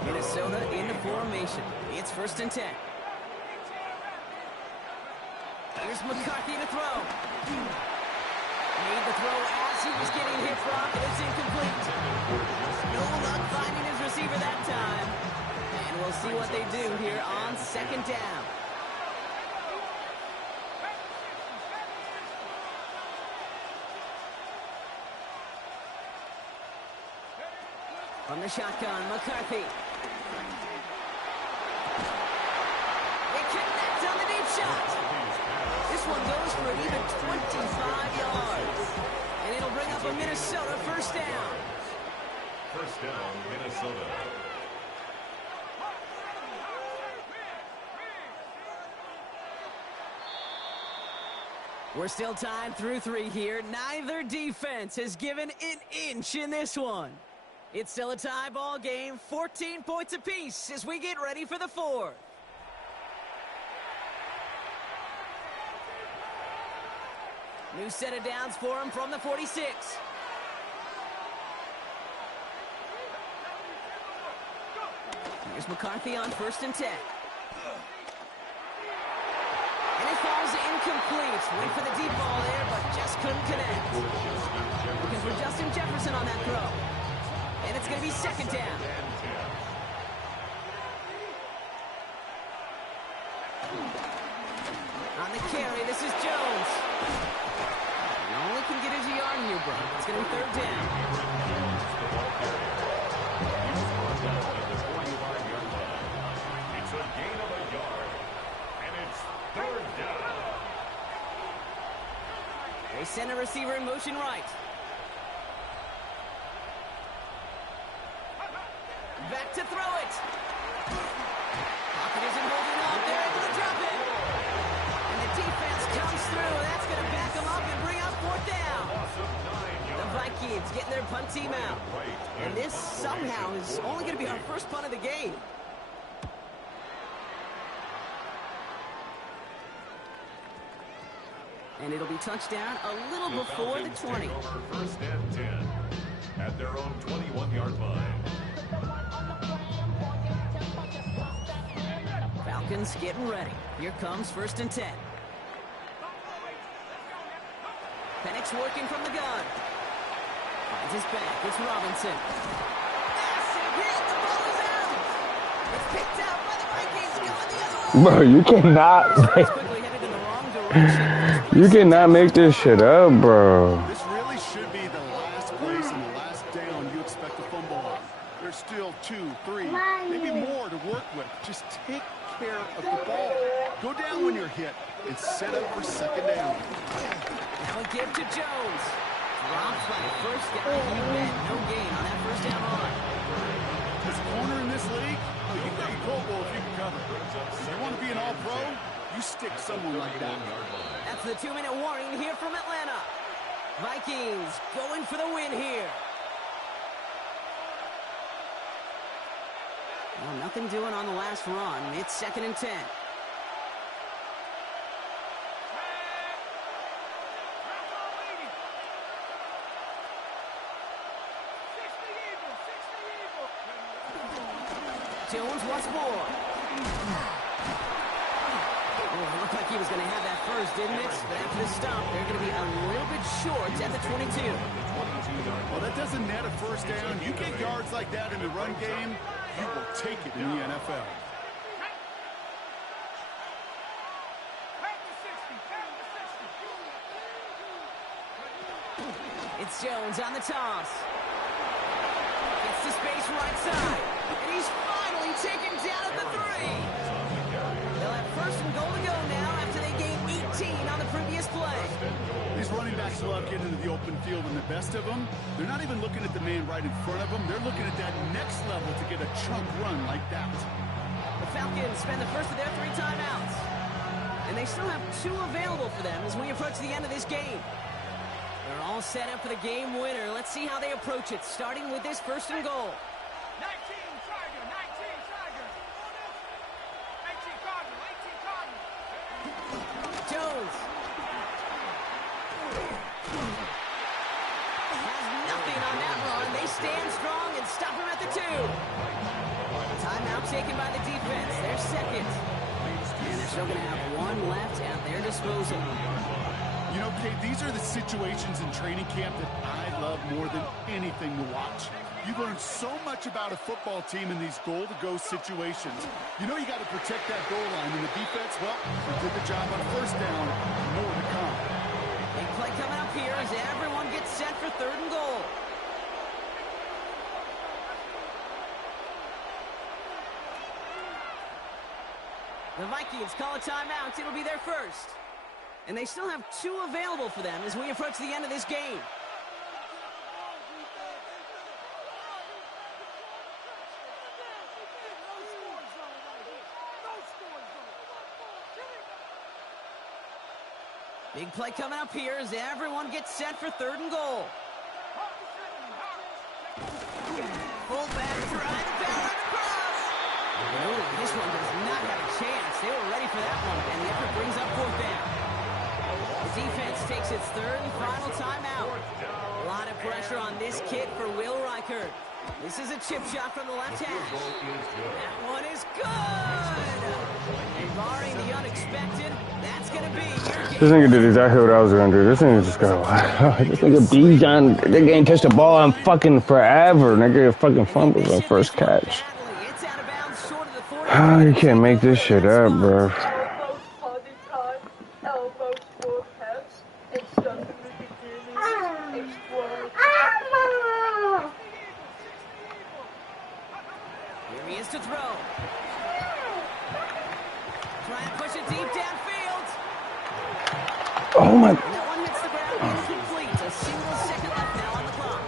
Minnesota in the formation. It's 1st and 10. Here's McCarthy to throw. Made the throw as he was getting hit, Brock, and it's incomplete. No luck finding his receiver that time. And we'll see what they do here on 2nd down. From the shotgun, McCarthy. They connect on the deep shot. This one goes for an even 25 yards. And it'll bring up a Minnesota 1st down. 1st down, Minnesota. We're still tied through 3 here. Neither defense has given an inch in this one. It's still a tie ball game, 14 points apiece as we get ready for the 4th. New set of downs for him from the 46. Here's McCarthy on 1st and 10. And it falls incomplete. Went for the deep ball there, but just couldn't connect. Looking for Justin Jefferson on that throw. And it's going to be 2nd down. On the carry, this is Jones. He only can get his yard here, bro. It's going to be 3rd down. It's a gain of a yard. And it's 3rd down. They send a receiver in motion right. Back to throw it. Pocket isn't holding up. They're able to drop it. And the defense comes through. That's going to back them up and bring up 4th down. The Vikings getting their punt team out. And this somehow is only going to be our first punt of the game. And it'll be touchdown a little before the 20. 1st and 10 at their own 21-yard line. Falcons getting ready. Here comes 1st and 10. Penix working from the gun. Finds his back. It's Robinson. Massive hit. The ball is out. It's picked out by the Vikings. Going the other way. Bro, you cannot. Quickly headed in the wrong direction. You cannot make this shit up, bro. This really should be the last place and the last down you expect to fumble on. There's still 2, 3, maybe more to work with. Just take care of the ball. Go down when you're hit and set up for 2nd down. Now a give to Jones. Dropped by the first guy. You bet. No gain on that first down run. This corner in this league, you got your Colt Wolf, you can cover. If you want to be an all-pro, you stick someone like that. That's the 2-minute warning here from Atlanta. Vikings going for the win here. Well, nothing doing on the last run. It's 2nd and 10. Jones once more. Oh, it looked like he was going to have that first, didn't it? But after the stop, they're going to be a little bit short at the 22. Well, that doesn't net a first down. You get yards like that in the run game, you will take it in the NFL. It's Jones on the toss. Gets to space right side. And he's finally taken down at the 3. They'll have 1st and goal to go now after they gained 18 on the previous play. These running backs love getting into the open field, and the best of them, they're not even looking at the man right in front of them. They're looking at that next level to get a chunk run like that. The Falcons spend the first of their 3 timeouts. And they still have 2 available for them as we approach the end of this game. They're all set up for the game winner. Let's see how they approach it, starting with this 1st and goal. 19 Tiger, 19 Tiger. 18 Cardinal, 18 Cardinal. Jones. Has nothing on that run. They stand strong and stop him at the 2. Timeout taken by the defense. They're 2nd. And they're still going to have 1 left at their disposal. You know, Kate, these are the situations in training camp that I love more than anything to watch. You learn so much about a football team in these goal-to-go situations. You know you got to protect that goal line, and the defense, well, they did the job on 1st down. More to come. Big play coming up here as everyone gets set for 3rd and goal. The Vikings call a timeout. It'll be their first. And they still have 2 available for them as we approach the end of this game. Big play coming up here as everyone gets set for 3rd and goal. Fullback trying to power across. Oh, this one does not have a chance. They were ready for that one, and the effort brings up 4th down. The defense takes its 3rd and final timeout. A lot of pressure on this kid for Will Reichert. This is a chip shot from the left hash. That one is good. And barring the unexpected, that's going to be your game. This nigga did exactly what I was gonna do. This nigga just got this nigga Bijan. Nigga ain't touched the ball in fucking forever. Nigga fucking fumbles on 1st catch. You can't make this shit up, bro. Here he is to throw. Try and push it deep downfield. Oh my. And that one hits the ground incomplete. A single second left now on the clock.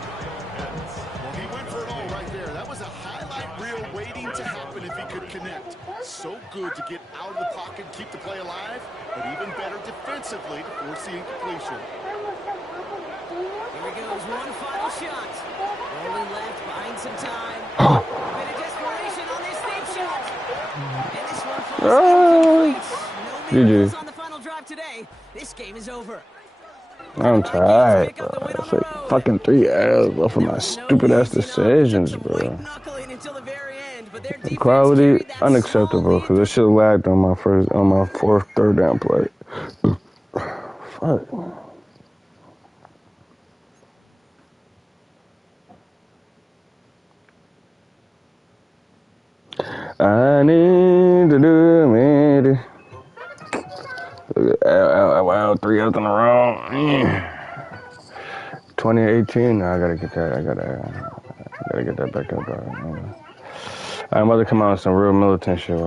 Well, he went for it all right there. That was a highlight reel waiting to happen if he could connect. So good to get out of the pocket and keep the play alive, but even better defensively to force the incompletion. Here he goes, one final shot. Only left, buying some time. A bit of desperation on this deep shot. And this one falls incomplete. No miracles on the final drive today. This game is over. I'm tired, bro. It's like fucking 3 L's off of my stupid ass decisions, bro. Quality unacceptable because this shit lagged on my 4th 3rd down play. Fuck. I need to do it. Wow, 3 L's in a row. 2018. I gotta get that. I gotta get that back up, bro. I'm about to come out with some real militant shit.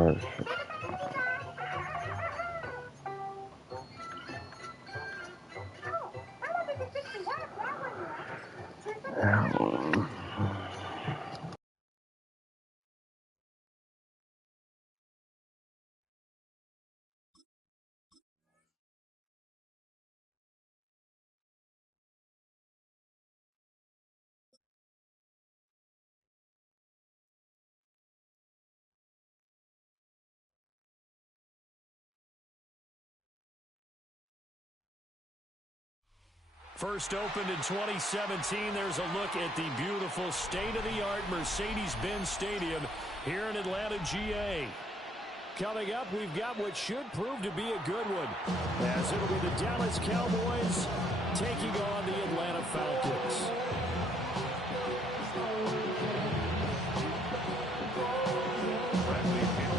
First opened in 2017. There's a look at the beautiful state-of-the-art Mercedes-Benz Stadium here in Atlanta, GA. Coming up, we've got what should prove to be a good one, as it'll be the Dallas Cowboys taking on the Atlanta Falcons.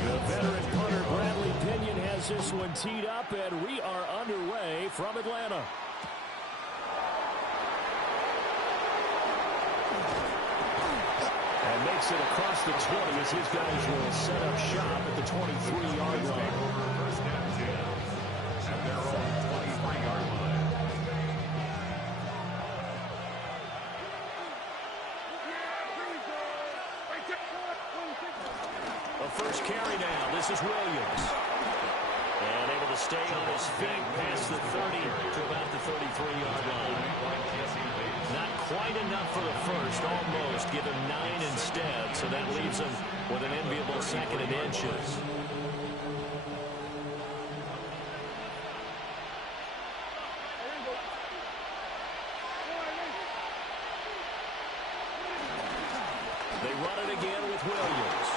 The veteran punter Bradley Pinion has this one teed up, and we are underway from Atlanta. And makes it across the 20 as his guys will set up shop at the 23-yard line. First and 10 at their own 23-yard line. A first carry now. This is Williams. And able to stay on his feet past the 30 to about the 33-yard line. Not quite enough for the first, almost. Give him 9 instead, so that leaves him with an enviable second and inches. They run it again with Williams.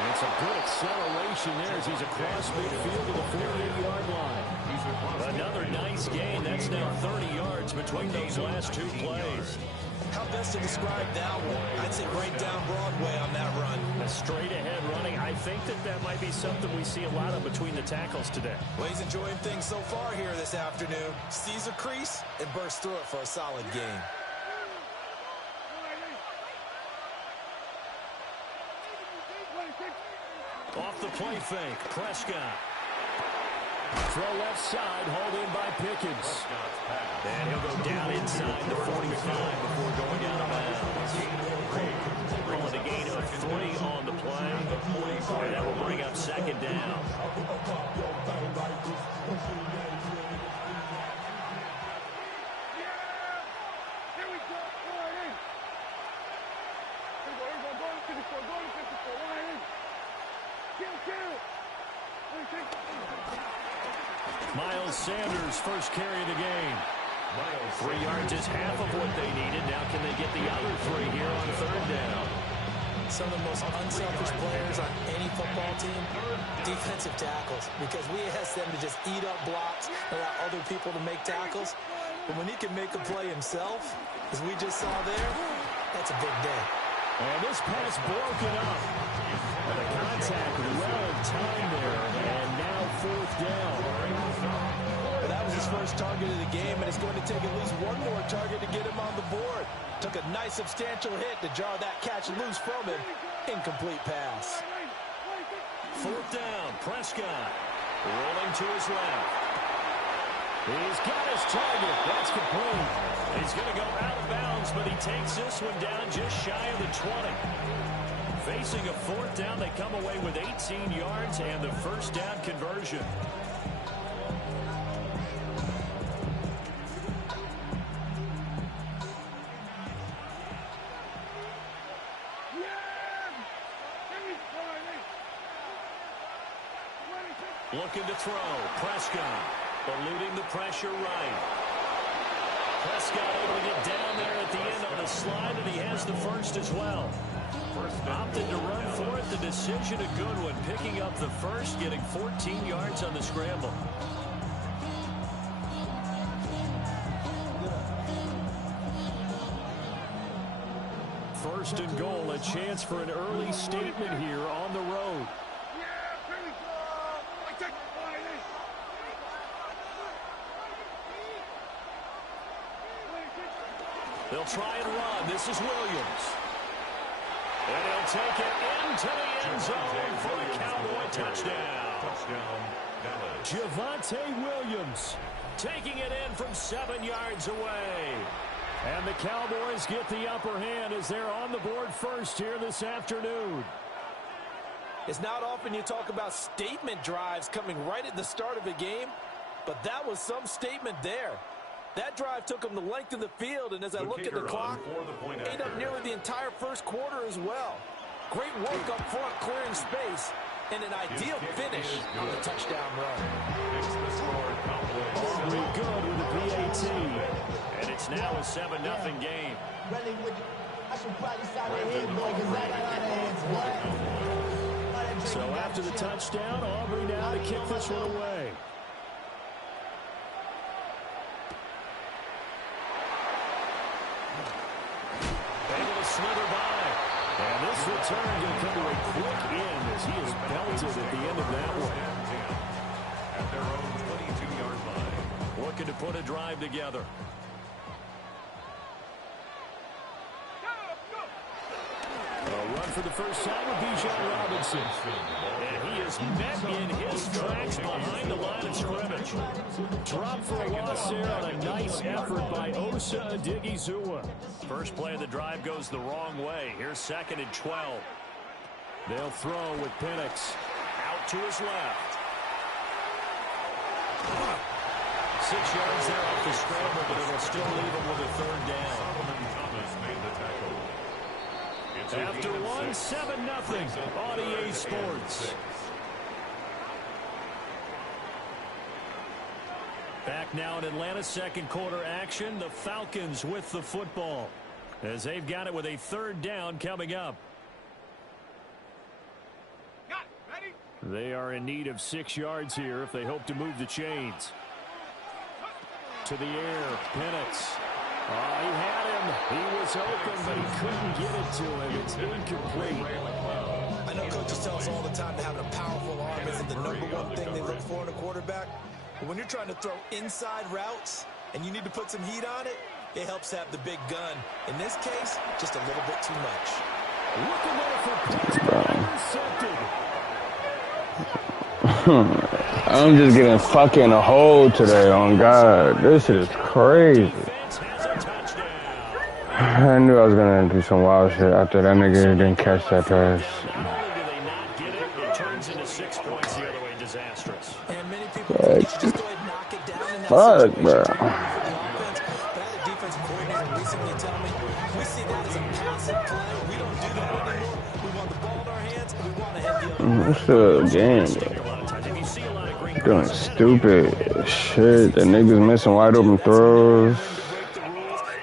And some good acceleration there as he's across midfield to the 48-yard line. Another nice gain. That's now 30 yards between those last two plays. How best to describe that one? I'd say right down Broadway on that run. A straight-ahead running. I think that might be something we see a lot of between the tackles today. Well, he's enjoying things so far here this afternoon. Sees a crease and bursts through it for a solid gain. Off the play fake, Prescott. Throw left side, hauled in by Pickens. And he'll go down inside the 45 before going out of bounds. Rolling a gain of 3 on the play. And that will bring up second down. Miles Sanders, first carry of the game. 3 yards is half of what they needed. Now can they get the other 3 here on third down? Some of the most unselfish players on any football team, defensive tackles, because we ask them to just eat up blocks, allow other people to make tackles. But when he can make a play himself, as we just saw there, that's a big day. And this pass broken up. And the contact well timed there. And now fourth down. But that was his first target of the game, and it's going to take at least one more target to get him on the board. Took a nice substantial hit to jar that catch loose from him. Incomplete pass. Fourth down, Prescott rolling to his left. He's got his target. That's complete. He's going to go out of bounds, but he takes this one down just shy of the 20. Facing a fourth down, they come away with 18 yards and the first down conversion. Looking to throw. Prescott eluding the pressure right. Prescott able to get down there at the end on the slide, and he has the first as well. Opted to run for it. The decision a good one. Picking up the first, getting 14 yards on the scramble. First and goal, a chance for an early statement here on the road. They'll try and run. This is Williams. And he'll take it into the end zone for a Cowboy touchdown. Javonte Williams taking it in from 7 yards away. And the Cowboys get the upper hand as they're on the board first here this afternoon. It's not often you talk about statement drives coming right at the start of a game, but that was some statement there. That drive took them the length of the field, and as I look at the clock, ate up nearly the entire first quarter as well. Great work up front, clearing space, and an ideal finish on the touchdown run. All good with the And it's now a 7-0 game. So after the touchdown, Aubrey now to kick this one away. Able to slither by. And this return going to come to a quick end as he is belted at the end of that one. At their own 22-yard line. Looking to put a drive together. A run for the first time with Bijan Robinson. And he is met in his tracks behind the line of scrimmage. Drop for a loss there on a nice effort by Osa Odighizuwa. First play of the drive goes the wrong way. Here's 2nd and 12. They'll throw with Penix out to his left. 6 yards there off the scramble, but it'll still leave him with a 3rd down. Solomon Thomas made the tackle. After 7-0 on EA Sports. Back now in Atlanta, 2nd quarter action. The Falcons with the football as they've got it with a 3rd down coming up. They are in need of 6 yards here if they hope to move the chains. To the air, Penix. Oh, he had him. He was open, but he couldn't get it to him. It's incomplete. I know coaches tell us all the time that having a powerful arm isn't the #1 thing they look for in a quarterback. But when you're trying to throw inside routes and you need to put some heat on it, it helps have the big gun. In this case, just a little bit too much. Looking there for Pittsburgh. Intercepted. I'm just getting fucking a hole today, on God. This shit is crazy. I knew I was going to do some wild shit after that nigga didn't catch that pass. Fuck, bro. What's the game, bro? Doing stupid shit. The niggas missing wide open throws.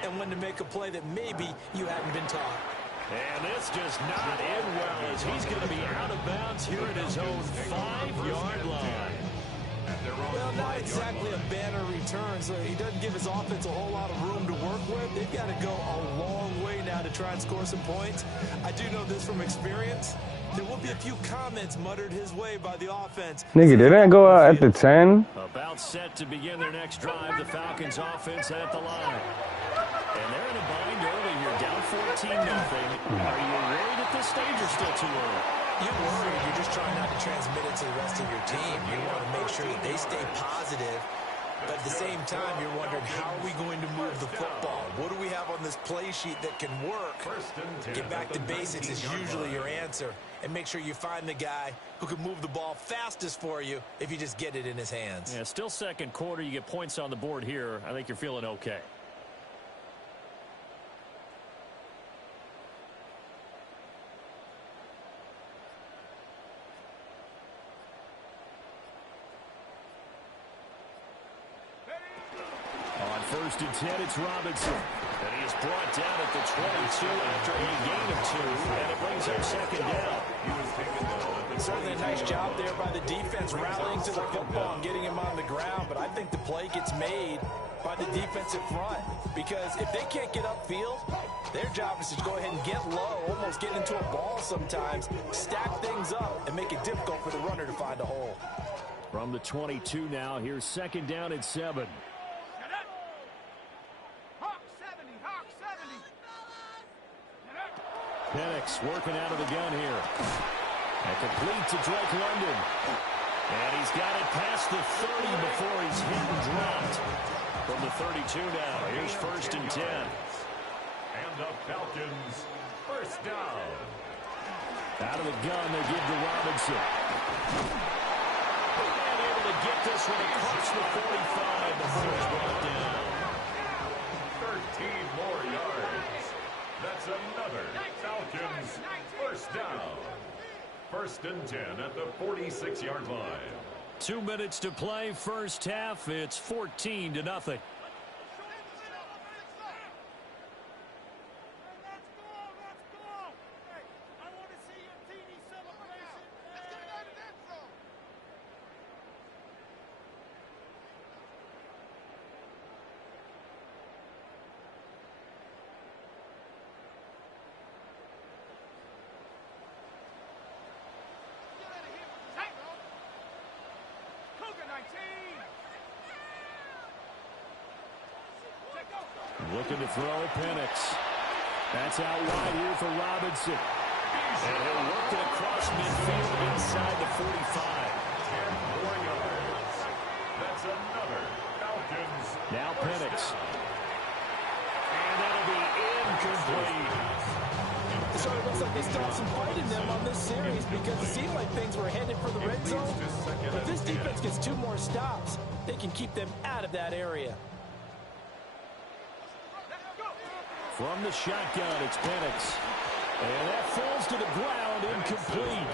And when to make a play that maybe you hadn't been taught. And this just not in well as he's going to be out of bounds here at his own 5-yard line. Well, not exactly a banner return, so he doesn't give his offense a whole lot of room to work with. They've got to go a long way now to try and score some points. I do know this from experience. There will be a few comments muttered his way by the offense. Nigga, did that go out at the 10? About set to begin their next drive. The Falcons offense at the line. And they're in a bind early here, down 14-0. Are you worried at this stage or still too early? You're worried. You're just trying not to transmit it to the rest of your team. You want to make sure that they stay positive. But at the same time, you're wondering, how are we going to move the football? What do we have on this play sheet that can work? Get back to basics is usually your answer. And make sure you find the guy who can move the ball fastest for you if you just get it in his hands. Yeah, still 2nd quarter. You get points on the board here. I think you're feeling okay. On 1st and 10, it's Robinson. And he is brought down at the 22 after a gain of 2. And it brings up 2nd down. Certainly a nice job there by the defense rallying to the football and getting him on the ground. But I think the play gets made by the defensive front. Because if they can't get upfield, their job is to go ahead and get low, almost get into a ball sometimes, stack things up, and make it difficult for the runner to find a hole. From the 22 now, here's 2nd down and 7. Penix working out of the gun here. And complete to Drake London. And he's got it past the 30 before he's hit and dropped. From the 32 now, here's 1st and 10. And the Falcons, 1st down. Out of the gun, they give to Robinson. And able to get this one across the 45 before he's brought down. 13 more yards. That's another Falcons 1st down. 1st and 10 at the 46-yard line. 2 minutes to play, first half. It's 14-0. Looking to throw, Penix. That's out wide here for Robinson. And he'll work it across midfield inside the 45. 10 more yards. That's another Falcons. Now Penix. And that'll be incomplete. So it looks like they stopped some fighting them on this series because it seemed like things were headed for the red zone. If this defense gets 2 more stops, they can keep them out of that area. From the shotgun, it's Penix. And that falls to the ground, incomplete.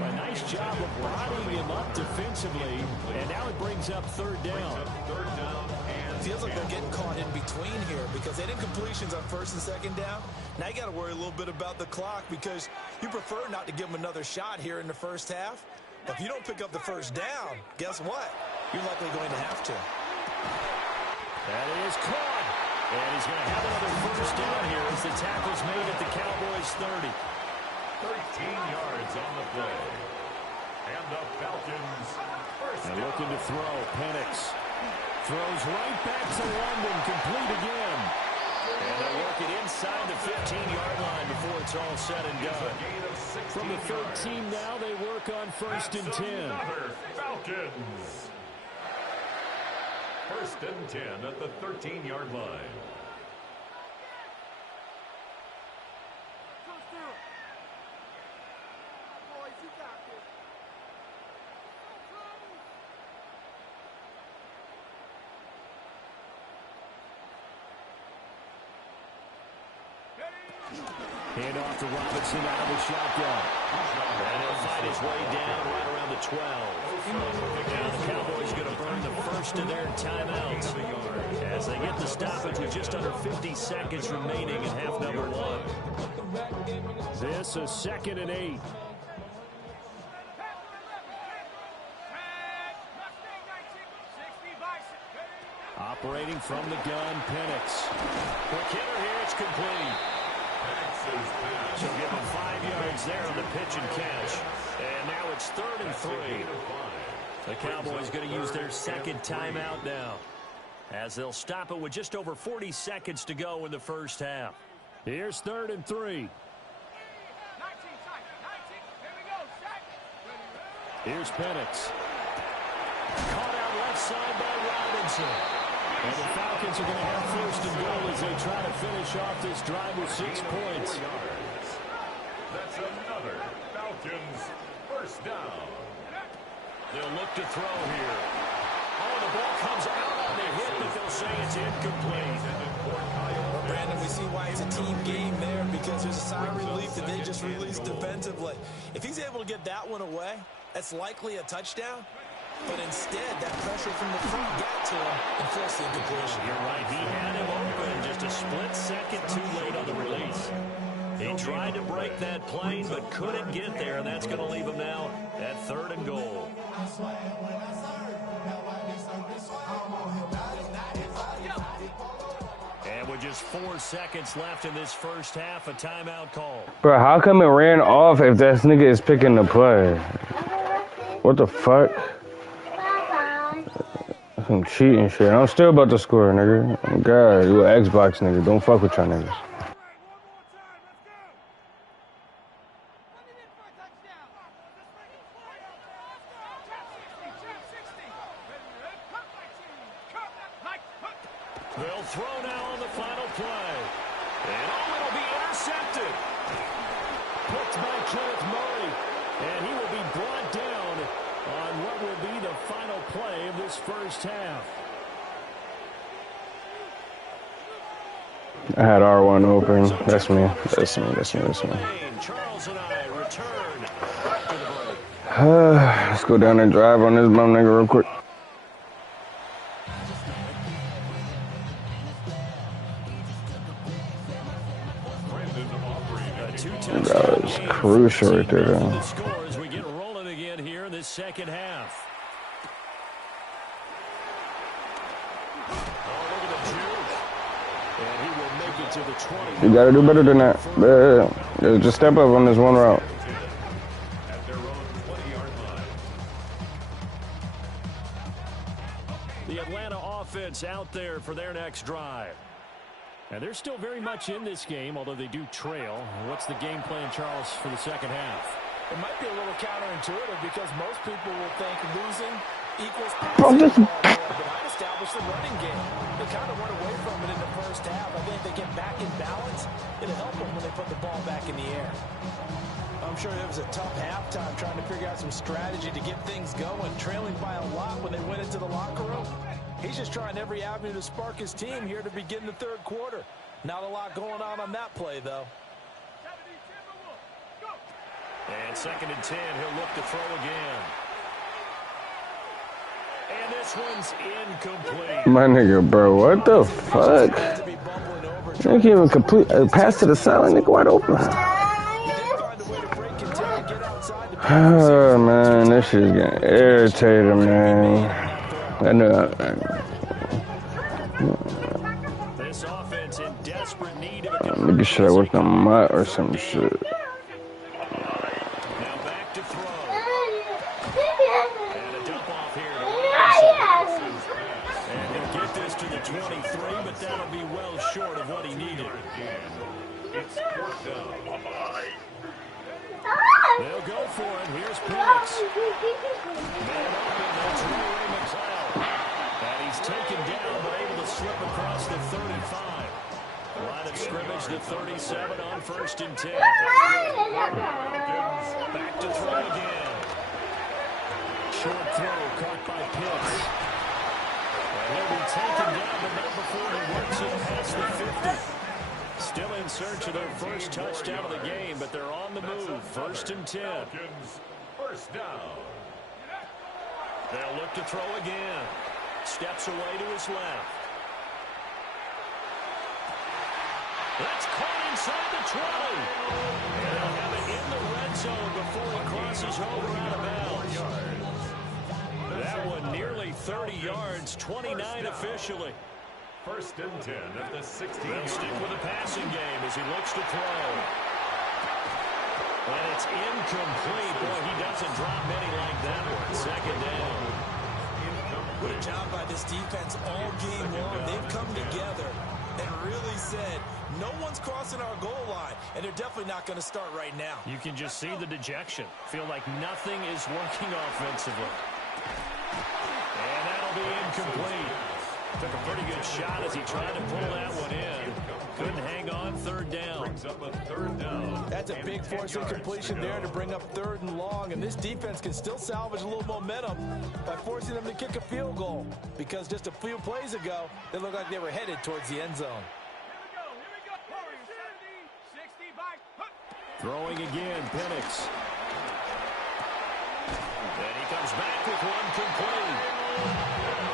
A nice job of bodying him up defensively. And now it brings up third down. Feels like they're getting caught in between here because they did completions on first and second down. Now you got to worry a little bit about the clock because you prefer not to give them another shot here in the first half. But if you don't pick up the first down, guess what? You're likely going to have to. That is caught. And he's going to have another first down here as the tackle's made at the Cowboys 30. 13 yards on the play. And the Falcons first And down. looking to throw, Penix. Throws right back to London, complete again. And they'll work it inside the 15-yard line before it's all said and done. From the third team now, they work on first and 10. Another Falcons. First and 10 at the 13-yard line. Hand off to Robinson out of the shotgun. And he'll fight his way down right around the 12. Now the Cowboys going to burn the first of their timeouts as they get the stoppage with just under 50 seconds remaining in half number 1. This is 2nd and 8. Operating from the gun, Penix. Quick hitter here, it's complete. So give him 5 yards there on the pitch and catch. And now it's 3rd and 3. The Cowboys going to use their second timeout now, as they'll stop it with just over 40 seconds to go in the first half. Here's 3rd and 3. Here's Penix. Caught out left side by Robinson. And the Falcons are going to have first and goal as they try to finish off this drive with 6 points. That's another Falcons first down. They'll look to throw here. Oh, the ball comes out on the hit, but they'll say it's incomplete. Well, Brandon, we see why it's a team game there because there's a sigh of relief that they just released defensively. If he's able to get that one away, that's likely a touchdown. But instead, that pressure from the front got to him and forced the incompletion. You're right. He had him open just a split second too late on the release. He tried to break that plane but couldn't get there, and that's going to leave him now at 3rd and goal. And with just 4 seconds left in this first half, a timeout call. Bro, how come it ran off if that nigga is picking the play? What the fuck? Some cheating shit. I'm still about to score, nigga. Oh, God, you an Xbox nigga. Don't fuck with y'all niggas. They'll throw now on the final play. And oh, it'll be intercepted. Picked by Kenneth Murray. And he will be brought down on what will be the final play of this first half. I had R1 open. That's me. That's me. That's me. That's me. Charles and I return to the break. Let's go down and drive on this bum nigga real quick. That was crucial right there, though. The score as we get rolling again here in this second half. Oh, look at the juke. And he will make it to the 20. You gotta do better than that. Yeah. Just step up on this one route. At their own 20-yard line. The Atlanta offense out there for their next drive. And they're still very much in this game, although they do trail. What's the game plan, Charles, for the second half? It might be a little counterintuitive because most people will think losing equals passing the ball more, but I'd establish the running game. They kind of went away from it in the first half. I think they get back in balance. It'll help them when they put the ball back in the air. I'm sure it was a tough halftime trying to figure out some strategy to get things going, trailing by a lot when they went into the locker room. He's just trying every avenue to spark his team here to begin the third quarter. Not a lot going on that play, though. And 2nd and 10, he'll look to throw again. And this one's incomplete. My nigga, bro, what the fuck? They can't even complete a pass to the sideline, nigga, wide open. Oh, man, this shit's getting irritating, man. I know. This offense in desperate need of a Nigga should have worked on Mutt or some shit. Now back to throw. And a dump off here to Robinson. And he'll get this to the 23, but that'll be well short of what he needed. It's 4th down. They'll go for it. Here's Penix. Man open, that's Ray McLeod. And he's taken down, but able to slip across the 35. Line of scrimmage to 37 on 1st and 10. Back to throw again. Short throw caught by Pitts. And he'll be taken down, but not before he works it past the 50. Still in search of their first touchdown of the game, but they're on the move. 1st and 10. First down. They'll look to throw again. Steps away to his left. That's caught inside the 20. And they'll have it in the red zone before he crosses over out of bounds. That one nearly 30 yards, 29 officially. 1st and 10 at the 16. They'll stick with the passing game as he looks to throw. And it's incomplete. Boy, he doesn't drop many like that one. 2nd down. Good job by this defense all game long. They've come together and really said, no one's crossing our goal line, and they're definitely not going to start right now. You can just see the dejection. Feel like nothing is working offensively. And that'll be incomplete. Took a pretty good shot as he tried to pull that one in. Couldn't hang on. 3rd down. Brings up a 3rd down. That's a big force incompletion there to bring up 3rd and long, and this defense can still salvage a little momentum by forcing them to kick a field goal, because just a few plays ago, they looked like they were headed towards the end zone. Throwing again, Penix. And he comes back with one complete.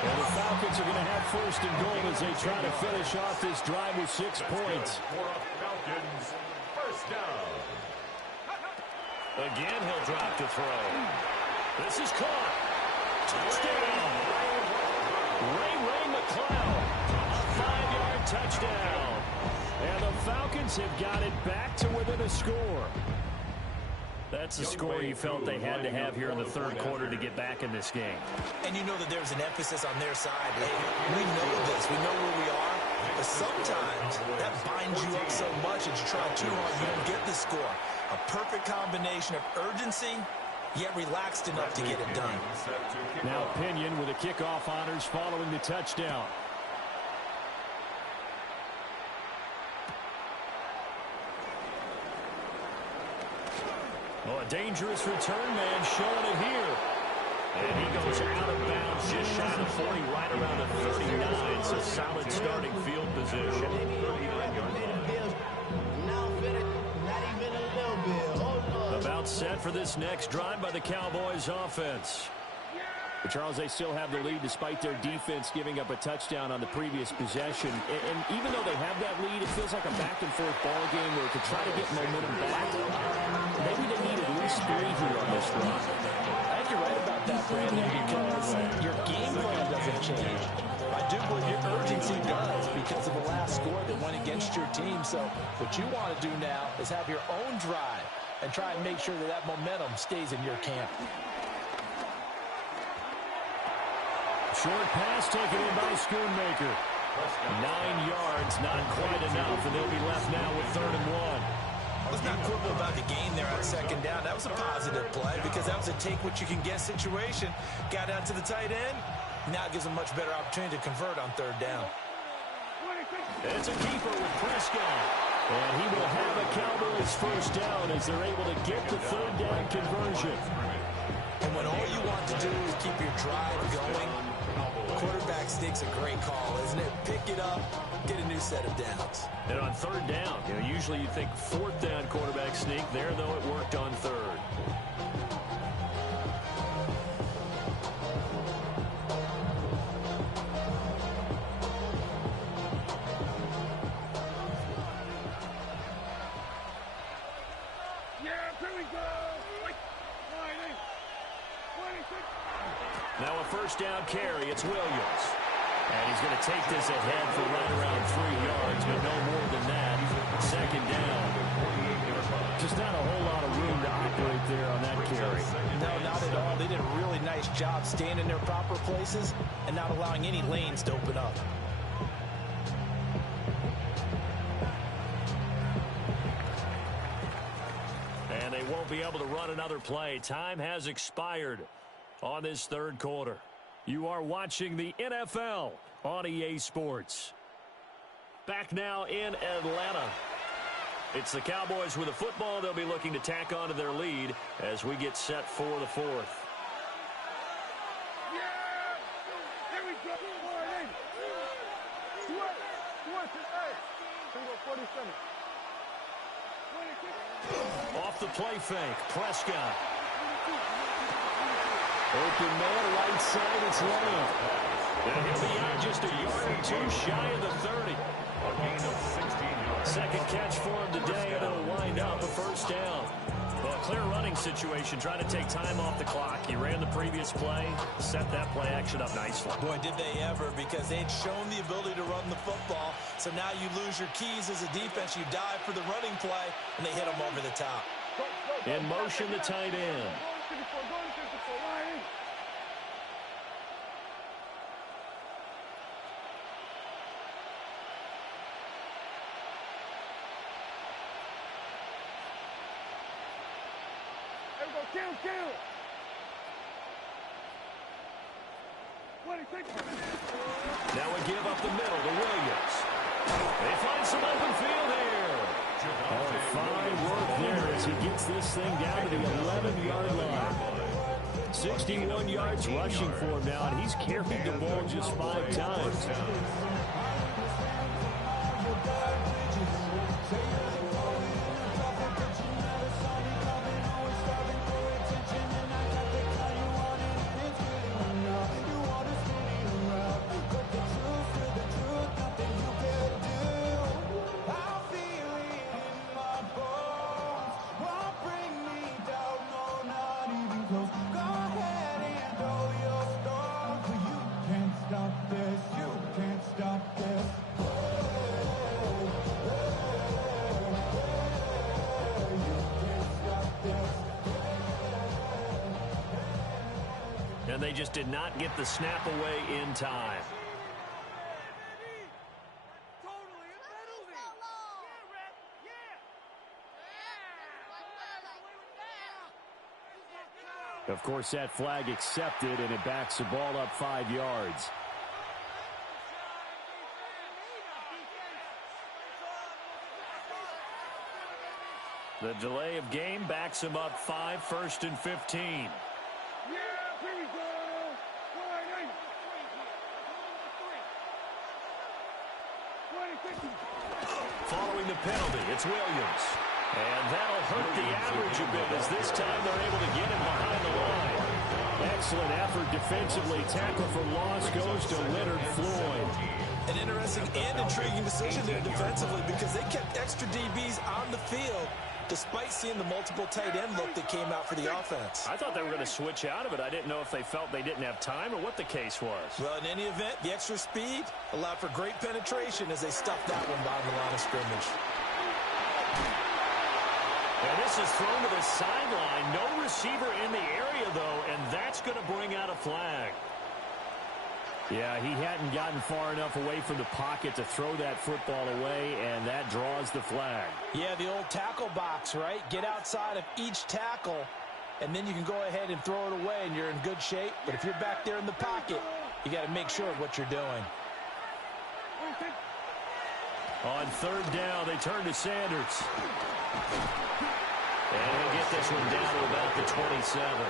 And the Falcons are going to have 1st and goal as they try to finish off this drive with 6 points. Falcons, 1st down. Again, he'll drop to throw. This is caught. Touchdown. Ray McLeod. A 5-yard touchdown. And the Falcons have got it back to within a score. That's the score you felt they had to have here in the 3rd quarter to get back in this game. And you know that there's an emphasis on their side. Hey, we know this. We know where we are. But sometimes that binds you up so much that you try too hard, you don't get the score. A perfect combination of urgency, yet relaxed enough to get it done. Now Pinion with the kickoff honors following the touchdown. Oh, a dangerous return man showing it here. And he goes out of bounds just shy of 40, right around the 39. It's a solid starting field position. About set for this next drive by the Cowboys offense. But Charles, they still have the lead despite their defense giving up a touchdown on the previous possession. And even though they have that lead, it feels like a back-and-forth ball game where to try to get momentum back, maybe they need at least 3 here on this run. I think you're right about that, Brandon, because your game plan doesn't change. I do believe your urgency does because of the last score that went against your team. So what you want to do now is have your own drive and try and make sure that that momentum stays in your camp. Short pass taken in by Schoonmaker. 9 yards, not quite enough, and they'll be left now with 3rd and 1. Let's not quibble about the gain there on 2nd down. That was a positive play because that was a take-what-you-can-get situation. Got out to the tight end. Now it gives them much better opportunity to convert on 3rd down. It's a keeper with Prescott. And he will have a Cowboys 1st down as they're able to get the 3rd down conversion. And when all you want to do is keep your drive going, quarterback sneak's a great call, isn't it? Pick it up, get a new set of downs. And on 3rd down, usually you think 4th down quarterback sneak. There, though, it worked on 3rd. Now a 1st down carry. It's Williams. And he's going to take this ahead for right around 3 yards, but no more than that. 2nd down. Just not a whole lot of room to operate there on that carry. No, not at all. They did a really nice job staying in their proper places and not allowing any lanes to open up. And they won't be able to run another play. Time has expired on this 3rd quarter. You are watching the NFL on EA Sports. Back now in Atlanta. It's the Cowboys with the football. They'll be looking to tack on to their lead as we get set for the 4th. Off the play fake, Prescott. Open man, right side, it's Lamb. And he'll be out just a yard or 2 shy of the 30. A gain of 16 yards. 2nd catch for him today, and it'll wind up a 1st down. Well, a clear running situation, trying to take time off the clock. He ran the previous play, set that play action up nicely. Boy, did they ever, because they'd shown the ability to run the football. So now you lose your keys as a defense. You dive for the running play, and they hit them over the top. In motion, the tight end. Now we give up the middle to Williams. They find some open field here. Oh, fine work there as he gets this thing down to the 11-yard line. 61 yards rushing for him now, and he's carried the ball just 5 times. And they just did not get the snap away in time. Of course, that flag accepted, and it backs the ball up 5 yards. The delay of game backs him up 5, 1st and 15. Following the penalty, it's Williams. And that'll hurt the average a bit as this time they're able to get him behind the line. Excellent effort defensively. Tackle for loss goes to Leonard Floyd. An interesting and intriguing decision there defensively because they kept extra DBs on the field despite seeing the multiple tight end look that came out for the offense. I thought they were going to switch out of it. I didn't know if they felt they didn't have time or what the case was. Well, in any event, the extra speed allowed for great penetration as they stuffed that one behind the line of scrimmage. And this is thrown to the sideline. No receiver in the area, though, and that's going to bring out a flag. Yeah, he hadn't gotten far enough away from the pocket to throw that football away, and that draws the flag. Yeah, the old tackle box, right? Get outside of each tackle, and then you can go ahead and throw it away, and you're in good shape. But if you're back there in the pocket, you got to make sure of what you're doing. On third down, they turn to Sanders. And he'll get this one down to about the 27.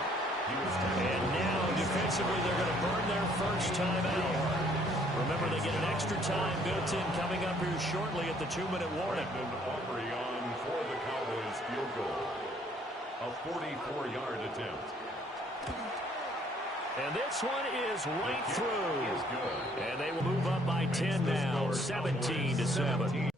And now, defensively, they're going to burn their first timeout. Remember, they get an extra time built in coming up here shortly at the 2-minute warning. Aubrey on for the Cowboys field goal. A 44-yard attempt. And this one is right through. And they will move up by 10 now, 17-7.